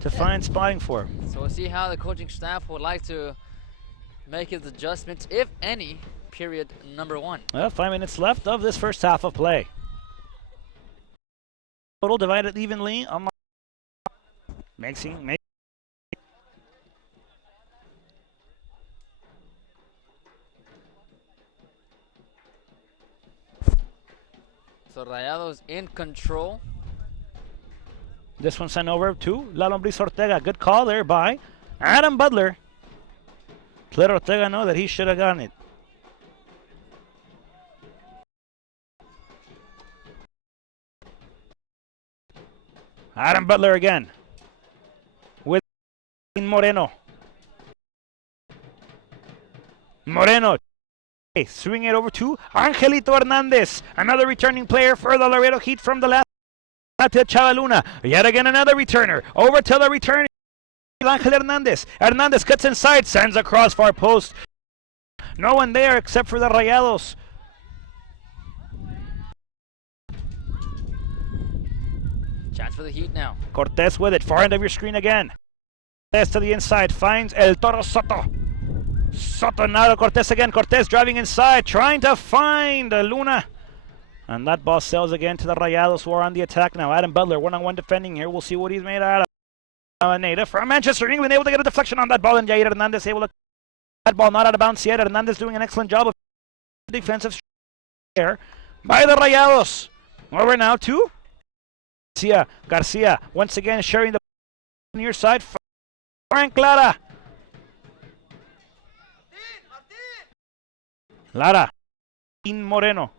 to find spotting for. So we'll see how the coaching staff would like to make its adjustments, if any, period number 1. Well, 5 minutes left of this first half of play. Total divided evenly among So Rayados in control. This one sent over to La Lombriz Ortega. Good call there by Adam Butler. Let Ortega know that he should have gotten it. Adam Butler again with Moreno. Swing it over to Angelito Hernandez. Another returning player for the Laredo Heat from the last to Chavaluna. Yet again another returner. Over to the return. Angel Hernandez. Hernandez cuts inside, sends across far post. No one there except for the Rayados. Chance for the Heat now. Cortez with it, far end of your screen again. Cortez to the inside, finds El Toro Soto. Soto now to Cortez again. Cortez driving inside, trying to find Luna. And that ball sails again to the Rayados, who are on the attack now. Adam Butler, one-on-one defending here. We'll see what he's made out of. Native from Manchester, England, able to get a deflection on that ball, and Jair Hernandez able to that ball not out of bounds yet. Hernandez doing an excellent job of defensive there by the Rayados. Over now to Garcia once again sharing the near side. Frank Lara. Moreno,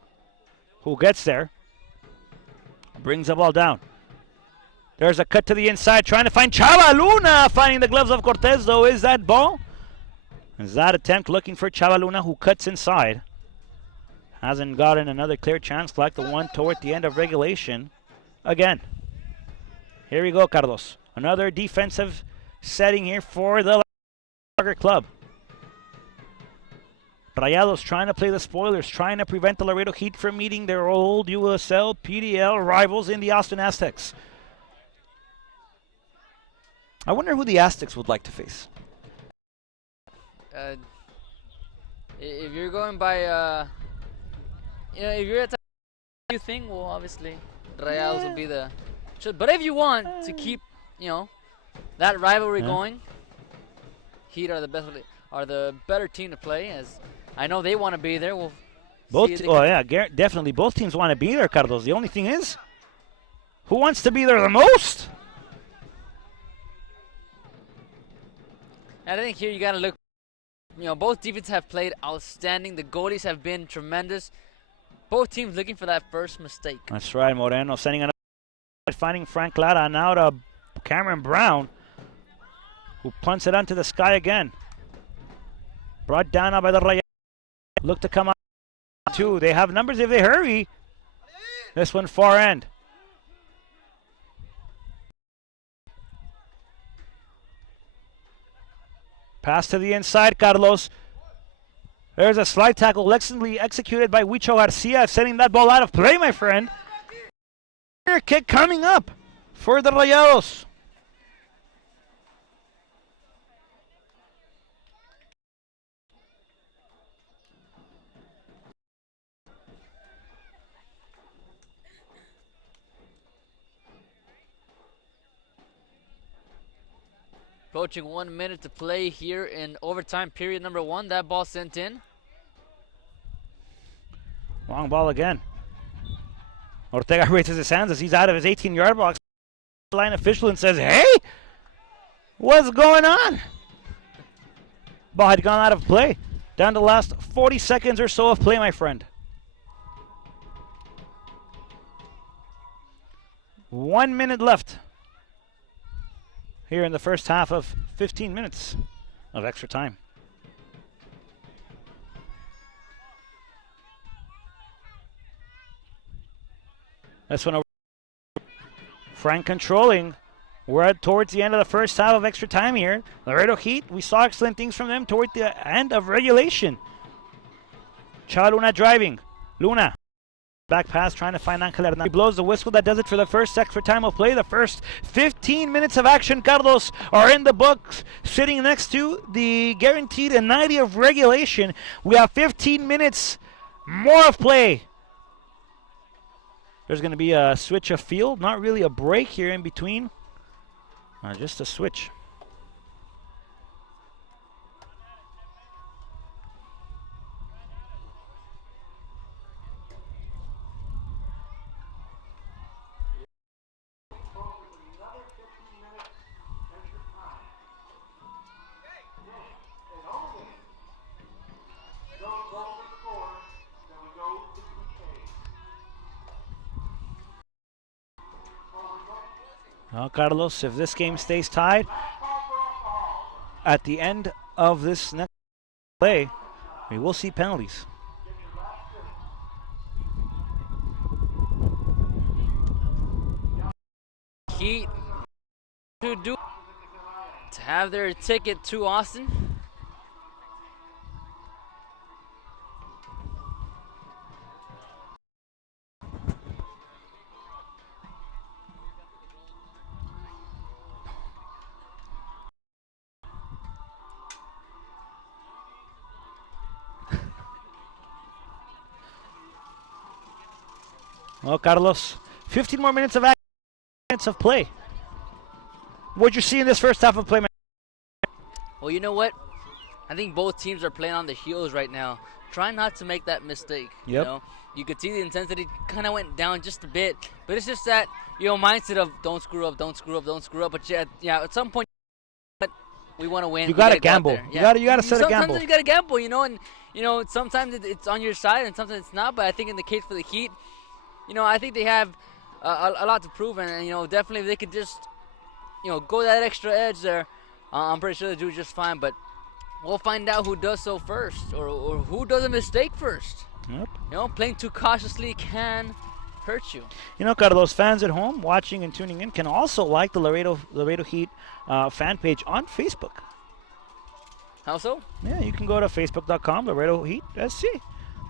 who gets there, brings the ball down. There's a cut to the inside, trying to find Chavaluna, finding the gloves of Cortez, though. Is that ball? Is that attempt looking for Chavaluna, who cuts inside? Hasn't gotten another clear chance like the one toward the end of regulation. Again. Here we go, Carlos. Another defensive setting here for the soccer club. Rayados trying to play the spoilers, trying to prevent the Laredo Heat from meeting their old USL PDL rivals in the Austin Aztecs. I wonder who the Aztecs would like to face. If you're going by, if you're at the thing, well, obviously, Rayados would be the. But if you want to keep, that rivalry going, Heat are the better team to play. As I know they want to be there. We'll definitely. Both teams want to be there, Carlos. The only thing is, who wants to be there the most? And I think here you got to look. Both defenses have played outstanding. The goalies have been tremendous. Both teams looking for that first mistake. That's right. Moreno sending another, finding Frank Lara, now to Cameron Brown, who punts it onto the sky again. Brought down now by the Rayados. Look to come out too. They have numbers if they hurry. This one far end. Pass to the inside, Carlos. There's a slide tackle excellently executed by Huicho Garcia, sending that ball out of play, my friend. Kick coming up for the Rayados. Approaching 1 minute to play here in overtime period number 1. That ball sent in. Long ball again. Ortega raises his hands as he's out of his 18-yard box. Line official and says, "Hey, what's going on?" Ball had gone out of play. Down to the last 40 seconds or so of play, my friend. 1 minute left here in the first half of 15 minutes of extra time. This one over. Frank controlling. We're towards the end of the first half of extra time here. Laredo Heat, we saw excellent things from them toward the end of regulation. Chavaluna driving. Luna Back pass trying to find Angel Hernandez. He blows the whistle. That does it for the first extra time of play. The first 15 minutes of action, Carlos, are in the books. Sitting next to the guaranteed 90 of regulation. We have 15 minutes more of play. There's going to be a switch of field. Not really a break here in between. Just a switch. Well, Carlos, if this game stays tied, at the end of this next play, we will see penalties. Heat to have their ticket to Austin. Well, Carlos, 15 more minutes of action, minutes of play. What'd you see in this first half of play, man? Well, you know what? I think both teams are playing on the heels right now. Try not to make that mistake. Yep. You know, you could see the intensity kind of went down just a bit, but it's just that mindset of don't screw up, don't screw up, don't screw up. But yeah, at some point, we want to win. You got to gamble. You got to set a gamble. Sometimes you got to gamble, and sometimes it's on your side and sometimes it's not. But I think in the case for the Heat, I think they have a lot to prove, and definitely if they could just go that extra edge there, I'm pretty sure they do just fine. But we'll find out who does so first, or who does a mistake first. Yep. Playing too cautiously can hurt you. Carlos, fans at home watching and tuning in can also like the Laredo Heat fan page on Facebook. How so? Yeah, you can go to facebook.com, Laredo Heat SC.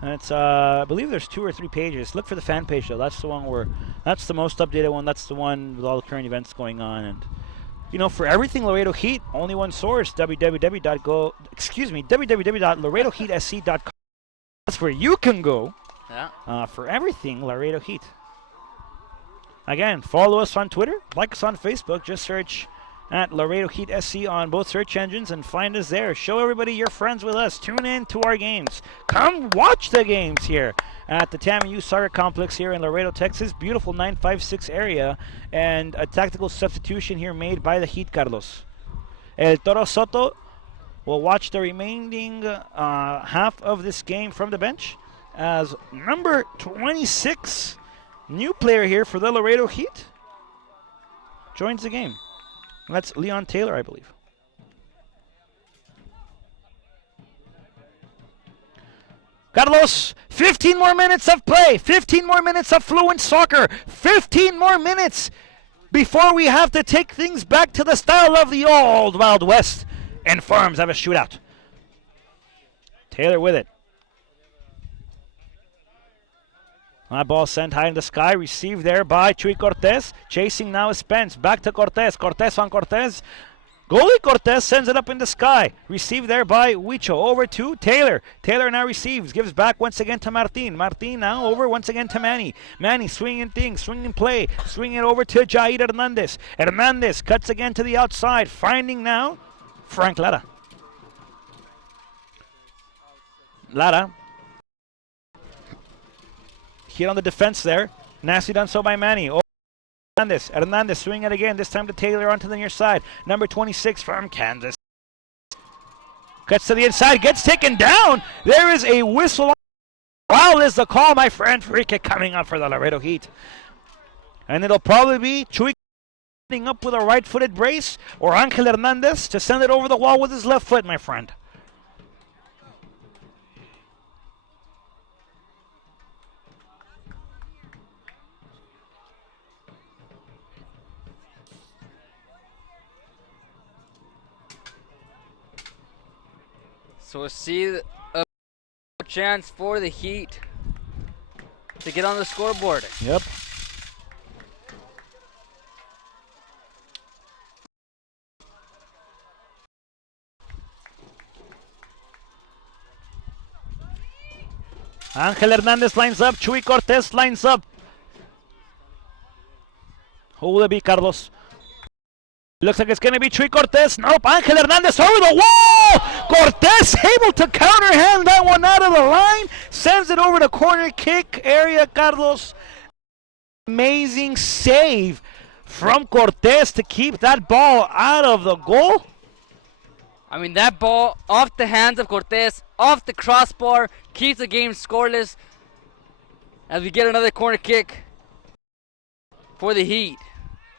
And it's, I believe there's 2 or 3 pages. Look for the fan page, though. That's the one that's the most updated one. That's the one with all the current events going on. And, for everything Laredo Heat, only one source, www.laredoheatsc.com. That's where you can go for everything Laredo Heat. Again, follow us on Twitter, like us on Facebook. Just search at Laredo Heat SC on both search engines and find us there. Show everybody you're friends with us. Tune in to our games. Come watch the games here at the TAMU Soccer Complex here in Laredo, Texas. Beautiful 956 area, and a tactical substitution here made by the Heat, Carlos. El Toro Soto will watch the remaining half of this game from the bench as number 26, new player here for the Laredo Heat, joins the game. That's Leon Taylor, I believe. Carlos, 15 more minutes of play, 15 more minutes of fluent soccer, 15 more minutes before we have to take things back to the style of the old Wild West and Farms have a shootout. Taylor with it. That ball sent high in the sky, received there by Chuy Cortez. Chasing now is Spence. Back to Cortez. Cortez on Cortez. Goalie Cortez sends it up in the sky. Received there by Huicho. Over to Taylor. Taylor now receives. Gives back once again to Martin. Martin now over once again to Manny. Manny swinging things, swinging play. Swinging it over to Jair Hernandez. Hernandez cuts again to the outside. Finding now Frank Lara. Lara. Hit on the defense there. Nasty done so by Manny. Oh, Hernandez swinging it again. This time to Taylor onto the near side. Number 26 from Kansas. Cuts to the inside. Gets taken down. There is a whistle. Foul is the call, my friend. Free kick coming up for the Laredo Heat. And it'll probably be Chuy up with a right-footed brace or Angel Hernandez to send it over the wall with his left foot, my friend. So we'll see a chance for the Heat. to get on the scoreboard. Yep. Angel Hernandez lines up. Chuy Cortez lines up. Who will it be, Carlos? Looks like it's going to be Chuy Cortez. Nope. Angel Hernandez over the wall. Cortez able to counterhand that one out of the line. Sends it over the corner kick area, Carlos. Amazing save from Cortez to keep that ball out of the goal. I mean, that ball off the hands of Cortez, off the crossbar, keeps the game scoreless as we get another corner kick for the Heat.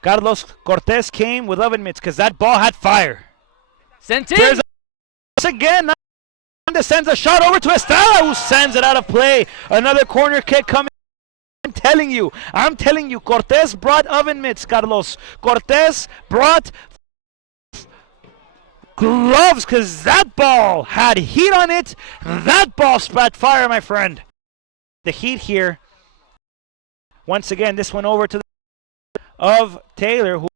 Carlos Cortez came with oven mitts because that ball had fire. Sent in. There's again. Hernandez sends a shot over to Estrada, who sends it out of play. Another corner kick coming. I'm telling you, Cortez brought oven mitts, Carlos. Cortez brought gloves because that ball had heat on it. That ball spat fire, my friend. The Heat here. Once again, this one over to the of Taylor, who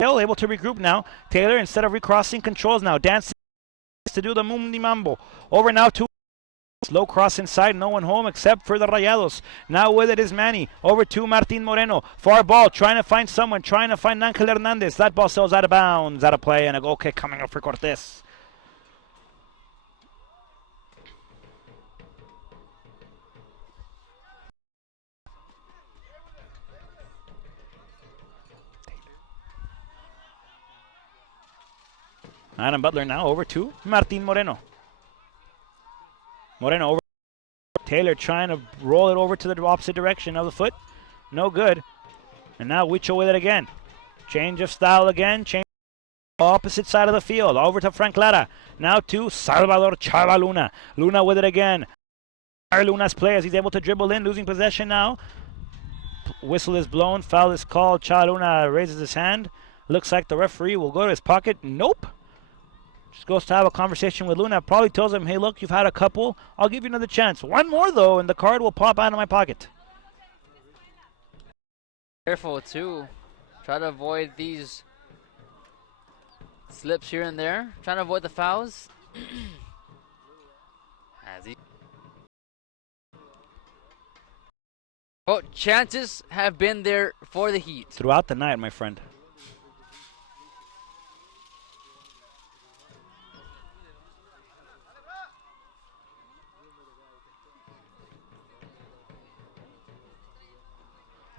is able to regroup now. Taylor, instead of recrossing, controls now. Dancing to do the Mundi Mambo. Over now to slow cross inside, no one home except for the Rayados. Now with it is Manny. Over to Martin Moreno. Far ball, trying to find someone, trying to find Angel Hernandez. That ball sails out of bounds, out of play, and a goal kick coming up for Cortez. Adam Butler now over to Martin Moreno. Moreno over. Taylor trying to roll it over to the opposite direction of the foot. No good. And now Huicho with it again. Change of style again. Change opposite side of the field. Over to Frank Lara. Now to Salvador Chava Luna. Luna with it again. Luna's play as he's able to dribble in. Losing possession now. Whistle is blown. Foul is called. Chava Luna raises his hand. Looks like the referee will go to his pocket. Nope. Just goes to have a conversation with Luna. Probably tells him, hey, look, you've had a couple. I'll give you another chance. One more, though, and the card will pop out of my pocket. Careful, too. Try to avoid these slips here and there. Trying to avoid the fouls. Well, chances have been there for the Heat. Throughout the night, my friend.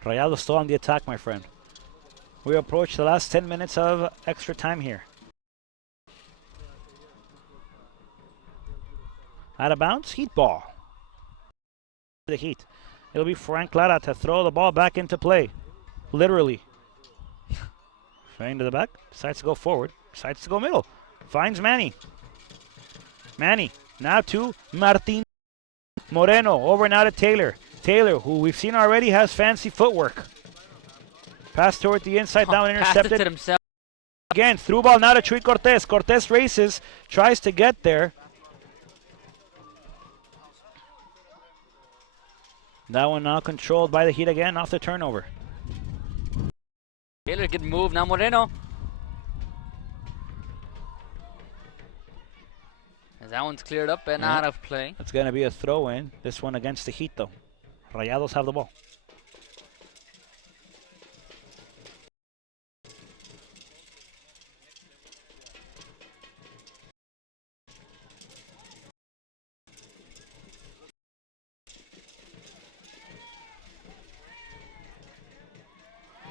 Rayados still on the attack, my friend. We approach the last 10 minutes of extra time here. Out of bounds, Heat ball. The Heat. It'll be Frank Lara to throw the ball back into play. Literally. Straight into the back. Decides to go forward. Decides to go middle. Finds Manny. Manny. Now to Martin Moreno. Over now to Taylor. Taylor, who we've seen already, has fancy footwork. Pass toward the inside, down intercepted. Passed it himself. Again, through ball now to Chuy Cortez. Cortez races, tries to get there. That one now controlled by the Heat again, off the turnover. Taylor good move, now Moreno. As that one's cleared up and out of play. It's going to be a throw-in. This one against the Heat, though. Rayados have the ball.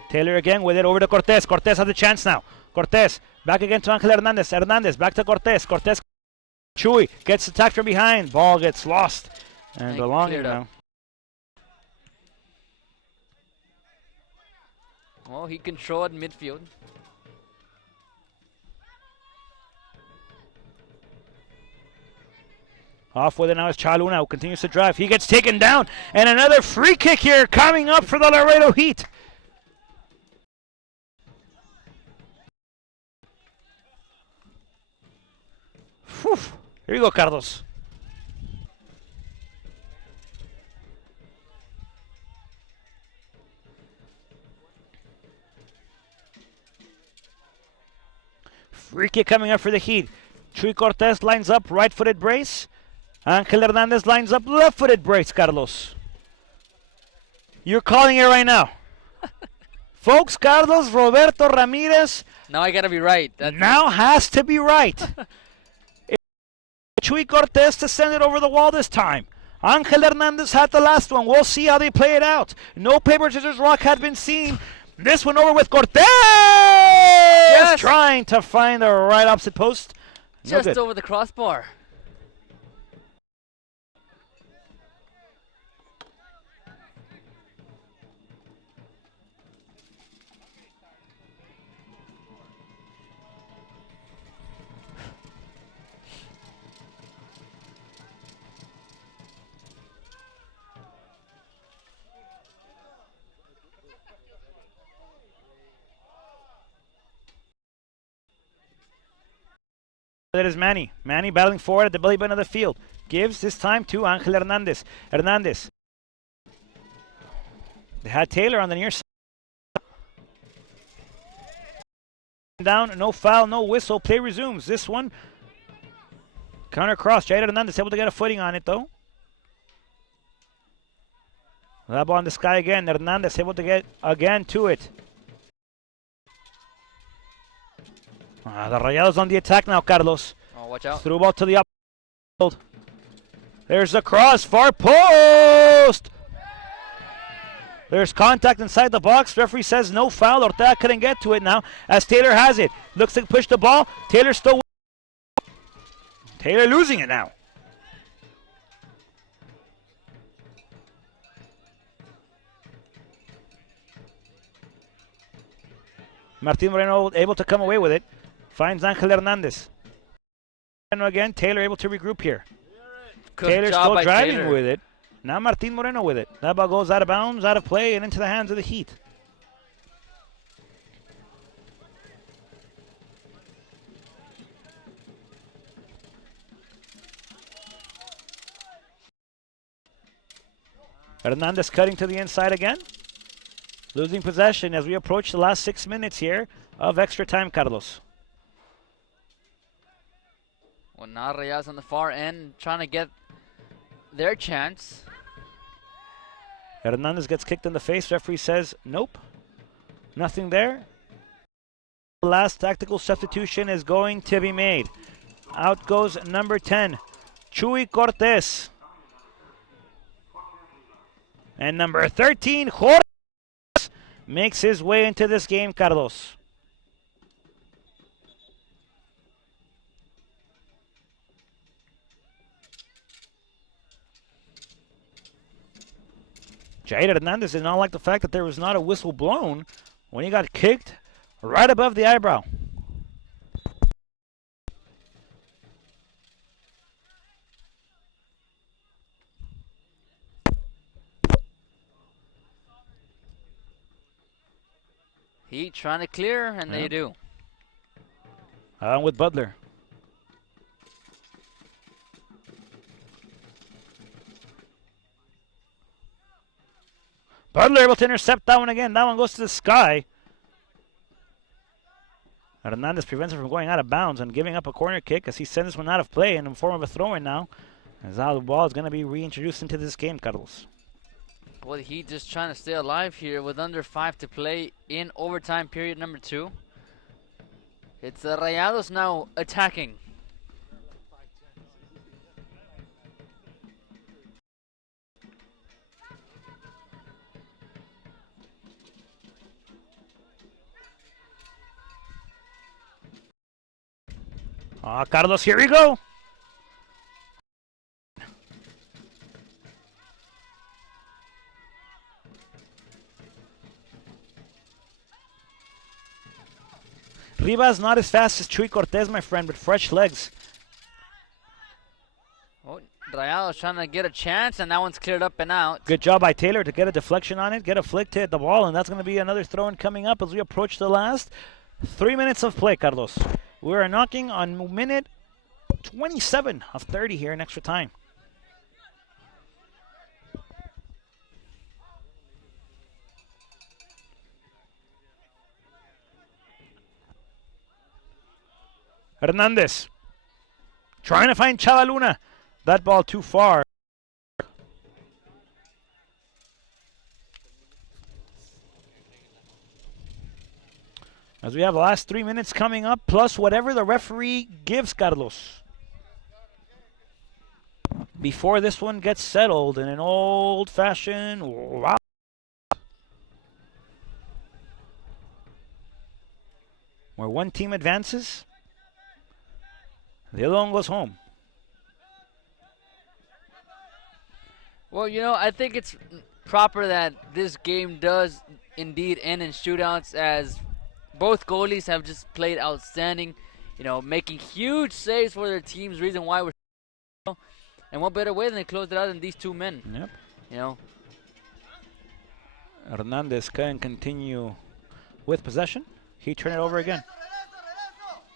Taylor again with it over to Cortez. Cortez has the chance now. Cortez back again to Angel Hernandez. Hernandez back to Cortez. Cortez. Chuy gets attacked from behind. Ball gets lost. And belonging now. Well, he controlled midfield. Off with it now is Chaluna, who continues to drive. He gets taken down. And another free kick here coming up for the Laredo Heat. Whew. Here you go, Carlos. Free kick coming up for the Heat. Chuy Cortez lines up right-footed brace. Angel Hernandez lines up left-footed brace, Carlos. You're calling it right now. Folks, Carlos Roberto Ramirez Now I gotta be right. now has to be right. Chuy Cortez to send it over the wall this time. Angel Hernandez had the last one. We'll see how they play it out. No paper, scissors, rock had been seen. This one over with Cortez! Yes. Trying to find the right opposite post. No Just good. over the crossbar. That is Manny. Manny battling forward at the belly button of the field. Gives this time to Angel Hernandez. Hernandez. They had Taylor on the near side. Down, no foul, no whistle. Play resumes. This one. Counter cross. Jair Hernandez able to get a footing on it though. That ball in the sky again. Hernandez able to get again to it. The Rayados on the attack now, Carlos. Oh, watch out. Through ball to the up. There's the cross, far post. There's contact inside the box. Referee says no foul. Ortega couldn't get to it now as Taylor has it. Looks to push the ball. Taylor still. Taylor losing it now. Martin Moreno able to come away with it. Finds Angel Hernandez. And again, Taylor able to regroup here. Good Taylor job still by driving Taylor. with it. Now Martin Moreno with it. That ball goes out of bounds, out of play, and into the hands of the Heat. Hernandez cutting to the inside again. Losing possession as we approach the last 6 minutes here of extra time, Carlos. Well, now Rayados on the far end trying to get their chance. Hernandez gets kicked in the face. Referee says nope. Nothing there. The last tactical substitution is going to be made. Out goes number 10, Chuy Cortez. And number 13, Jorge, makes his way into this game, Carlos. Jair Hernandez did not like the fact that there was not a whistle blown when he got kicked right above the eyebrow. Heat trying to clear, and they do. With Butler. Butler able to intercept that one again. That one goes to the sky. Hernandez prevents him from going out of bounds and giving up a corner kick as he sends this one out of play in the form of a throw-in now. As now the ball is going to be reintroduced into this game, Carlos. Boy, the Heat just trying to stay alive here with under 5 to play in overtime period number 2. It's the Rayados now attacking. Carlos, here we go. Rivas not as fast as Chuy Cortez, my friend, but fresh legs. Oh, Rayados trying to get a chance, and that one's cleared up and out. Good job by Taylor to get a deflection on it, get a flick to hit the ball, and that's going to be another throw-in coming up as we approach the last 3 minutes of play, Carlos. We are knocking on minute 27 of 30 here in extra time. Hernandez trying to find Chavaluna. That ball too far. As we have the last 3 minutes coming up, plus whatever the referee gives, Carlos. Before this one gets settled in an old-fashioned wow. Where one team advances, the other one goes home. Well, you know, I think it's proper that this game does indeed end in shootouts, as both goalies have just played outstanding, you know, making huge saves for their teams. Reason why we're and what better way than to close it out than these two men? Yep. You know. Hernandez can continue with possession. He turned it over again.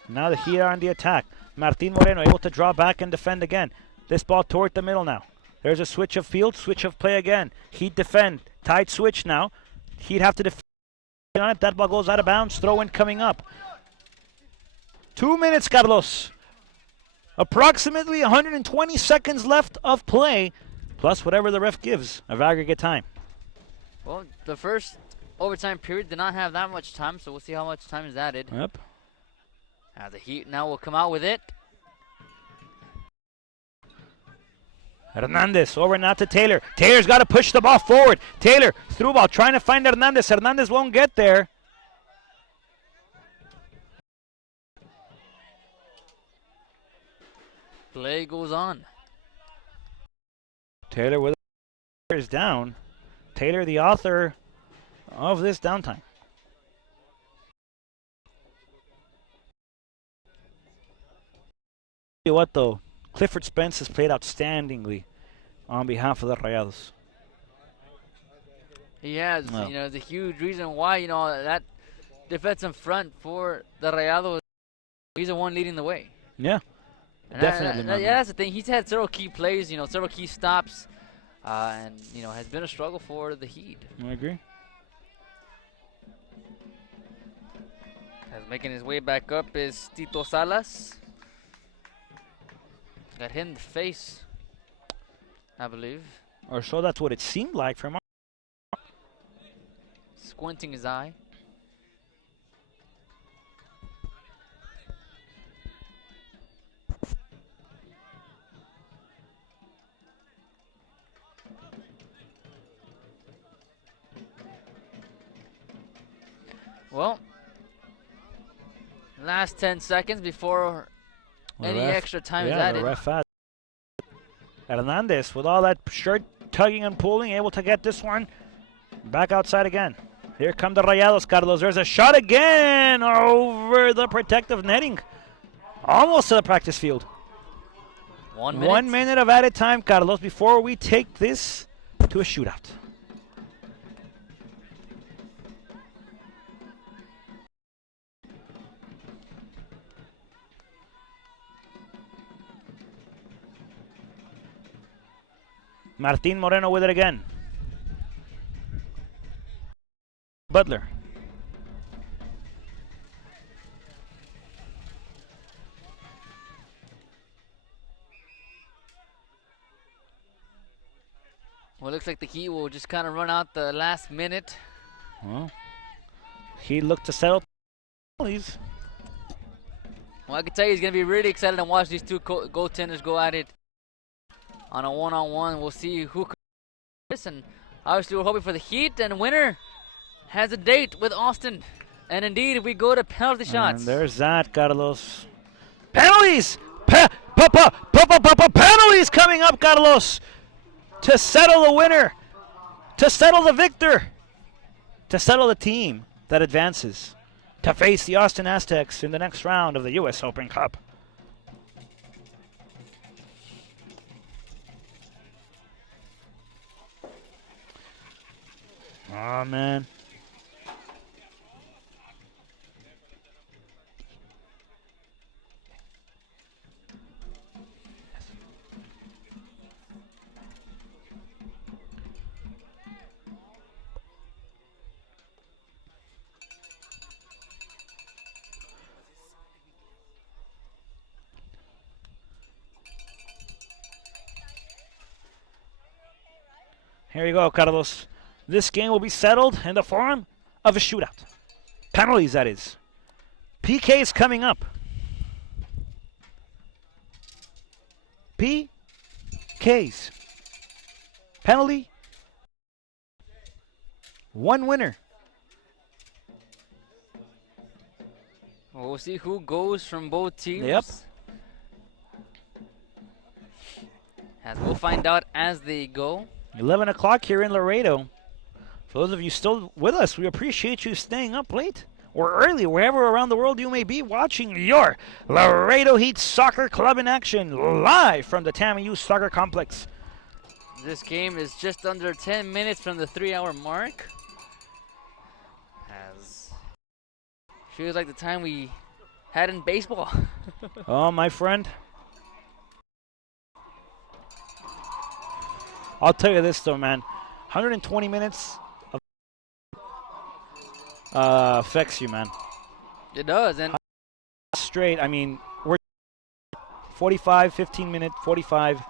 Now the Heat are on the attack. Martin Moreno able to draw back and defend again. This ball toward the middle now. There's a switch of field, switch of play again. Heat defend. Tight switch now. Heat have to defend on it. That ball goes out of bounds. Throw in coming up. 2 minutes, Carlos. Approximately 120 seconds left of play, plus whatever the ref gives of aggregate time. Well, the first overtime period did not have that much time, so we'll see how much time is added. Yep. The Heat now will come out with it. Hernandez over now to Taylor. Taylor's got to push the ball forward. Taylor through ball trying to find Hernandez. Hernandez won't get there. Play goes on. Taylor with is down. Taylor, the author of this downtime. Tell you what though, Clifford Spence has played outstandingly on behalf of the Rayados. He has, Well. you know, the huge reason why, you know, that defensive front for the Rayados, he's the one leading the way. Yeah, And definitely. yeah, that's the thing. He's had several key plays, you know, several key stops, and, you know, has been a struggle for the Heat. I agree. As making his way back up is Tito Salas. Got hit in the face, I believe. Or so that's what it seemed like from Squinting his eye. Well, last 10 seconds before any extra time is added. The ref had Hernandez with all that shirt tugging and pulling, able to get this one back outside again. Here come the Rayados, Carlos. There's a shot again over the protective netting. Almost to the practice field. 1 minute. 1 minute of added time, Carlos, before we take this to a shootout. Martin Moreno with it again. Butler. Well, it looks like the Heat will just kind of run out the last minute. Well, he looked to settle. Please. Well, I can tell you he's going to be really excited to watch these two goaltenders go at it on a one-on-one. We'll see who can this, and obviously we're hoping for the Heat, and winner has a date with Austin. And indeed, we go to penalty shots. And there's that, Carlos. Penalties! Penalties coming up, Carlos! To settle the winner, to settle the victor, to settle the team that advances to face the Austin Aztecs in the next round of the U.S. Open Cup. Oh, man. Here you go, Carlos. This game will be settled in the form of a shootout. Penalties, that is. PK is coming up. PKs. Penalty. One winner. Well, we'll see who goes from both teams. Yep. As we'll find out as they go. 11 o'clock here in Laredo. For those of you still with us, we appreciate you staying up late or early, wherever around the world you may be, watching your Laredo Heat Soccer Club in action live from the TAMU Soccer Complex. This game is just under 10 minutes from the 3-hour mark. As feels like the time we had in baseball. Oh, my friend. I'll tell you this, though, man. 120 minutes affects you, man. It does, and Straight, I mean, we're 45, 15 minute, 45,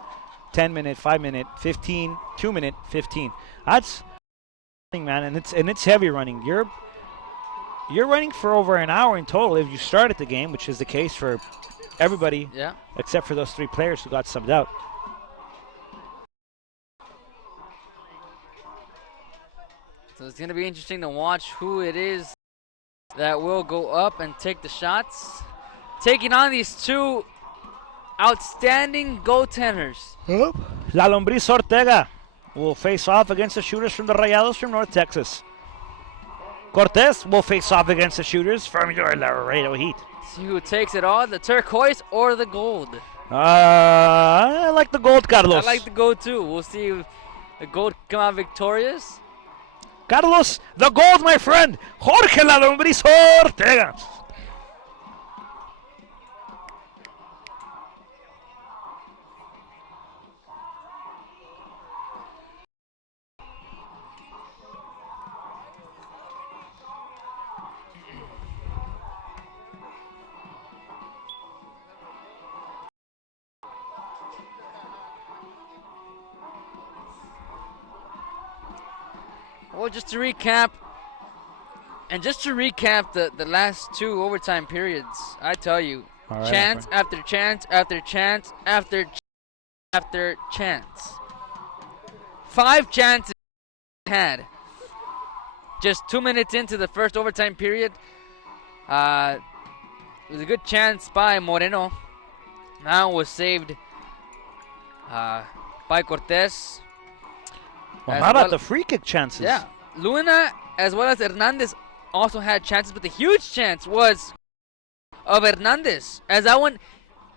10 minute, 5 minute, 15, 2 minute, 15. That's man, and it's heavy running. You're running for over an hour in total if you started the game, which is the case for everybody, yeah. except for those 3 players who got subbed out. So it's going to be interesting to watch who it is that will go up and take the shots. Taking on these 2 outstanding goaltenders. La Lombriz Ortega will face off against the shooters from the Rayados from North Texas. Cortez will face off against the shooters from your Laredo Heat. See who takes it all, the turquoise or the gold. I like the gold, Carlos. I like the gold too. We'll see if the gold come out victorious. Carlos, the gold, my friend. Jorge La Lombriz Ortega. Well, just to recap, the last 2 overtime periods, I tell you, All right, chance after chance after chance after chance. 5 chances had. Just 2 minutes into the first overtime period, it was a good chance by Moreno. Now was saved by Cortez. Well, how about the free kick chances? Yeah. Luna as well as Hernandez also had chances, but the huge chance was of Hernandez, as that one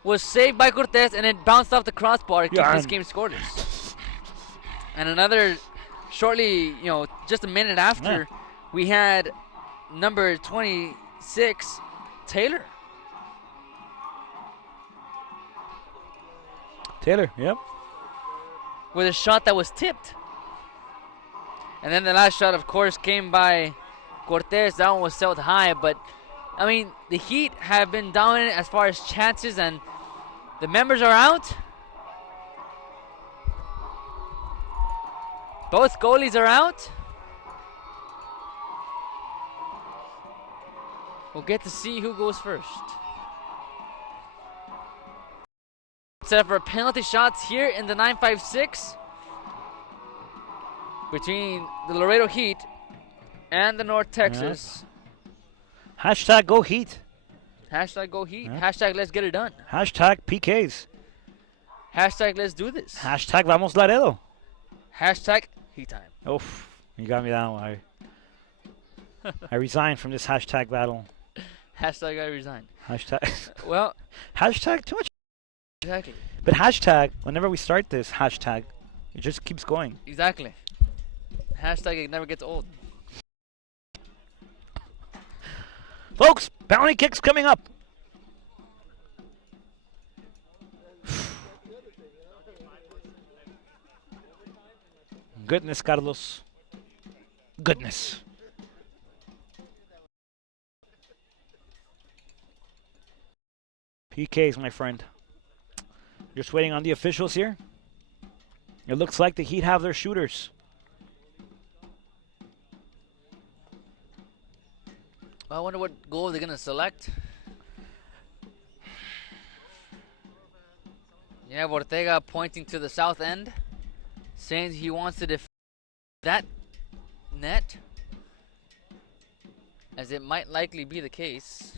was saved by Cortez and it bounced off the crossbar. It kept this game scoreless. And another shortly, just a minute after, we had number 26, Taylor. Taylor, yep. With a shot that was tipped. And then the last shot, of course, came by Cortez. That one was sailed high, but I mean, the Heat have been dominant as far as chances, and the members are out. Both goalies are out. We'll get to see who goes first. Set up for penalty shots here in the 956 between the Laredo Heat and the North Texas. Hashtag Go Heat. Hashtag Go Heat. Hashtag Let's Get It Done. Hashtag PKs. Hashtag Let's Do This. Hashtag Vamos Laredo. Hashtag Heat Time. Oof, you got me that one. I resigned from this hashtag battle. Hashtag I resign. Hashtag. Well, hashtag too much. exactly. But hashtag, whenever we start this hashtag, it just keeps going. Exactly. Hashtag it never gets old. Folks, penalty kicks coming up. Goodness, Carlos. Goodness. PKs, my friend. Just waiting on the officials here. It looks like the Heat have their shooters. I wonder what goal they're gonna select. You have Ortega pointing to the south end, saying he wants to defend that net, as it might likely be the case.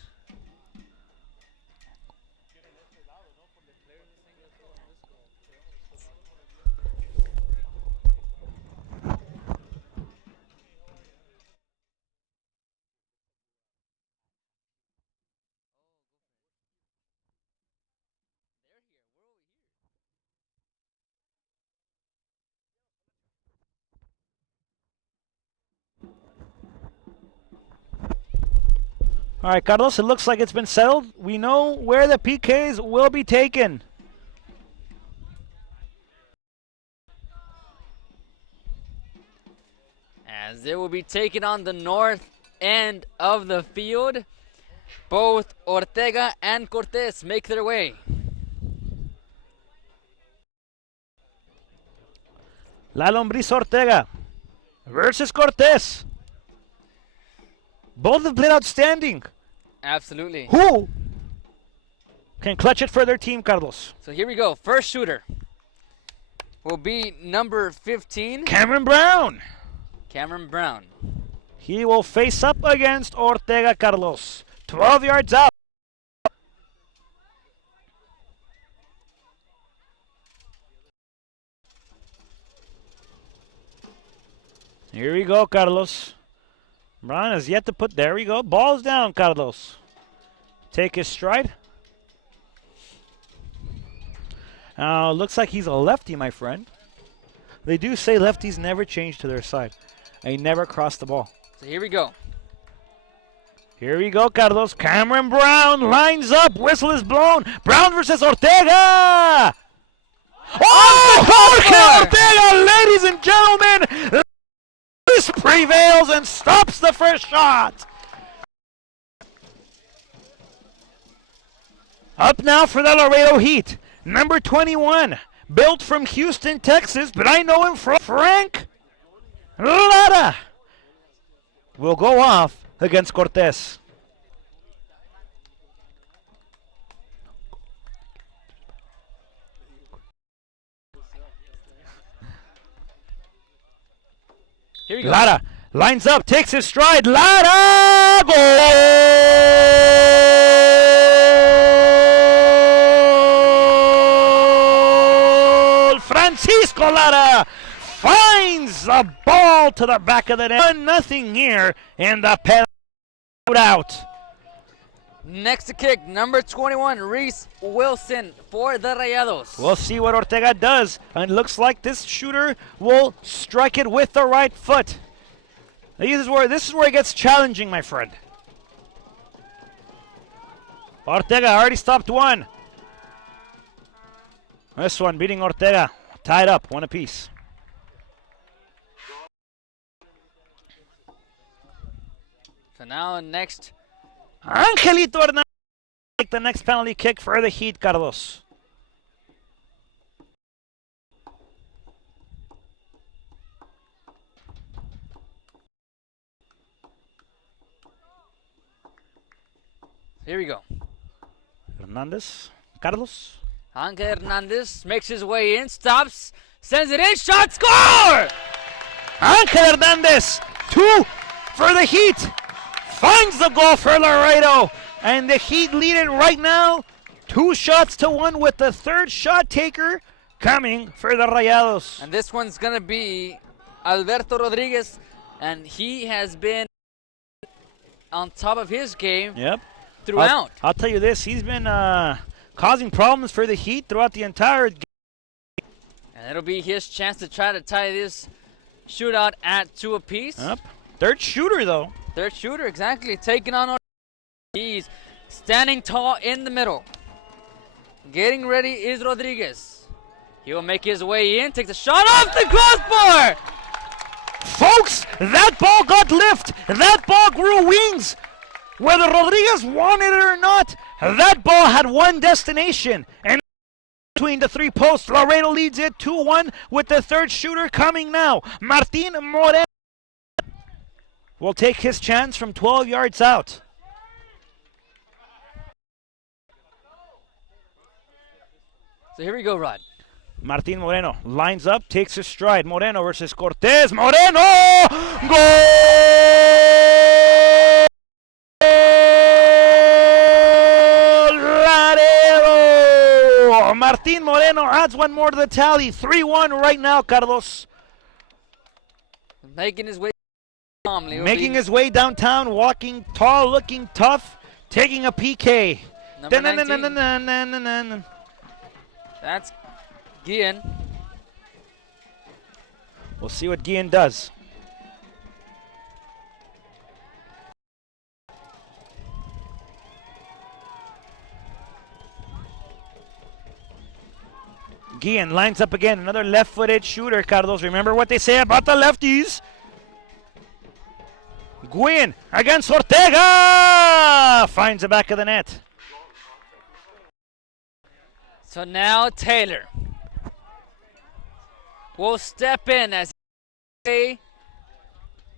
All right, Carlos, it looks like it's been settled. We know where the PKs will be taken. As they will be taken on the north end of the field. Both Ortega and Cortez make their way. La Lombriz Ortega versus Cortez. Both have played outstanding. Absolutely. Who can clutch it for their team, Carlos? So here we go. First shooter will be number 15, Cameron Brown. Cameron Brown. He will face up against Ortega, Carlos. 12 yards out. Here we go, Carlos. Brown has yet to put, there we go. Ball's down, Carlos. Take his stride. Looks like he's a lefty, my friend. They do say lefties never change to their side. They never cross the ball. So here we go. Here we go, Carlos. Cameron Brown lines up. Whistle is blown. Brown versus Ortega. Oh, Jorge Ortega, ladies and gentlemen. This prevails and stops the first shot. Up now for the Laredo Heat. Number 21. Built from Houston, Texas, but I know him from Frank Lara. Will go off against Cortez. Here we go. Lara lines up, takes his stride. Lara! Goal! Francisco Lara finds the ball to the back of the net. 1-0 here, and the penalty out. Next to kick, number 21, Reese Wilson for the Rayados. We'll see what Ortega does, and it looks like this shooter will strike it with the right foot. This is where it gets challenging, my friend. Ortega already stopped one. This one beating Ortega, tied up, one apiece. So now next, Angelito Hernandez take the next penalty kick for the Heat, Carlos. here we go. Hernandez, Carlos. Angel Hernandez makes his way in, stops, sends it in, shot, score! Angel Hernandez, 2 for the Heat. Finds the goal for Laredo. And the Heat lead it right now. 2-1 with the third shot taker coming for the Rayados. And this one's going to be Alberto Rodriguez. And he has been on top of his game throughout. I'll tell you this. He's been causing problems for the Heat throughout the entire game. And it'll be his chance to try to tie this shootout at 2 apiece. Yep. Third shooter, though. Third shooter, exactly. Taking on. He's standing tall in the middle. Getting ready is Rodriguez. He will make his way in, takes a shot off the crossbar. Folks, that ball got lift. That ball grew wings. Whether Rodriguez wanted it or not, that ball had one destination. And between the 3 posts, Laredo leads it 2-1 with the third shooter coming now. Martin Moreno will take his chance from 12 yards out. So here we go, Rod. Martin Moreno lines up, takes his stride. Moreno versus Cortez. Moreno! Goal! Laredo! Martin Moreno adds one more to the tally. 3-1 right now, Carlos. Making his way calmly. Making his way downtown, walking tall, looking tough, taking a PK. Number 19. That's Gian. We'll see what Gian does. Gian lines up again, another left-footed shooter, Carlos. Remember what they say about the lefties. Guin against Ortega! Finds the back of the net. So now Taylor will step in as he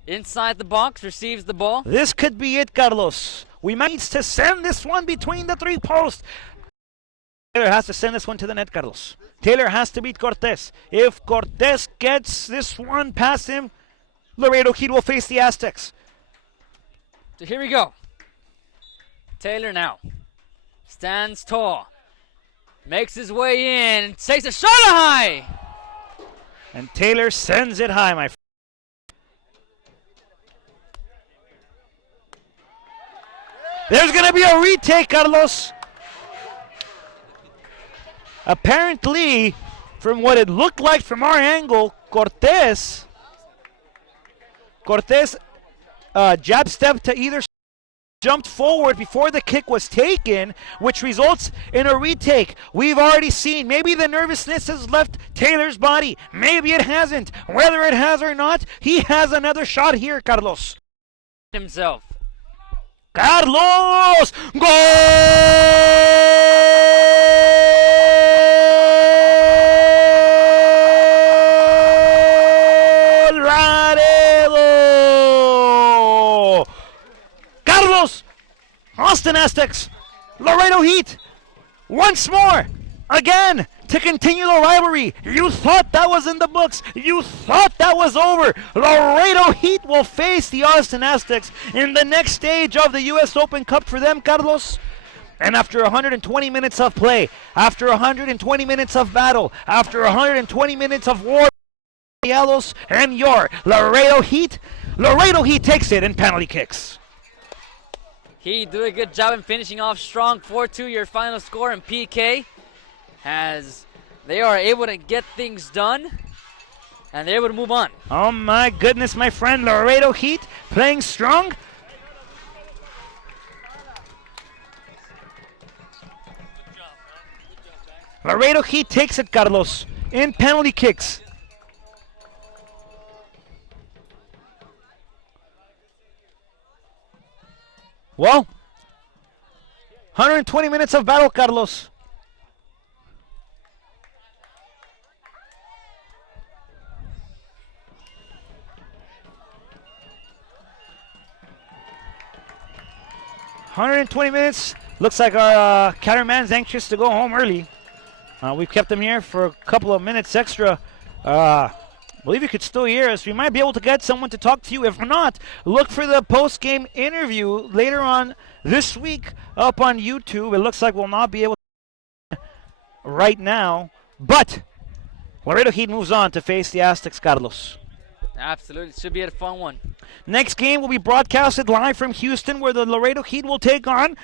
inside the box, receives the ball. This could be it, Carlos. We might need to send this one between the three posts. Taylor has to send this one to the net, Carlos. Taylor has to beat Cortez. If Cortez gets this one past him, Laredo Heat will face the Aztecs. So here we go. Taylor now stands tall, makes his way in, takes a shot high. And Taylor sends it high, my friend. There's going to be a retake, Carlos. Apparently, from what it looked like from our angle, Cortez jab step to either jumped forward before the kick was taken, which results in a retake. We've already seen, maybe the nervousness has left Taylor's body. Maybe it hasn't. Whether it has or not, he has another shot here, Carlos. Himself. Carlos! Goal! Laredo! Carlos! Austin Aztecs! Laredo Heat! Once more! Again! To continue the rivalry. You thought that was in the books. You thought that was over. Laredo Heat will face the Austin Aztecs in the next stage of the U.S. Open Cup for them, Carlos. And after 120 minutes of play, after 120 minutes of battle, after 120 minutes of war, Rayados and your Laredo Heat takes it in penalty kicks. He did a good job in finishing off strong. 4-2 your final score in PK. As they are able to get things done and they're able to move on. Oh my goodness, my friend, Laredo Heat playing strong. Laredo Heat takes it, Carlos, in penalty kicks. Well, 120 minutes of battle, Carlos. $120. Looks like our cameraman's anxious to go home early. We've kept him here for a couple of minutes extra. Believe you could still hear us. We might be able to get someone to talk to you. If not, look for the post-game interview later on this week up on YouTube. It looks like we'll not be able to right now. But Laredo Heat moves on to face the Aztecs, Carlos. Absolutely. Should be a fun one. Next game will be broadcasted live from Houston, where the Laredo Heat will take on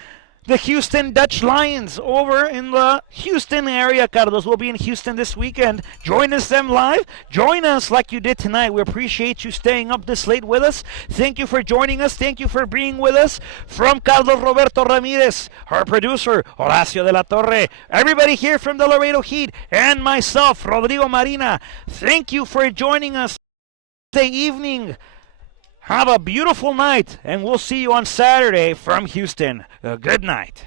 the Houston Dutch Lions over in the Houston area. Carlos will be in Houston this weekend. Join us them live. Join us like you did tonight. We appreciate you staying up this late with us. Thank you for joining us. Thank you for being with us. From Carlos Roberto Ramirez, our producer, Horacio de la Torre, everybody here from the Laredo Heat, and myself, Rodrigo Marina, thank you for joining us Thursday evening. Have a beautiful night, and we'll see you on Saturday from Houston. Good night.